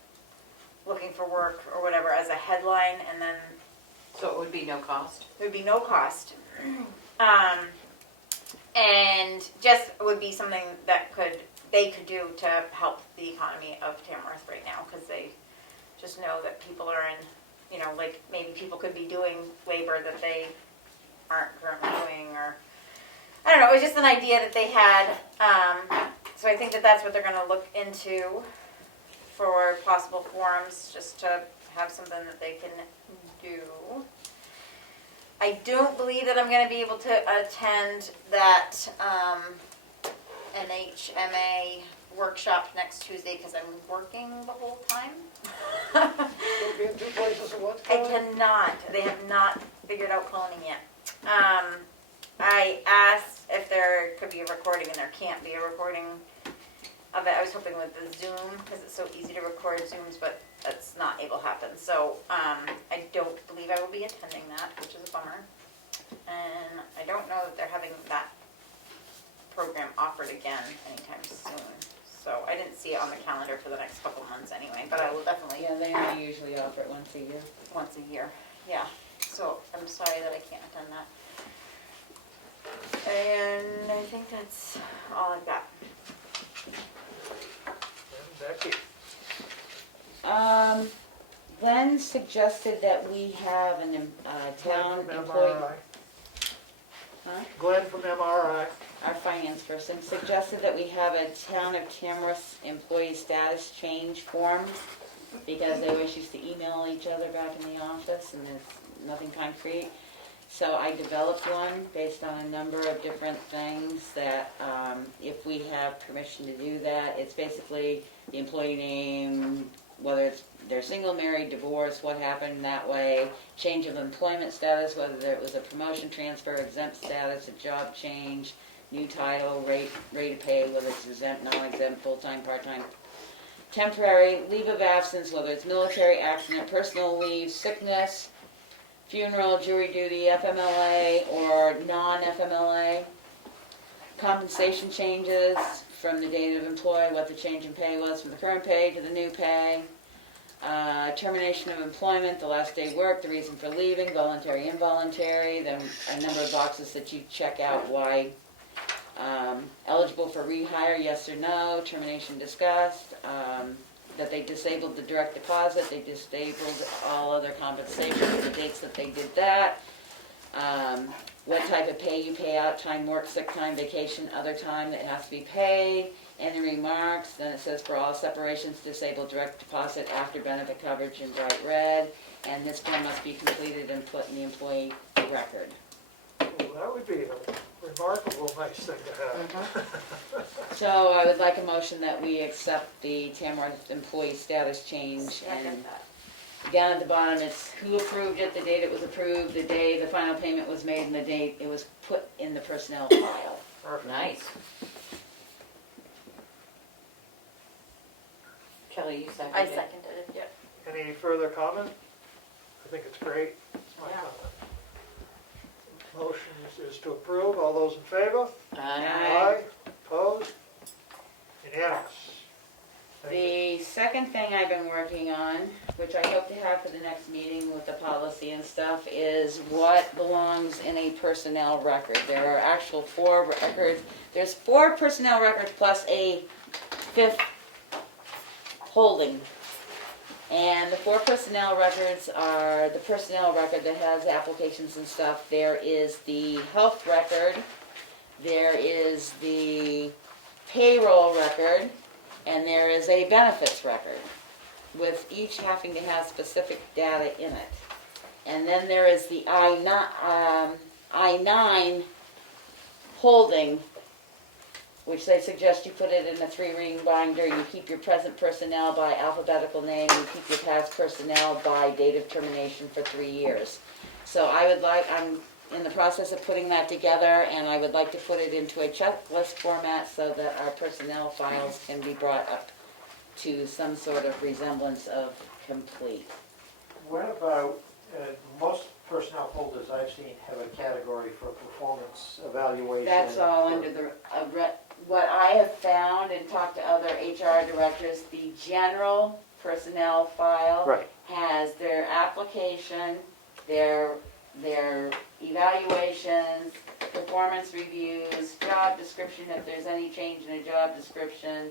looking for work or whatever as a headline, and then So it would be no cost? there would be no cost. And just would be something that they could do to help the economy of Tamworth right now, because they just know that people are in, like maybe people could be doing labor that they aren't currently doing, or I don't know, it was just an idea that they had. So I think that that's what they're going to look into for possible forums, just to have something that they can do. I don't believe that I'm gonna be able to attend that, NHMA workshop next Tuesday, because I'm working the whole time. You'll be in two places at once, I Kelly? cannot, they have not figured out cloning yet. I asked if there could be a recording, and there can't be a recording of it. I was hoping with the Zoom, because it's so easy to record Zooms, but that's not able to happen. So, I don't believe I will be attending that, which is a bummer. And I don't know that they're having that program offered again anytime soon. So I didn't see it on the calendar for the next couple months anyway, but I will definitely, Yeah, they only usually offer it once a year. once a year, yeah. So I'm sorry that I can't attend that. And I think that's all I've got. And Becky, Glenn suggested that we have an, town Glenn from employee. MRI. Huh? Glenn from MRI. Our finance person suggested that we have a town of Tamworth employee status change forms, because they always used to email each other back in the office, and there's nothing concrete. So I developed one based on a number of different things that, if we have permission to do that, it's basically the employee name, whether it's they're single, married, divorced, what happened that way, change of employment status, whether it was a promotion, transfer, exempt status, a job change, new title, rate of pay, whether it's exempt, non-exempt, full-time, part-time, temporary, leave of absence, whether it's military, accident, personal leave, sickness, funeral, jury duty, FMLA or non-FMLA, compensation changes from the date of employee, what the change in pay was from the current pay to the new pay, termination of employment, the last day worked, the reason for leaving, voluntary, involuntary, then a number of boxes that you check out why, eligible for rehire, yes or no, termination discussed, that they disabled the direct deposit, they disabled all other compensation, the dates that they did that, what type of pay you pay out, time work, sick time, vacation, other time that has to be paid, and the remarks, then it says for all separations, disabled direct deposit after benefit coverage in bright red, and this form must be completed and put in the employee record. Well, that would be a remarkable nice thing to have. So I would like a motion that we accept the Tamworth employee status change, I and get that. down at the bottom, it's who approved it, the date it was approved, the day the final payment was made, and the date it was put in the personnel file. Perfect. Nice. Kelly, you seconded I it. seconded it, yep. Any further comment? I think it's great. It's my Yeah. comment. Motion is to approve. All those in favor? Aye. Opposed? Unanimous. Thank you. The second thing I've been working on, which I hope to have for the next meeting with the policy and stuff, is what belongs in a personnel record. There are actual 4 records. There's 4 personnel records plus a 5th holding. And the 4 personnel records are the personnel record that has applications and stuff. There is the health record. There is the payroll record. And there is a benefits record, with each having to have specific data in it. And then there is the I-9 holding, which they suggest you put it in a 3-ring binder. You keep your present personnel by alphabetical name, you keep your past personnel by date of termination for 3 years. So I'm in the process of putting that together, and I would like to put it into a checklist format so that our personnel files can be brought up to some sort of resemblance of complete. What about, most personnel folders I've seen have a category for performance evaluation. That's all for- under the, what I have found and talked to other HR directors, the general personnel file Right. has their application, their evaluations, performance reviews, job description, if there's any change in a job description,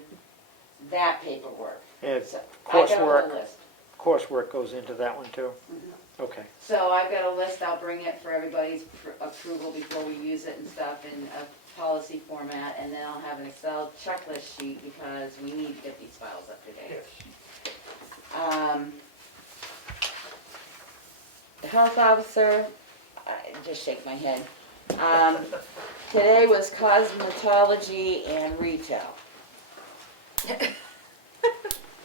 that paperwork. Yeah, So I got a coursework. whole list. Coursework goes into that one too? Mm-hmm. Okay. So I've got a list, I'll bring it for everybody's approval before we use it and stuff in a policy format, and then I'll have an Excel checklist sheet because we need to get these files up to date. Yes. The health officer, I just shake my head. Today was cosmetology and retail.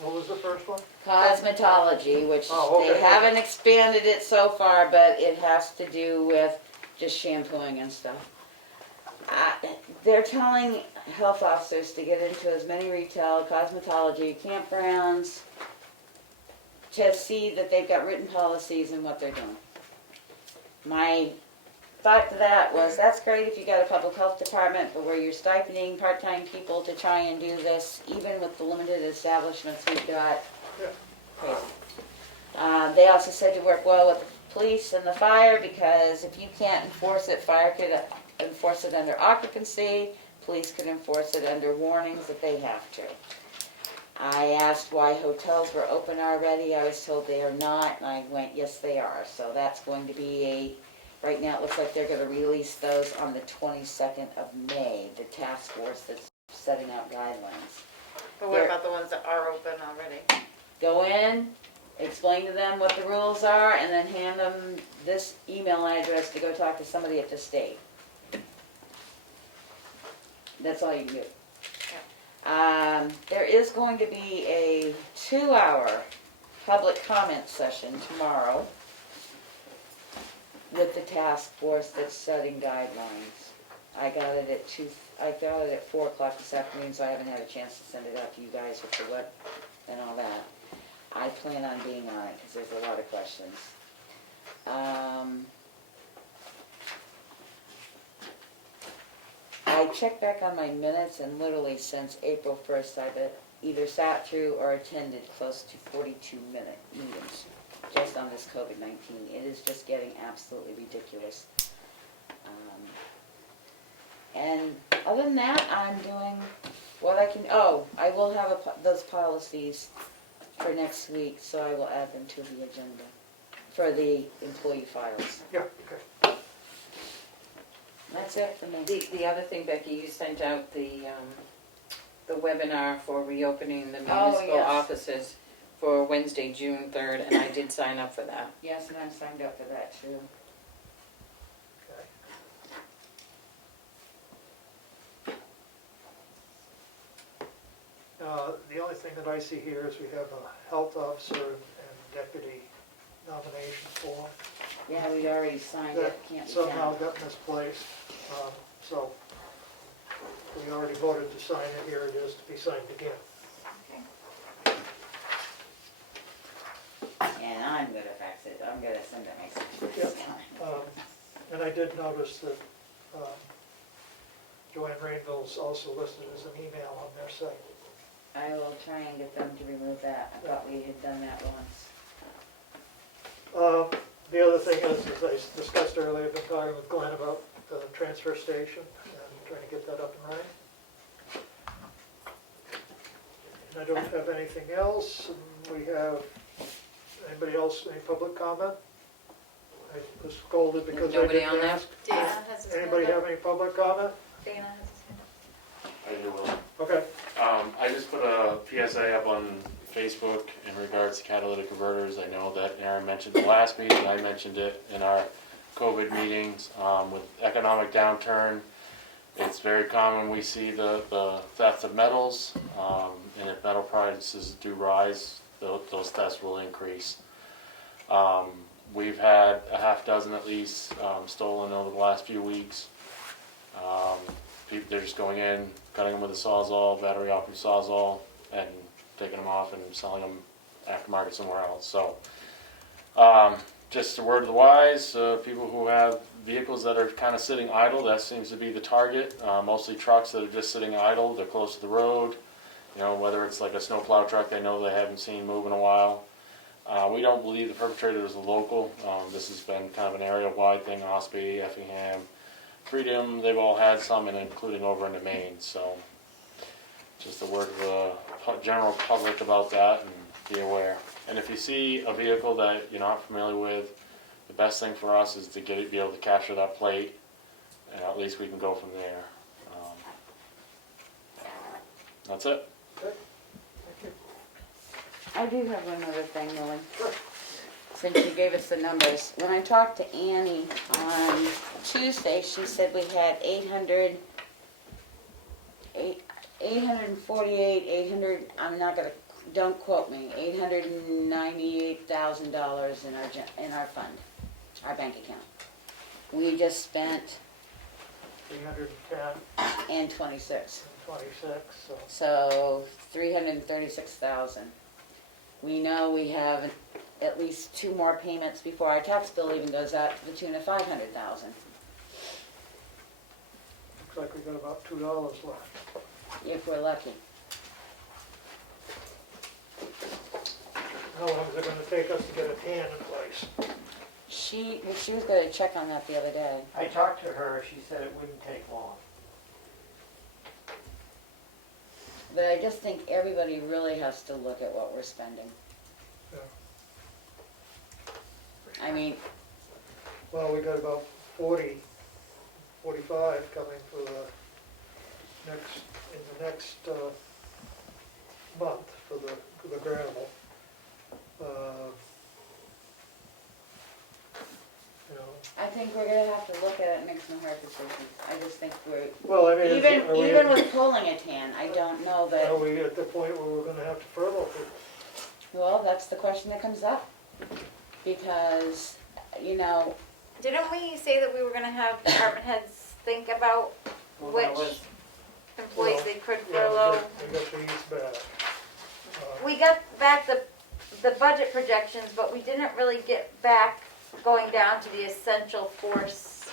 What was the first one? Cosmetology, which Oh, okay. they haven't expanded it so far, but it has to do with just shampooing and stuff. They're telling health officers to get into as many retail, cosmetology, campgrounds, to see that they've got written policies and what they're doing. My thought to that was, that's great if you got a public health department, but where you're stipending part-time people to try and do this, even with the limited establishments we've got, Yeah. crazy. They also said to work well with the police and the fire, because if you can't enforce it, fire could enforce it under occupancy, police could enforce it under warnings if they have to. I asked why hotels were open already. I was told they are not, and I went, yes, they are. So that's going to be right now it looks like they're going to release those on the 22nd of May, the task force that's setting out guidelines. But what about the ones that are open already? Go in, explain to them what the rules are, and then hand them this email address to go talk to somebody at the state. That's all you can do. There is going to be a 2-hour public comment session tomorrow with the task force that's setting guidelines. I got it at 4 o'clock this afternoon, so I haven't had a chance to send it out to you guys with the what and all that. I plan on being on it because there's a lot of questions. I checked back on my minutes, and literally since April 1st, I've either sat through or attended close to 42-minute meetings just on this COVID-19. It is just getting absolutely ridiculous. And other than that, I'm doing what I can. Oh, I will have those policies for next week, so I will add them to the agenda for the employee files. Yeah, okay. That's it for me. The other thing, Becky, you sent out the webinar for reopening the Oh, municipal yes. offices for Wednesday, June 3rd, and I did sign up for that. Yes, and I'm signed up for that too. The only thing that I see here is we have a health officer and deputy nomination form Yeah, we already signed that it, can't be somehow done. got misplaced. So we already voted to sign it, here it is to be signed again. And I'm gonna fax it, I'm gonna send it myself this time. And I did notice that Joanne Rainville's also listed as an email on their site. I will try and get them to remove that, I thought we had done that once. The other thing is, as I discussed earlier, I've been talking with Glenn about the transfer station and trying to get that up and running. And I don't have anything else. And we have, anybody else, any public comment? I was scolded because I Nobody didn't on there? ask. Dana has his hand Anybody up. have any public comment? Dana has his hand up. I do will. Okay. I just put a PSA up on Facebook in regards to catalytic converters. I know that Aaron mentioned the last meeting, I mentioned it in our COVID meetings. With economic downturn, it's very common we see the theft of metals, and if metal prices do rise, those thefts will increase. We've had a half dozen at least stolen over the last few weeks. They're just going in, cutting them with a Sawzall, battery operated Sawzall, and taking them off and selling them aftermarket somewhere else. So, just a word to the wise, people who have vehicles that are kind of sitting idle, that seems to be the target. Mostly trucks that are just sitting idle, they're close to the road. You know, whether it's like a snowplow truck they know they haven't seen move in a while. We don't believe the perpetrator is a local. This has been kind of an area-wide thing, Ospey, Effingham, Freedom, they've all had some, and including over into Maine. So just a word to the general public about that, and be aware. And if you see a vehicle that you're not familiar with, the best thing for us is to be able to capture that plate, and at least we can go from there. That's it. Okay. Thank I do have one other thing, Millie. Sure. Since you gave us the numbers. When I talked to Annie on Tuesday, she said we had 848, I'm not gonna, don't quote me, $898,000 in our fund, our bank account. We just spent 310 and 26. and 26, so. So 336,000. We know we have at least 2 more payments before our tax bill even goes out to the tune of 500,000, Looks like we got about $2 left. if we're lucky. How long is it gonna take us to get a tan in place? She was gonna check on that the other day. I talked to her, she said it wouldn't take long. But I just think everybody really has to look at what we're spending. Yeah. I mean, Well, we got about 40, 45 coming for the next month for the gravel. You know, I think we're gonna have to look at it and make some hard decisions. I just think we're, well, I mean, even with pulling a tan, I don't know that, are we at the point where we're gonna have to furlough people? well, that's the question that comes up. Because, you know, Didn't we say that we were gonna have department heads think about Well, that which was- employees Well, they could Yeah, furlough? we got these back. We got back the budget projections, but we didn't really get back going down to the essential force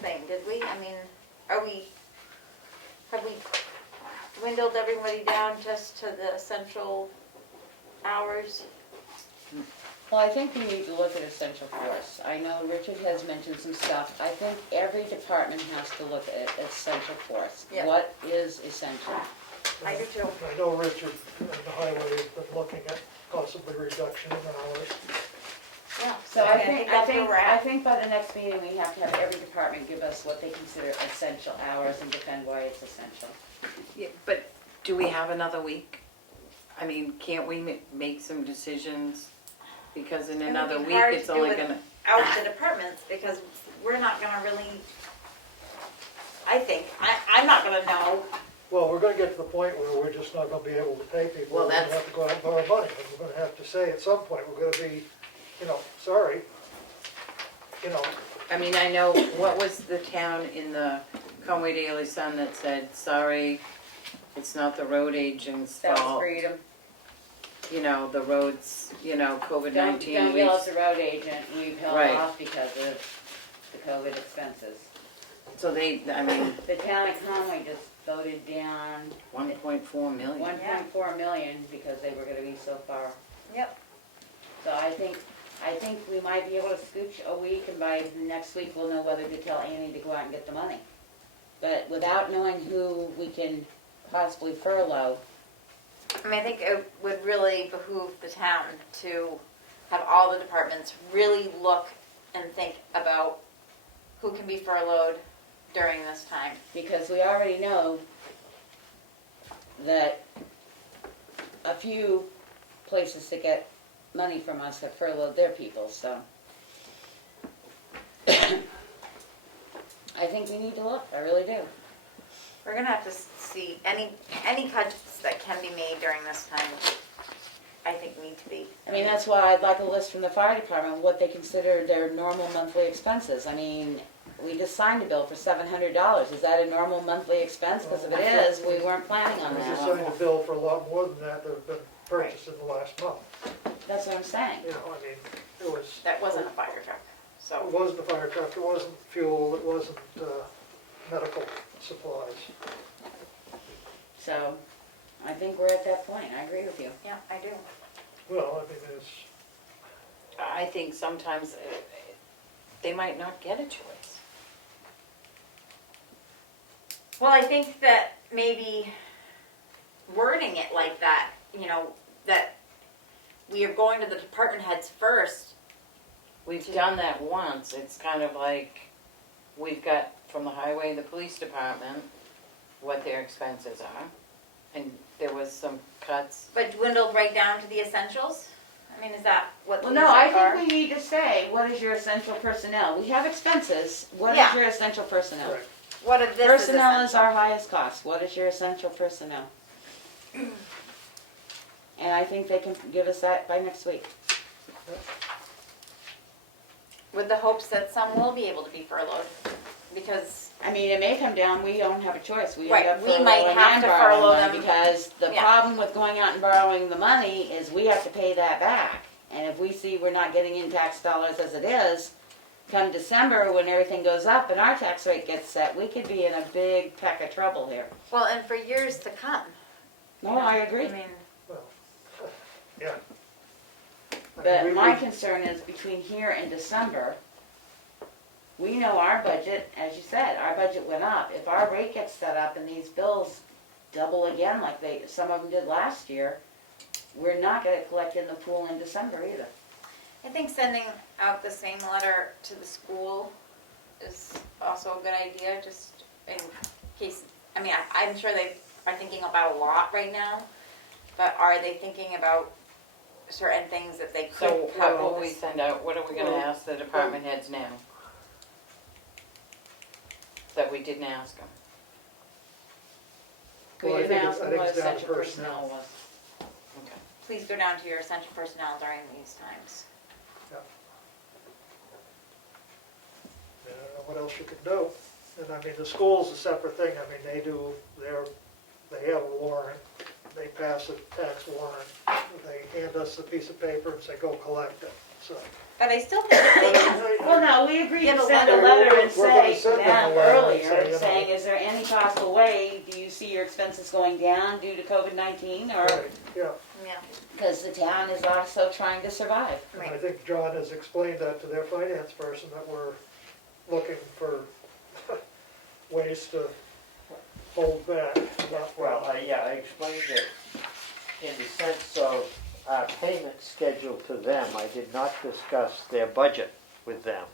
thing, did we? I mean, have we dwindled everybody down just to the essential hours? well, I think we need to look at essential force. I know Richard has mentioned some stuff. I think every department has to look at essential force. Yeah. What is essential? I do too. I know Richard and the highway has been looking at possibly reduction in hours. Yeah. So I Okay, think, that's where we're at. by the next meeting, we have to have every department give us what they consider essential hours and defend why it's essential. Yeah, but do we have another week? I mean, can't we make some decisions? Because in It would another be week, hard it's to do only it gonna, out the departments, because we're not gonna really, I think, I'm not gonna know. Well, we're gonna get to the point where we're just not gonna be able to pay people. Well, We're gonna that's- have to go out and borrow money, and we're gonna have to say at some point, we're gonna be, sorry. I mean, I know, what was the town in the Conway Daily Sun that said, sorry, it's not the road agent's That's fault. freedom. You know, the roads, COVID-19. Don't yell at the road agent, we've held Right. off because of the COVID expenses. So the town of Conway just voted down 1.4 million. 1.4 million because they were gonna be so far. Yep. So I think we might be able to scooch a week, and by next week we'll know whether to tell Annie to go out and get the money. But without knowing who we can possibly furlough, I mean, I think it would really behoove the town to have all the departments really look and think about who can be furloughed during this time. because we already know that a few places that get money from us have furloughed their people, so. I think we need to look, I really do. We're gonna have to see any cuts that can be made during this time, I think need to be. I mean, that's why I'd like a list from the fire department, what they consider their normal monthly expenses. I mean, we just signed a bill for $700. Is that a normal monthly expense? Because if it is, we weren't planning on We just that. signed a bill for a lot more than that have been purchased in the last month. That's what I'm saying. I mean, it was. That wasn't a fire truck, It so. wasn't a fire truck, it wasn't fuel, it wasn't medical supplies. So, I think we're at that point. I agree with you. Yeah, I do. Well, I mean, I think sometimes they might not get a choice. Well, I think that maybe wording it like that, that we are going to the department heads first. We've done that once. It's kind of like we've got from the highway and the police department what their expenses are. And there was some cuts. But dwindled right down to the essentials? I mean, is that what Well, these no, I are? think we need to say, what is your essential personnel? We have expenses, what is Yeah. your essential personnel? Right. What if this Personnel is is our essential? highest cost, what is your essential personnel? And I think they can give us that by next week. With the hopes that some will be able to be furloughed, because, I mean, it may come down, we don't have a choice, we Right, end up we might furloughing have and to borrowing furlough money, them. because the Yeah. problem with going out and borrowing the money is we have to pay that back. And if we see we're not getting in tax dollars as it is, come December, when everything goes up and our tax rate gets set, we could be in a big peck of trouble here. well, and for years to come. No, I agree. I mean, Well, yeah. I mean, But we- my we- concern is between here and December, we know our budget, as you said, our budget went up. If our rate gets set up and these bills double again like some of them did last year, we're not gonna collect in the pool in December either. I think sending out the same letter to the school is also a good idea, just in case, I mean, I'm sure they are thinking about a lot right now, but are they thinking about certain things that they could So what will pose? we send out, what are we gonna ask the department heads now? That we didn't ask them. We Well, I didn't think ask it's- I them think what it's down to essential personnel. personnel was. Okay. Please go down to your essential personnel during these times. I don't know what else you can do. And I mean, the school's a separate thing. I mean, they have a warrant, they pass a tax warrant, they hand us a piece of paper and say, go collect it, so. But I still think that Well, no, we agreed Give to a send a letter. letter and We're gonna say to send them them a letter and earlier, say, you know. saying, is there any possible way, do you see your expenses going down due to COVID-19? Or, Right, yeah, they, yeah, because the town is also trying to survive. and I right. think John has explained that to their finance person, that we're looking for ways to hold back. Well, I explained it in the sense of payment schedule to them. I did not discuss their budget with them,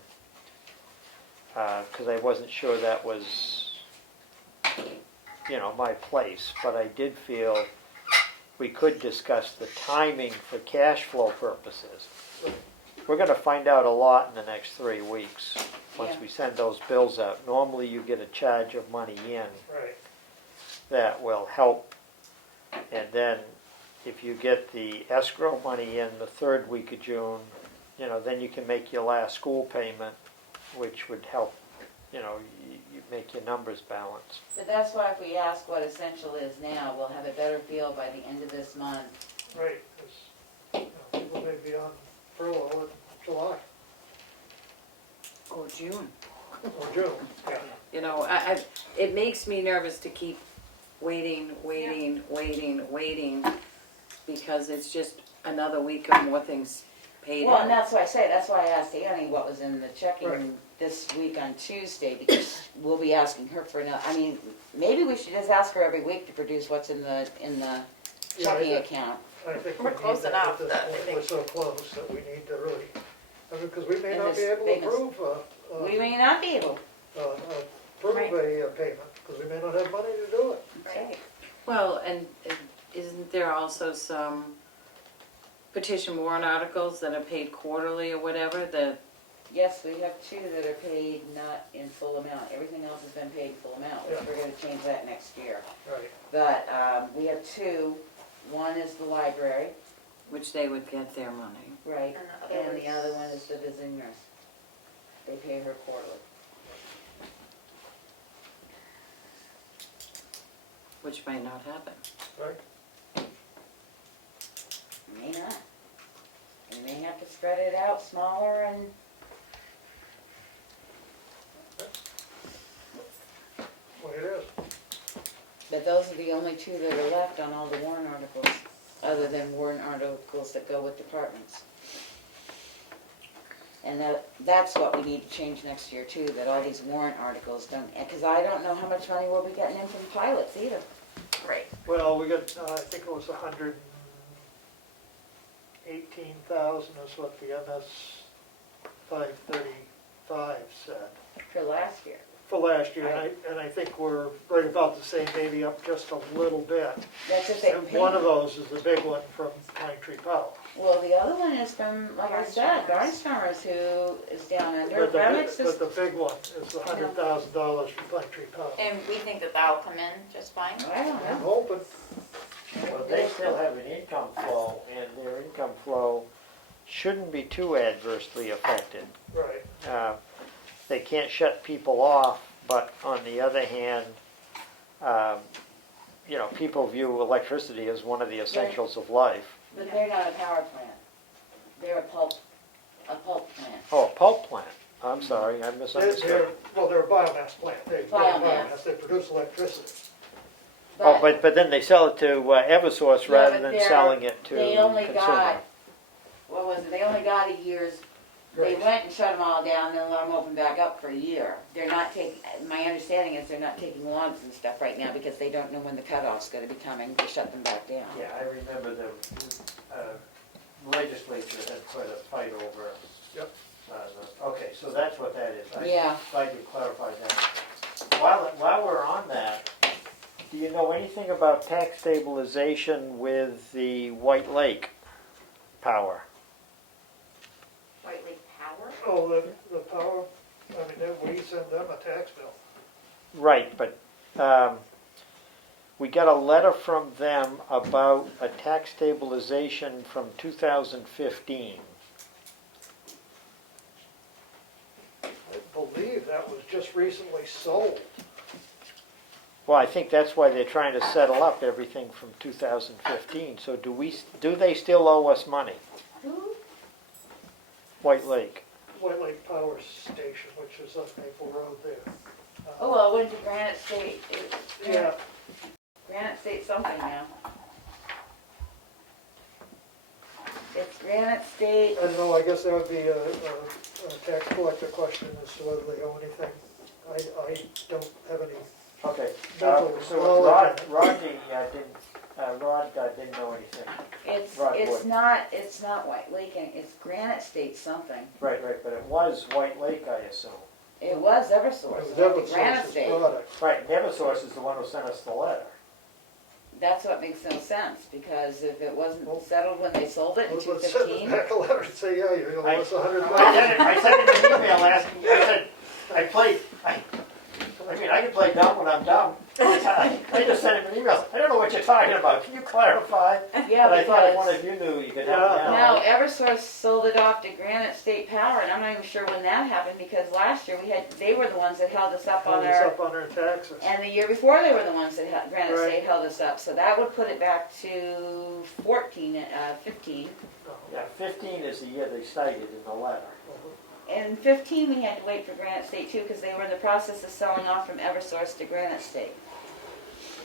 because I wasn't sure that was, my place. But I did feel we could discuss the timing for cash flow purposes. We're gonna find out a lot in the next 3 weeks, once Yeah. we send those bills out. Normally you get a charge of money in Right, that will help. And then if you get the escrow money in the 3rd week of June, then you can make your last school payment, which would help, you make your numbers balance. But that's why if we ask what essential is now, we'll have a better feel by the end of this month. right, 'cause, people may be on furlough in July Or June. or June, yeah. It makes me nervous to keep waiting, because it's just another week of more things paid Well, and in. that's why I asked Annie what was in the checking Right. this week on Tuesday, because we'll be asking her for another, maybe we should just ask her every week to produce what's in the Yeah, checking I- account. I think we We're need close that enough at this that I point. think- We're so close that we need to really, because we may And not this be able to famous- approve, We may not be able. approve a payment, because we may not have money to do it. Okay. Well, and isn't there also some petition warrant articles that are paid quarterly or whatever, that, Yes, we have 2 that are paid not in full amount. Everything else has been paid full amount, which Yeah. we're gonna change that next year. Right, But, we have 2. One is the library, which they would get their money? right, And and the others. other one is the visiting nurse. They pay her quarterly. Which might not happen. right. May not. We may have to spread it out smaller and, Way it is. but those are the only 2 that are left on all the warrant articles, other than warrant articles that go with departments. And that's what we need to change next year too, that all these warrant articles don't, because I don't know how much money we'll be getting in from pilots either. Right. Well, we got, I think it was 118,000 is what the MS 535 said. For last year. For last year, and I think we're right about the same, maybe up just a little bit. That's if they And pay. one of those is the big one from Pine Tree Power. Well, the other one is from, like I said, Garden Garden who is down under. But Remix the is, big one is the $100,000 from Pine Tree Power. And we think that that'll come in just fine. I don't I'm know. hoping, Well, they still have an income flow, and their income flow shouldn't be too adversely affected. right, They can't shut people off, but on the other hand, people view electricity as one of the essentials of life. But they're not a power plant. They're a pulp plant. Oh, a pulp plant. I'm sorry, I they're, misunderstood. they're a biomass plant, they're Biomass. they produce electricity. Oh, but then they sell it to Eversource Yeah, rather but than they're- selling it to They only consumer. got, what was it, they only got a year's, they Right. went and shut them all down, then let them open back up for a year. They're not taking, my understanding is they're not taking logs and stuff right now because they don't know when the cutoff's gonna be coming to shut them back down. Yeah, I remember the legislature had quite a fight over. Yep. Okay, so that's what that is. Yeah. Glad you clarified that. While we're on that, do you know anything about tax stabilization with the White Lake power? White Lake Power? Oh, the power, we send them a tax bill. Right, but we got a letter from them about a tax stabilization from 2015. I believe that was just recently sold. Well, I think that's why they're trying to settle up everything from 2015. So do they still owe us money? Who? White Lake. White Lake Power Station, which is on Maple Road there. Oh, well, it went to Granite State. Yeah, Granite State something now. It's Granite State, I don't know, I guess that would be a tax collector question as to whether they owe anything. I don't have any, Okay. Mental So knowledge. Rod didn't know anything. it's Right, not White Lake, it's Granite State something. Right, but it was White Lake, I assume. It was Eversource, it it was went to Granite Eversource's State. product. Right, Eversource is the one who sent us the letter. That's what makes no sense, because if it wasn't settled when they sold it in Let's send them 215, back a letter and say, yeah, you owe us $100,000. I sent him an email asking, I can play dumb when I'm dumb. I just sent him an email, I don't know what you're talking about, can you clarify? yeah, But I thought if one because, of you knew, you could help me Yeah. out. no, Eversource sold it off to Granite State Power, and I'm not even sure when that happened, because last year they were the ones that held us up on Held us our, up on our taxes. and the year before they were the ones that Granite Right. State held us up, so that would put it back to 15. Yeah, 15 is the year they cited in the letter. In 15, we had to wait for Granite State too, because they were in the process of selling off from Eversource to Granite State.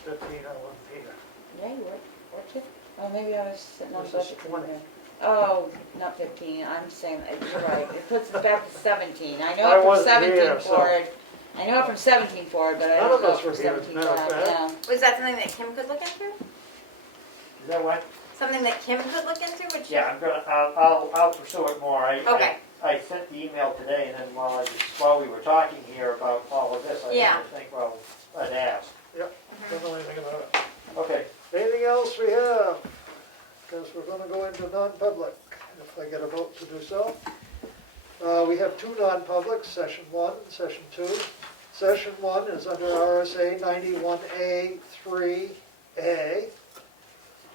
15, I wasn't here. Yeah, you weren't you? Oh, maybe I was sitting on This is budget. 20. Oh, not 15, I'm saying, you're right, it puts it back to 17. I I know it from wasn't 17 here, so- forward. I know it from 17 forward, but I None don't of know us from were here, as a 17 matter of back, fact. yeah. Was that something that Kim could look into? Is that what? Something that Kim could look into, which? Yeah, I'll pursue it more. Okay. I sent the email today, and then while we were talking here about all of this, I Yeah. didn't think, well, I'd ask. Don't know anything about it. Okay, Anything else we have? Because we're gonna go into non-public, if I get a vote to do so. We have two non-publics, session 1 and session 2. Session 1 is under RSA 91A 3A.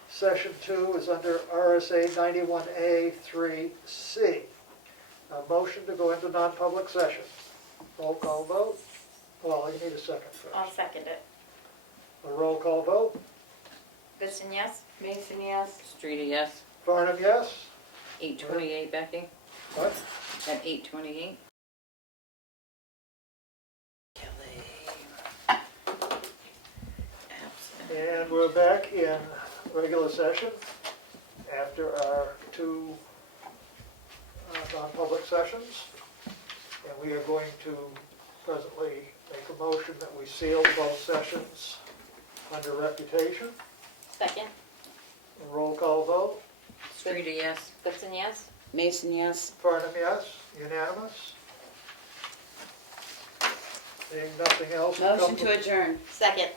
Session 2 is under RSA 91A 3C. A motion to go into non-public session. Roll call vote. Well, you need a second I'll first. second it. A roll call vote. Biston, yes? Mason, yes? Streeter, yes. Farnham, yes? 8:28, Becky? What? At 8:28? And we're back in regular session after our two non-public sessions. And we are going to presently make a motion that we seal both sessions under reputation. Second. A roll call vote. Streeter, yes. Biston, yes? Mason, yes? Farnham, yes. Unanimous. Seeing nothing else. Motion to adjourn. Second.